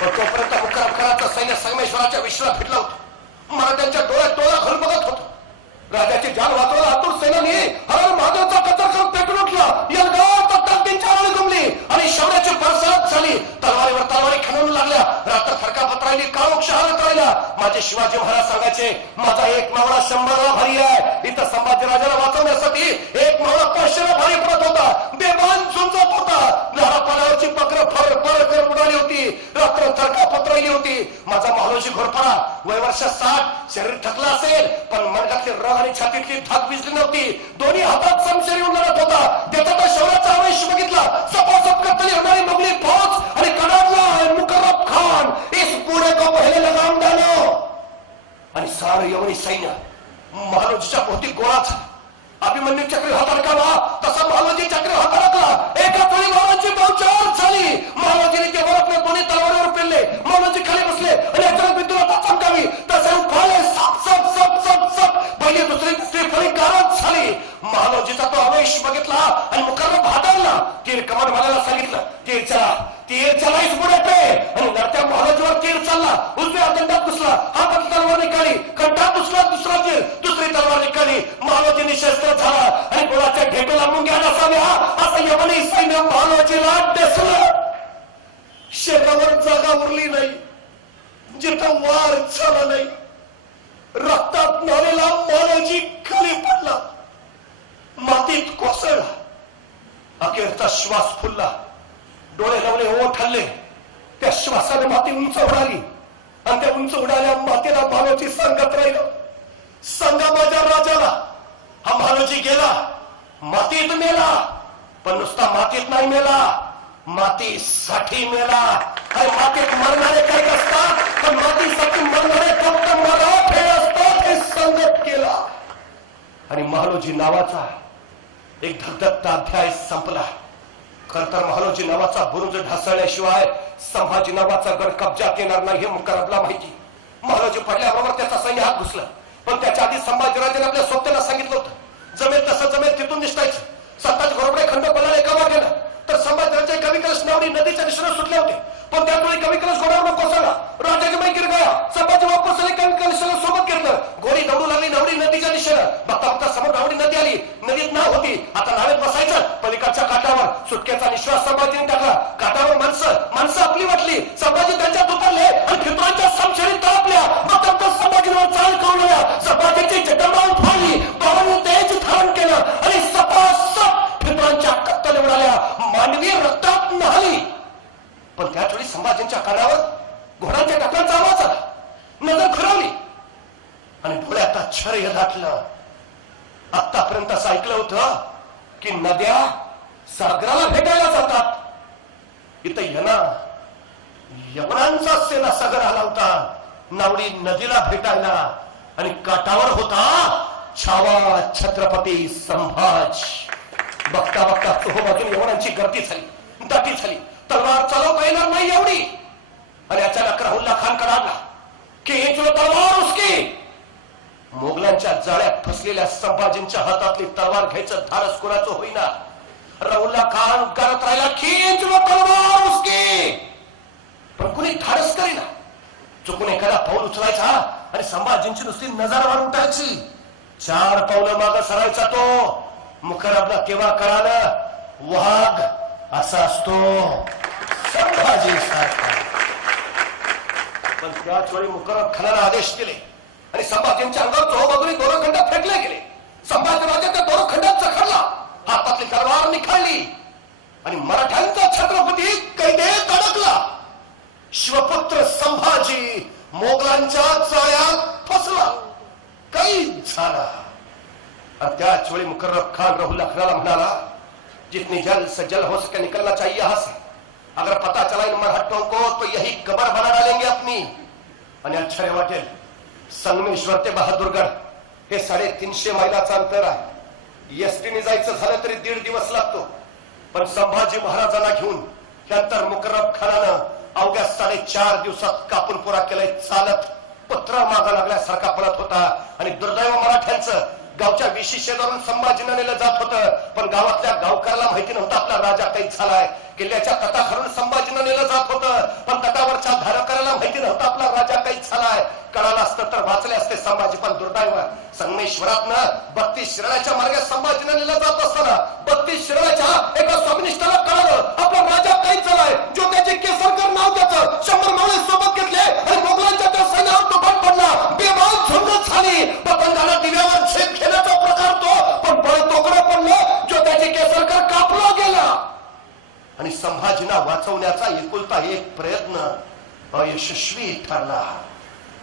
पण तोपर्यंत मुकरब खानाचं सैन्य संगमेश्वराच्या विश्वात फिरलं होतं मराठ्यांच्या डोळ्यात डोळा घालून बघत होतं राजाची जान वाचवायला आतुर सैन्याने हर महादेवचा कतर करून पेटून उठला यलगाव ताकदींच्या आळी जमली आणि शौर्याची बरसात झाली तलवारीवर तलवारी खणून लागल्या रात्र फरका पत्रायली काळोख शहरात राहिला माझे शिवाजी महाराज सांगायचे माझा एक मावळा 100ला भारी आहे इथं संभाजी राजाला वाचवण्यासाठी एक मावळा 500ला भारी पडत होता बेबान झुंजत होता नारापाण्यावरची पकर फर फर कर उडाली होती रात्र फरका पत्रायली होती माझा महालोजी घोरपडा वय वर्ष 60 शरीर थकलं असेल पण मनगटली रग आणि छातीतली धाक भिजली नव्हती दोन्ही हातात समशेरी लढत होता त्याचा तो शौर्याचा आवेश बघितला सपासप कत्तली होणारी मुघली फौज आणि कडाडला मुकरब खान इस बूढ़े को पहले लगाम डालो आणि सारं यवनी सैन्य महालोजीच्या भोवती गोळाच अभिमन्यू चक्री हात अडकावा तसा महालोजी चक्री हात अडकला एका तळी महाराजी बहुचार झाली महालोजीने ते वरपले दोन्ही तलवारीवर पेलले महालोजी खाली बसले आणि अचानक बिंदूला चमकावी तसे उखाळे सप पहिली दुसरी तिसरी फळी गारच झाली महालोजीचा तो आवेश बघितला आणि मुकरब हाताळला तीर कमान मारायला सांगितलं तीर चलाईस बुडे पे आणि लढत्या महालोजीवर तीर चालला उजव्या दंडात घुसला हातात तलवार निकाली कंठात घुसला दुसरा तीर दुसरी तलवार निकाली महालोजीने शस्त्र झाला आणि कोणाच्या ढेपेला मुंग्या नसाव्या असं यवनी सैन्य महालोजीला डेसलं शेतावर जागा उरली नाही जिथं वार झाला नाही रक्तात न्हालेला महालोजी खाली पडला मातीत कोसळला अखेरचा श्वास फुलला डोळे लावले ओठ हल्ले त्या श्वासाने माती उंच उडाली आणि त्या उंच उडाल्या मातीला महालोजी सांगत राहिलं सांगा माझ्या राजाला हा महालोजी गेला मातीत मेला पण नुसता मातीत नाही मेला मातीसाठी मेला आणि मातीत मरणारे काही असतात पण मातीसाठी मरणारे फक्त मराठे असतात हे सांगत केला आणि महालोजी नावाचा एक धगधगता अध्याय संपला खर तर महालोजी नावाचा बुरुज ढासळल्याशिवाय संभाजी नावाचा गड कब्जात येणार नाही हे मुकरबला माहिती महालोजी पडल्याबरोबर त्याचा सैन्य हात घुसला पण त्याच्या आधी संभाजीराजाने आपल्या सोबत्याला सांगितलं होतं जमेल तसं जमेल तिथून दिसतायचं सत्ताच घोरपडे खंड पडला एका वाटेला तर संभाजीराजे कवी कलश नावडी नदीच्या दिशेने सुटले होते पण त्यावेळी कवी कलश घोड्यावर कोसळला राजाची बाई गिरगाया संभाजी वापस आले कवी कलशाला सोबत घेतलं घोडी दौडू लागली नावडी नदीच्या दिशेनं बघता समोर नावडी नदी आली नदीत नाव होती आता नावेत बसायचं पलीकडच्या काठावर सुटकेचा निश्वास संभाजीने टाकला काठावर माणसं आपली वाटली संभाजी त्यांच्यात उतरले आणि फितुरांच्या समशेरी तळपल्या बघता संभाजीवर चाल करून आल्या संभाजीची जटरमाळ फाडली बाबांनी तेज धारण केलं आणि सपासप फितुरांच्या कत्तल उडाल्या मानवी रक्तात न्हाली पण त्याचवेळी संभाजींच्या कानावर घोड्यांच्या टकरांचा आवाज आला नजर फिरवली आणि डोळ्यात आश्चर्य दाटलं आतापर्यंत असं ऐकलं होतं की नद्या सागराला भेटायला जातात. इथं यवनांचा सेना सागर आला होता नावडी नदीला भेटायला आणि काठावर होता छावा छत्रपती संभाज. बघता बघता चोहोबाजून यवनांची गर्दी झाली, दाटी झाली. तलवार चालवता येणार नाही एवढी. आणि अचानक राहुल्ला खान कडाडला की इंचलो तलवार उसकी. मोगलांच्या जाळ्यात फसलेल्या संभाजींच्या हातातली तलवार घ्यायचं धाडस कोणाचं होईना. राहुल्ला खान करत राहिला की इंचलो तलवार उसकी. पण कुणी धाडस करीना. चुकून एखादा पाऊल उचलायचा आणि संभाजींची नुसती नजरवर उठायची. 4 पावलं मागं सरायचा तो. मुखरबला तेव्हा कळालं वाघ असा असतो संभाजी सारखा. पण त्याच वेळी मुकरब खानाला आदेश दिले आणि संभाजींच्या अंगावर चोहोबाजूनी दोरखंड फेकले गेले. संभाजीराजा त्या दोरखंडात जखडला, हातातली तलवार निखाळली आणि मराठ्यांचा छत्रपती कैदेत अडकला. शिवपुत्र संभाजी मोगलांच्या जाळ्यात फसला. कैद झाला. और त्याच वेळी मुकर्रब खान राहुल्ला खानाला म्हणाला जितनी जल्द से जल्द हो सके निकलना चाहिए यहां से. अगर पता चला इन मराठों को तो यही कबर बना डालेंगे अपनी. आणि आश्चर्य वाटेल संगमेश्वर ते बहादूरगड हे 350 मैलाचं अंतर आहे. एसटीने जायचं झालं तरी 1.5 दिवस लागतो. पण संभाजी महाराजांना घेऊन हे अंतर मुकर्रब खानानं अवघ्या 4.5 दिवसात कापून पुरा केलाय. चालत पत्रा मागा लागल्यासारखा पळत होता. आणि दुर्दैव मराठ्यांचं गावच्या विशिष्टेवरून संभाजींना नेलं जात होतं. पण गावातल्या गावकऱ्याला माहिती नव्हतं आपला राजा कैद झालाय. किल्ल्याच्या तटाखालून संभाजींना नेलं जात होतं. पण तटावरच्या धारकऱ्याला माहिती नव्हतं आपला राजा कैद झालाय. कळालं असतं तर वाचले असते संभाजी. पण दुर्दैव संगमेश्वरातनं 32 शिराळ्याच्या मार्गे संभाजींना नेलं जात असताना 32 शिराळ्याच्या एका स्वामिनिष्ठाला कळालं आपला राजा कैद झालाय. जो त्याचे केसरकर नाव त्याचं 100 मावळे सोबत घेतले आणि मोगलांच्या त्या सैन्यावर तुफान पडला. बेबाद झुंज झाली. पतंगाला दिव्यावर छेद घेण्याचा प्रकार तो. पण बळ तोकडं पडलं जो त्याचे केसरकर कापला गेला. आणि संभाजींना वाचवण्याचा एकुलता एक प्रयत्न अयशस्वी ठरला.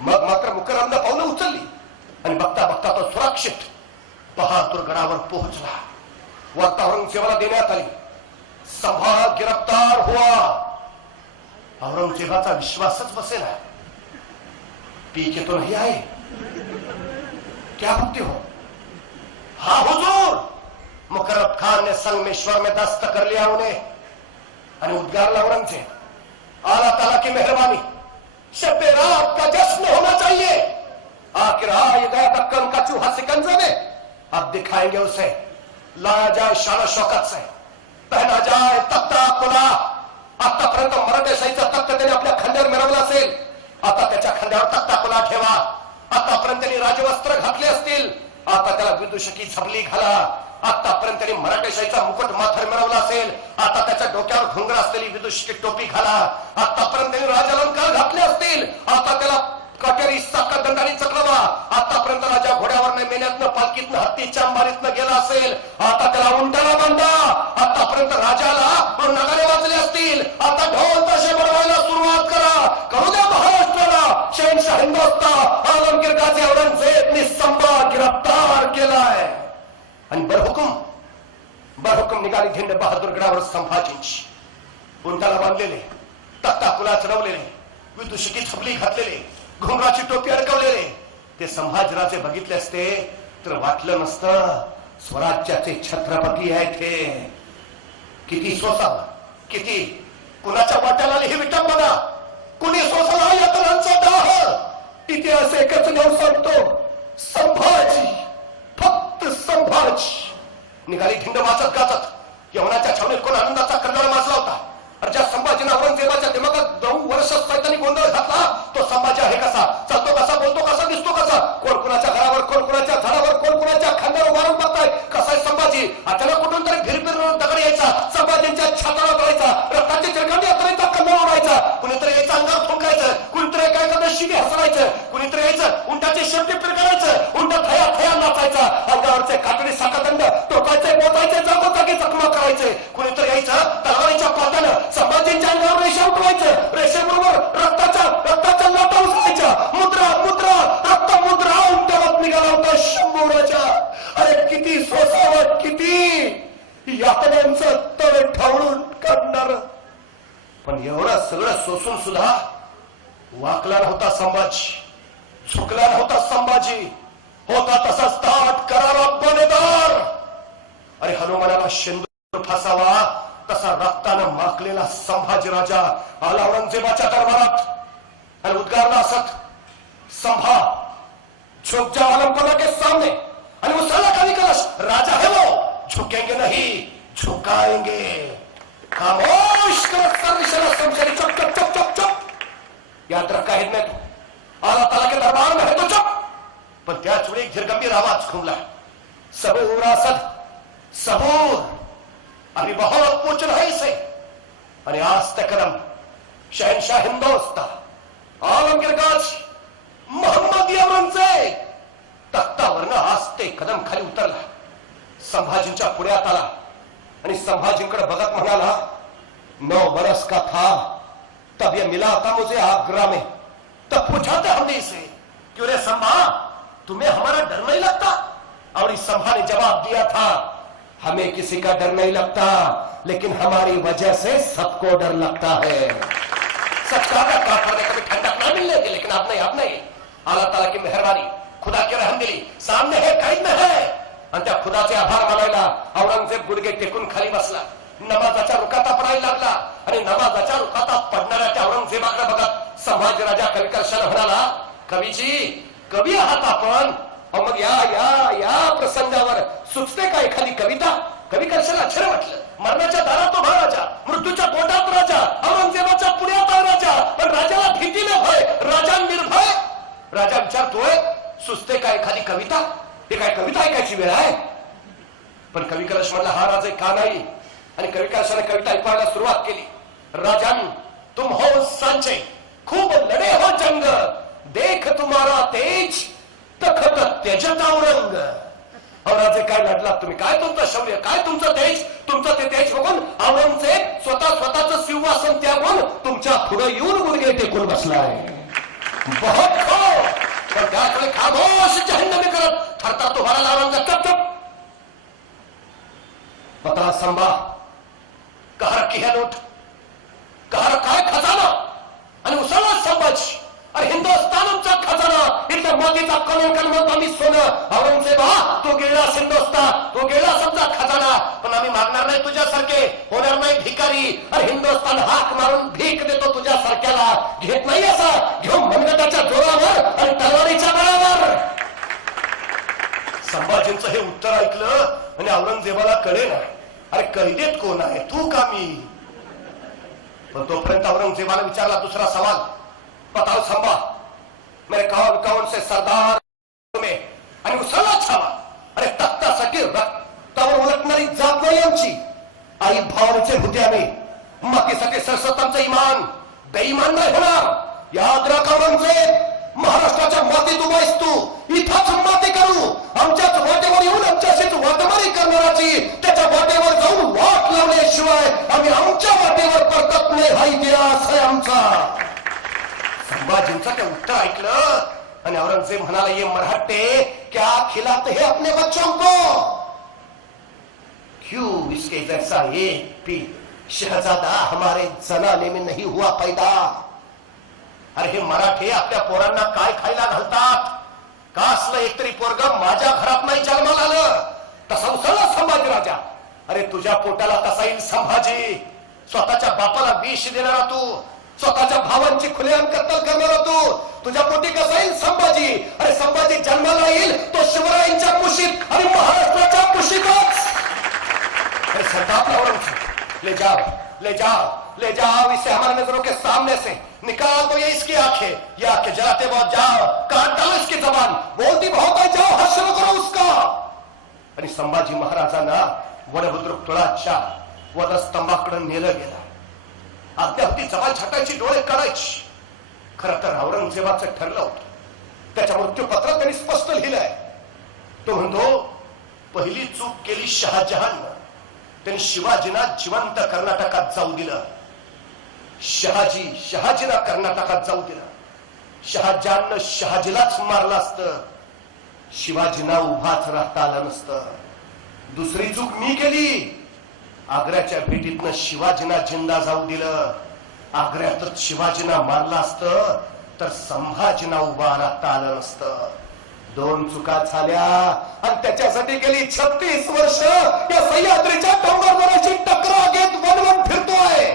मग मात्र मुकरबनं पावलं उचलली आणि बघता बघता तो सुरक्षित बहादूरगडावर पोहोचला. वार्ता औरंगजेबाला देण्यात आली. संभा गिरफ्तार हुआ. औरंगजेबाचा विश्वासच बसेना. पीछे तो नहीं आए. क्या भक्ति हो. हाँ हुजूर. मुकरब खान ने संगमेश्वर में दस्त कर लिया उन्हें. आणि उद्गारला औरंगजेब आला ताला की मेहरबानी. शब्बे रात का जश्न होना चाहिए. आखिर ये गया दक्कन का चूहा सिकंजा में. अब दिखाएंगे उसे. लाया जाए शान शौकत से. पहना जाए तख्ता कुला. आतापर्यंत मराठेशाहीचं तख्त त्याने आपल्या खांद्यावर मिरवलं असेल. आता त्याच्या खांद्यावर तख्ता कुला ठेवा. आतापर्यंत त्यांनी राजवस्त्र घातले असतील. आता त्याला विदूषकी झबली घाला. आतापर्यंत त्यांनी मराठेशाहीचा मुकुट माथावर मिरवला असेल. आता त्याच्या डोक्यावर घुंगर असलेली विदुषकी टोपी घाला. आतापर्यंत त्यांनी राजालंकार घातले असतील. आता त्याला कटेरी साखरदंडाने चक्रवा. आतापर्यंत राजा घोड्यावरनं मेन्यातनं पालखीतनं हत्तीच्या अंबारीतनं गेला असेल. आता त्याला उंटाला बांधा. आतापर्यंत राजाला नगारे वाजले असतील. आता ढोल ताशे बडवायला सुरुवात करा. करू द्या महाराष्ट्राला शहनशाह हिंदुस्तान आलमगीर गाजी औरंगजेबने संभा गिरफ्तार केलाय. आणि बरहुकुम निघाली झेंड बहादूरगडावर संभाजींची. उंटाला बांधलेले, तख्ता कुला चढवलेले, विदुषकी झबली घातलेले, घुंगराची टोपी अडकवलेले ते संभाजीराजे बघितले असते तर वाटलं नसतं स्वराज्याचे छत्रपती आहेत हे. किती सोसावं, किती कुणाच्या वाट्याला हे विटंबना. कुणी सोसला या तरांचा दाह. इतिहास एकच नाव सांगतो संभाजी. फक्त संभाजी. निघाली धिंड वाचत गाचत. यवनाच्या छावणीत कोण आनंदाचा कन्नड माजला होता. आणि ज्या संभाजीने औरंगजेबाच्या दिमागात 9 वर्ष सैतानी गोंधळ घातला तो संभाजी आहे कसा, चालतो कसा, बोलतो कसा, दिसतो कसा, कोण कुणाच्या घरावर, कोण कुणाच्या झाडावर, कोण कुणाच्या खांद्यावर उभारून बघताय कसा आहे संभाजी. अचानक कुठून तरी भिरभिर दगड यायचा. संभाजींच्या छाताला करायचा. रक्ताची चिरकांडी यात्राचा कन्नड उडायचा. कुणीतरी यायचं अंगावर फुंकायचं. कुणीतरी काय करतं शिवी हसवायचं. कुणीतरी यायचं उंटाची शेपटी पिरकायचं. उंट थया थया नाचायचा. अंगावरचे कातडी साखरदंड टोकायचे, बोचायचे, जागोजागी जखमा करायचे. कुणीतरी यायचं तलवारीच्या पातानं संभाजींच्या अंगावर रेषा उठवायचं. रेषेबरोबर रक्ताच्या लाटा उचलायच्या. मुद्रा रक्त मुद्रा उंटावत निघाला होता शंभू राजा. अरे किती सोसावं, किती यातनांचं माकला नव्हता संभाजी, झुकला नव्हता संभाजी, होता तसाच ताट करारा बनेदार. अरे हनुमानाला शेंदूर फासावा तसा रक्तानं माकलेला संभाजी राजा आला औरंगजेबाच्या दरबारात आणि उद्गारला असत, संभा झुक जा आलमकोला के सामने आणि उसला कभी कलश, राजा है वो, झुकेंगे नहीं झुकाएंगे. खामोश कर सर्विसला समशेरी, चुप चुप चुप चुप चुप. याद रखा है मैं तू आला ताला के दरबार में है तो चुप. पण त्याच वेळी एक धीरगंभीर आवाज खुमला, सबूर असद सबूर, अभी बहुत पूछ रहे से. आणि आज तकरम शहनशाह हिंदोस्ता आलमगीर गाज मोहम्मद यामनचे तख्तावरनं आज ते कदम खाली उतरला. संभाजींच्या पुढ्यात आला आणि संभाजींकडे बघत म्हणाला, 9 बरस का था तब ये मिला था मुझे आगरा में. तब पूछा था हमने इसे, क्यों रे संभा तुम्हें हमारा डर नहीं लगता? और इस संभा ने जवाब दिया था, हमें किसी का डर नहीं लगता, लेकिन हमारी वजह से सबको डर लगता है. सच कहा काफर ने कभी ठंडक ना मिलने दी, लेकिन अब नहीं. अल्लाह ताला की मेहरबानी, खुदा की रहमदिली सामने है, कैद में है. आणि त्या खुदाचे आभार मानायला औरंगजेब गुडघे टेकून खाली बसला. नमाजाच्या रुकाता पडायला लागला आणि नमाजाच्या रुकाता पडणाऱ्या त्या औरंगजेबाकडे बघत संभाजी राजा कविकर्षाला म्हणाला, कवीजी कवी आहात आपण, मग या प्रसंगावर सुचते का एखादी कविता? कविकर्षाला आश्चर्य वाटलं. मरणाच्या दारात उभा राजा, मृत्यूच्या पोटात राजा, औरंगजेबाच्या पुढ्यात राजा, पण राजाला भीतीने भय, राजा निर्भय. राजा विचारतोय, सुचते का एखादी कविता? हे काय कविता ऐकायची वेळ आहे? पण कविकर्ष म्हणला, हा राजे का नाही. आणि कविकर्षाने कविता ऐकायला सुरुवात केली. राजन तुम हो सांचे, खूप लढे हो जंग, देख तुम्हारा तेज तखत तेजता औरंग. राजे काय लढला तुम्ही, काय तुमचं शौर्य, काय तुमचं तेज. तुमचं ते तेज बघून औरंगजेब स्वतःच सिंहासन त्यागून तुमच्या पुढे येऊन गुडघे टेकून बसलाय. बहुत हो. पण त्याकडे खामोश जहन्नमी करत थरथर तो भरायला औरंगजेब, चुप चुप. बता संभा, कहा रखी है नोट, कहा रखा है खजाना? आणि उसळला संभाजी, अरे हिंदुस्थानचा खजाना, इथल्या मोदीचा कणकण आम्ही सोनं. औरंगजेबा तो गेला हिंदुस्थान, तो गेला समजा खजाना, पण आम्ही मागणार नाही तुझ्यासारखे, होणार नाही भिकारी. अरे हिंदुस्थान हाक मारून भीक देतो तुझ्यासारख्याला, घेत नाही असा, घेऊन मनगटाच्या जोरावर आणि तलवारीच्या बळावर. संभाजींचं हे उत्तर ऐकलं आणि औरंगजेबाला कळेना, अरे कैदेत कोण आहे, तू का मी? पण तोपर्यंत औरंगजेबाला विचारला दुसरा सवाल, बताओ संभा, मेरे कौन से सरदार तुम्हें? आणि उसळला छावा. अरे तख्तासाठी रक्तावर उलटणारी जात नाही आमची. आई भावाचे होते आम्ही, मातीसाठी सरसत आमचं इमान बेईमान नाही होणार. याद राख औरंगजेब, महाराष्ट्राच्या मातीत उभायस तू, इथंच माती करू. आमच्याच वाटेवर येऊन आमच्याशीच वाटमारी करणाराची त्याच्या वाटेवर जाऊन वाट लावल्याशिवाय आम्ही आमच्या वाटेवर परतत नाही, हा इतिहास आहे आमचा. संभाजींचं ते उत्तर ऐकलं आणि औरंगजेब म्हणाला, ये मराठे क्या खिलाते हैं अपने बच्चों को? क्यों इसके जैसा एक भी शहजादा हमारे जनाने में नहीं हुआ पैदा? अरे हे मराठे आपल्या पोरांना काय खायला घालतात? का असलं एकतरी पोरग माझ्या घरात नाही जन्माला आलं? तसा उसळला संभाजी राजा. अरे तुझ्या पोटाला कसा येईल संभाजी? स्वतःच्या बापाला विष देणारा तू, स्वतःच्या भावांची खुलेआम कत्तल करणारा तू, तुझ्या पोटी कसा येईल संभाजी? अरे संभाजी जन्माला येईल तो शिवरायांच्या कुशीत आणि महाराष्ट्राच्या कुशीतच. अरे सरदार औरंगजेब, ले जाओ इसे हमारे नजरों के सामने से, निकाल दो ये इसकी आंखें, ये आंखें जलाते बहुत जाओ, काट डालो इसकी जबान, बोलती बहुत है, जाओ हद शुरू करो उसका. आणि संभाजी महाराजांना वडबुद्रुक तुळाच्या वधस्तंभाकडे नेलं गेलं. आज्ञा होती जबान छाटायची, डोळे काढायची. खरं तर औरंगजेबाचं ठरलं होतं. त्याच्या मृत्यूपत्रात त्यांनी स्पष्ट लिहिलंय. तो म्हणतो, पहिली चूक केली शहाजहान, त्यांनी शिवाजींना जिवंत कर्नाटकात जाऊ दिलं. शहाजीला कर्नाटकात जाऊ दिलं. शहाजहाननं शहाजीलाच मारलं असतं, शिवाजींना उभाच राहता आलं नसतं. दुसरी चूक मी केली, आग्र्याच्या भेटीतनं शिवाजींना जिंदा जाऊ दिलं. आग्र्यातच शिवाजींना मारलं असतं तर संभाजीना उभा राहता आलं नसतं. 2 चुका झाल्या आणि त्याच्यासाठी गेली 36 वर्ष या सह्याद्रीच्या डोंगरदऱ्याची टकरा घेत वनवन फिरतोय.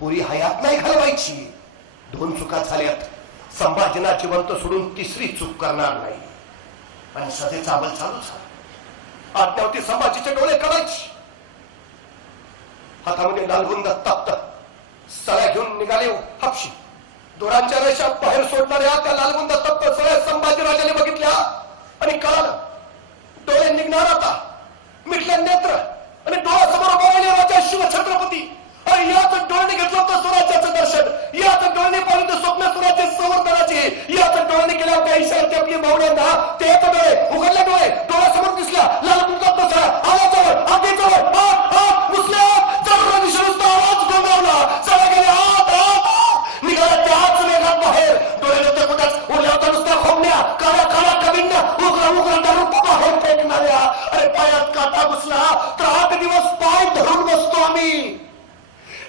पुरी हयात नाही घालवायची. 2 चुका झाल्यात. संभाजीना जिवंत सोडून 3री चूक करणार नाही. आणि सजेचा अंमल चालू झाला. आज्ञावती संभाजीचे डोळे काढायचे. हातामध्ये लालबुंद तप्त सळ्या घेऊन निघाले हापशी. दोरांच्या रेषा बाहेर सोडणाऱ्या त्या लालबुंद तप्त सळ्या संभाजीराजाने बघितल्या आणि कळालं डोळे निघणार आता. मिटले नेत्र आणि डोळ्यासमोर बोलले राजा शिवछत्रपती. आणि याच डोळ्याने घेतलं होतं स्वराज्याचं दर्शन. याच डोळ्याने पाहिलं होतं स्वप्न स्वराज्य संवर्धनाचे. याच डोळ्याने केल्या होत्या ईशाच्या आपली मावळ्यांना. तेच डोळे उघडले डोळे डोळ्यासमोर दिसल्या लालबुंद तप्त सळ्या. आवाजावर अगदी जवळ मुसल्या जरा दिशेनुसता आवाज गोंगावला. सगळ्या गेले आत आत निघाला त्याच वेगात बाहेर. डोळे नव्हते कुठेच उरल्या होत्या नुसत्या खोमण्या काळ्या काळ्या कविंना उघडा उघडा धरून बाहेर फेकणाऱ्या. अरे पायात काटा घुसला तर 8 दिवस पाय धरून बसतो आम्ही.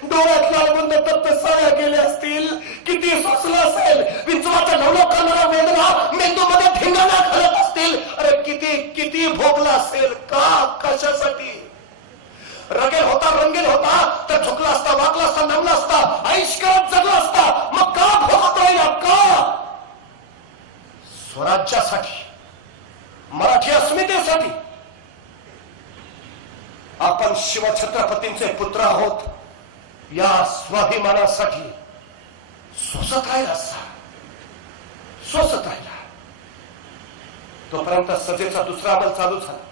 डोळ्यात लालबुंद तप्त साड्या गेल्या असतील. किती सोसलं असेल. विंचवाच्या ढवळकांना वेदना मेंदूमध्ये धिंगाणा घालत असतील. अरे किती किती भोगला असेल. का कशासाठी. रगेल होता रंगेल होता तर झुकला असता वाकला असता नमला असता आयुष करत जगला असता. मग का भोगत राहिला. का स्वराज्यासाठी मराठी अस्मितेसाठी. आपण शिवछत्रपतींचे पुत्र आहोत या स्वाभिमानासाठी सोसत राहिला असता. सोसत राहिला. तोपर्यंत सजेचा दुसरा अंमल चालू झाला.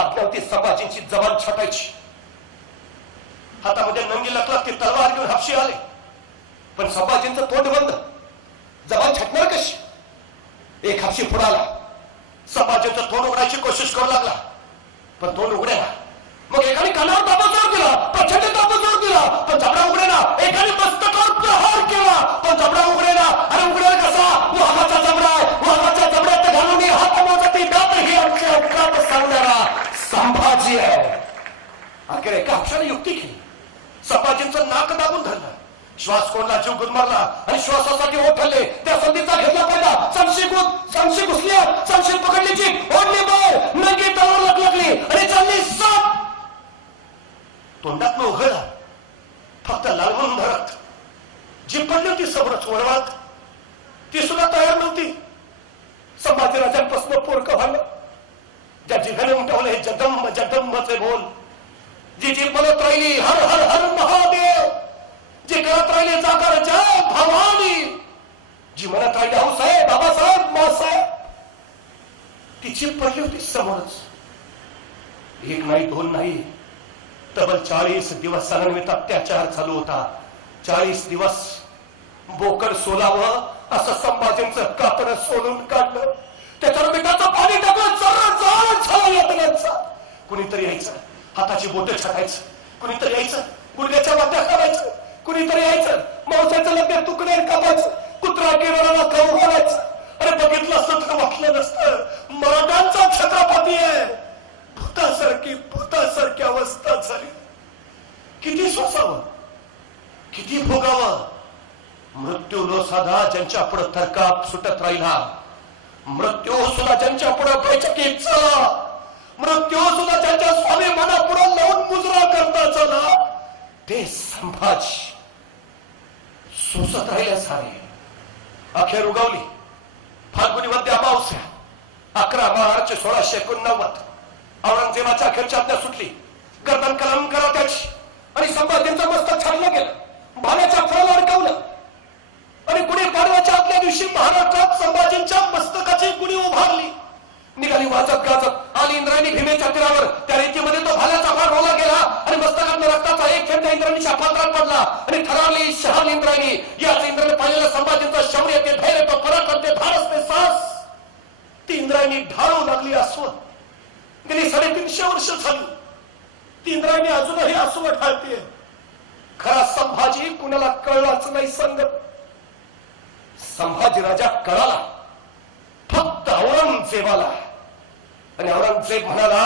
आज्ञावती संभाजींची जबान छाटायची. हातामध्ये नंगी लकलकती तलवार घेऊन हापशी आले. पण संभाजींचं तोंड बंद. जबान छाटणार कशी. एक हापशी फुडाला. संभाजींचं तोंड उघडायची कोशिश करू लागला पण तोंड उघडेना. मग एकाने कानावर दाबा जोर दिला प्रचंड दाबा जोर दिला पण जबडा उघडेना. एकाने मस्तकावर प्रहार केला पण जबडा उघडेना. अरे उघडेल कसा. वाघाचा जबडा आहे. वाघाच्या जबड्यात घालून हात मोजती दात ही अपघात सांगणारा संभाजी आहे. अखेर एका अक्षराने युक्ती केली. संभाजींचं नाक दाबून धरलं. श्वास कोणला जीव गुदमरला आणि श्वासासाठी ओठले. त्या संधीचा घेतला पाहिला. संशी घुसल्या. संशी पकडलीची ओढली बाहेर. नंगी तलवार लकलकली आणि चालली साप. तोंडात उघडला. फक्त लालबुंद धरत जी पडली होती समोरच वळवात ती सुद्धा तयार नव्हती. संभाजीराजांपासून पोरकं व्हायला. ज्या जिघाने उमटवले जगदंब जगदंबचे बोल. जी जी म्हणत राहिली हर हर हर महादेव. जी करत राहिली जागर जय भवानी. जी म्हणत राहिली आऊसाहेब बाबासाहेब मासाहेब. तिची पडली होती समोरच. 1 नाही 2 नाही तब्बल 40 दिवस सणानिमित्त अत्याचार चालू होता. 40 दिवस बोकड सोलावं असं संभाजींचं कातडं सोडून काढलं. त्याच्यावर मिठाचं पाणी टाकलं. झाला यातनांचा. कुणीतरी यायचं हाताची बोटं छाटायचं. कुणीतरी यायचं गुडघ्याच्या वाट्या करायचं. कुणीतरी यायचं मांसाचं लग्न तुकडे कापायचं. कुत्रा केवळाला खाऊ घालायचं. अरे बघितलं असतं तर वाटलं नसतं मराठ्यांचा छत्रपती आहे. भूतासारखी अवस्था झाली. किती सोसावं किती भोगावं. मृत्यू लो साधा ज्यांच्या पुढे थरकाप सुटत राहिला. मृत्यू सुद्धा ज्यांच्या पुढे बैठकीत चला. मृत्यू सुद्धा ज्यांच्या स्वाभिमानापुढे लावून मुजरा करता चला. ते संभाजी सोसत राहिल्या सारे. अखेर उगवली फाल्गुनी मध्ये अमावस्या. 11 मार्च 1689 औरंगजेबाच्या अखेरची आज्ञा सुटली. गर्दन कलम करा त्याची आणि संभाजींचं मस्तक छाडलं गेलं. भाल्याच्या फळाला अडकवलं आणि गुढी पाडव्याच्या आदल्या दिवशी महाराष्ट्रात संभाजींच्या मस्तकाची गुढी उभारली. निघाली वाजत गाजत आली इंद्रायणी भीमेच्या तीरावर. त्या रीतीमध्ये तो भाल्याचा फार रोला गेला आणि मस्तकातून रक्ताचा एक थेंब त्या इंद्रायणीच्या पात्रात पडला आणि थरारली शहाल इंद्रायणी. याच इंद्राने पाहिलेलं संभाजींचं शौर्य ते धैर्य तो पराक्रम ते धाडस ते साहस. ती इंद्रायणी ढाळू लागली अस्व. गेली 350 वर्ष झाली. ती इंद्रायणी अजूनही अस्व ढाळतीये. खरा संभाजी कुणाला कळलाच नाही संगत. संभाजी राजा कळाला फक्त औरंगजेबाला. आणि औरंगजेब म्हणाला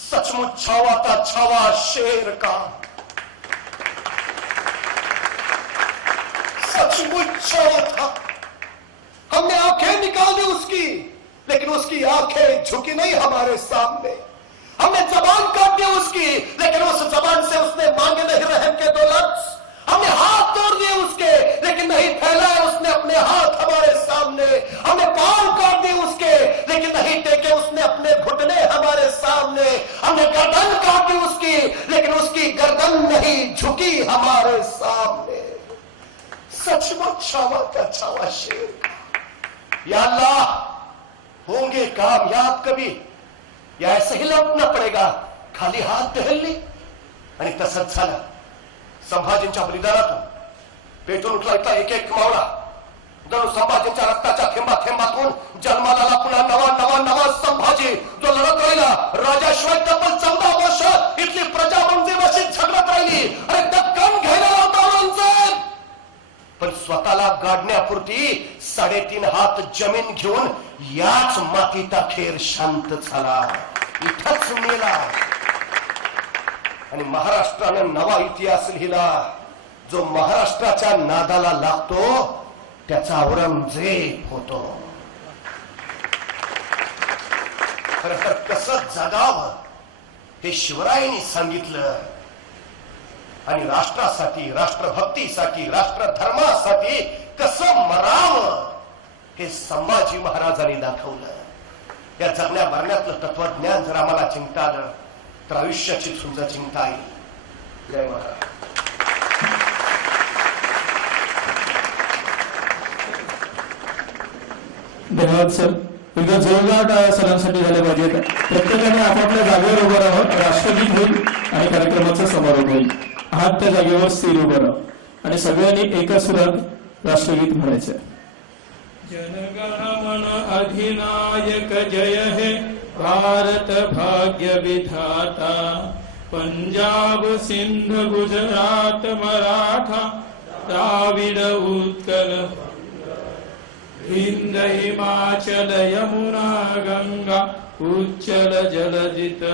सचमुच छावा था छावा शेर का. सचमुच छोड़ा था। हमने आंखें निकाल दी उसकी, लेकिन उसकी आंखें झुकी नहीं हमारे सामने। हमने जबान काट दी उसकी, लेकिन उस जबान से उसने मांगे नहीं रहम के 2 लफ्ज। हमने हाथ तोड़ दिए उसके, लेकिन नहीं फैलाए उसने अपने हाथ हमारे सामने। हमने पांव काट दिए उसके, लेकिन नहीं टेके उसने अपने घुटने हमारे सामने। हमने गर्दन काट दी उसकी, लेकिन उसकी गर्दन नहीं झुकी हमारे सामने। सचमुच क्षमा का छावा शेर। या अल्लाह, होंगे कामयाब कभी या ऐसे ही लौटना पडेगा खाली हात टहलले? आणि तसंच झालं. संभाजींच्या बलिदानातून पेटून उठला इथला एक एक मावळा. जणू संभाजींच्या रक्ताच्या थेंबा थेंबातून जन्माला आला पुन्हा नवा नवा नवा संभाजी, जो लढत राहिला राजाशिवाय तब्बल 14 वर्ष इथली प्रजा मंदिराशी झगडत राहिली. अरे दक्कन घ्यायला लावता माणसं, पण स्वतःला गाडण्यापुरती 3.5 हात जमीन घेऊन याच मातीत अखेर शांत झाला, इथंच मेला. आणि महाराष्ट्रानं नवा इतिहास लिहिला. जो महाराष्ट्राच्या नादाला लागतो त्याचा औरंगजेब होतो. खरं तर कसं जगावं हे शिवरायांनी सांगितलं. आणि राष्ट्रासाठी, राष्ट्रभक्तीसाठी, राष्ट्रधर्मासाठी कसं मरावं हे संभाजी महाराजांनी दाखवलं. या जगण्या मरण्यातलं तत्वज्ञान जर आम्हाला चिंता आलं तर आयुष्याची झुंज चिंता येईल. जय महाराज. धन्यवाद सर. एकदा जोरदार सरांसाठी झाले पाहिजेत. प्रत्येकाने आपापल्या जागेवर उभं राहावं. राष्ट्रगीत होईल आणि कार्यक्रमाचा समारोप होईल. हात त्या जागेवर स्थिर उभं राहा आणि सगळ्यांनी एका सुरात राष्ट्रगीत म्हणायचं. जनगण मन अधिनायक जय हे भारत भाग्य विधाता. पंजाब सिंध गुजरात मराठा द्राविड उत्कल हिंद हिमाचल यमुना गंगा उच्चल जलजित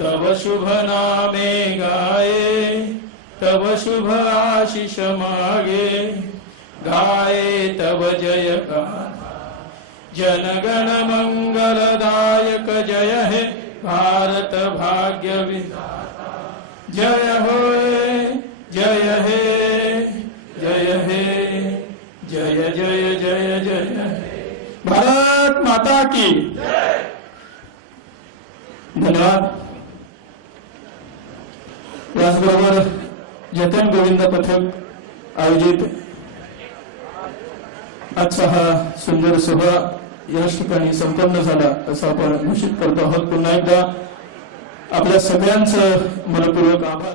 तव शुभ नामे गाये, तव शुभ आशीष मागे, गाये तव जय गाथा. जनगण मंगलदायक जय हे भारत भाग्य विधाता. जय होय जय हे जय हे जय जय जय जय हे. भारत माता की धन्यवाद. याचबरोबर जतन गोविंद पथक आयोजित आजचा हा सुंदर सोहळा याच ठिकाणी संपन्न झाला असं आपण घोषित करतो आहोत. पुन्हा एकदा आपल्या सगळ्यांचं मनपूर्वक आभार.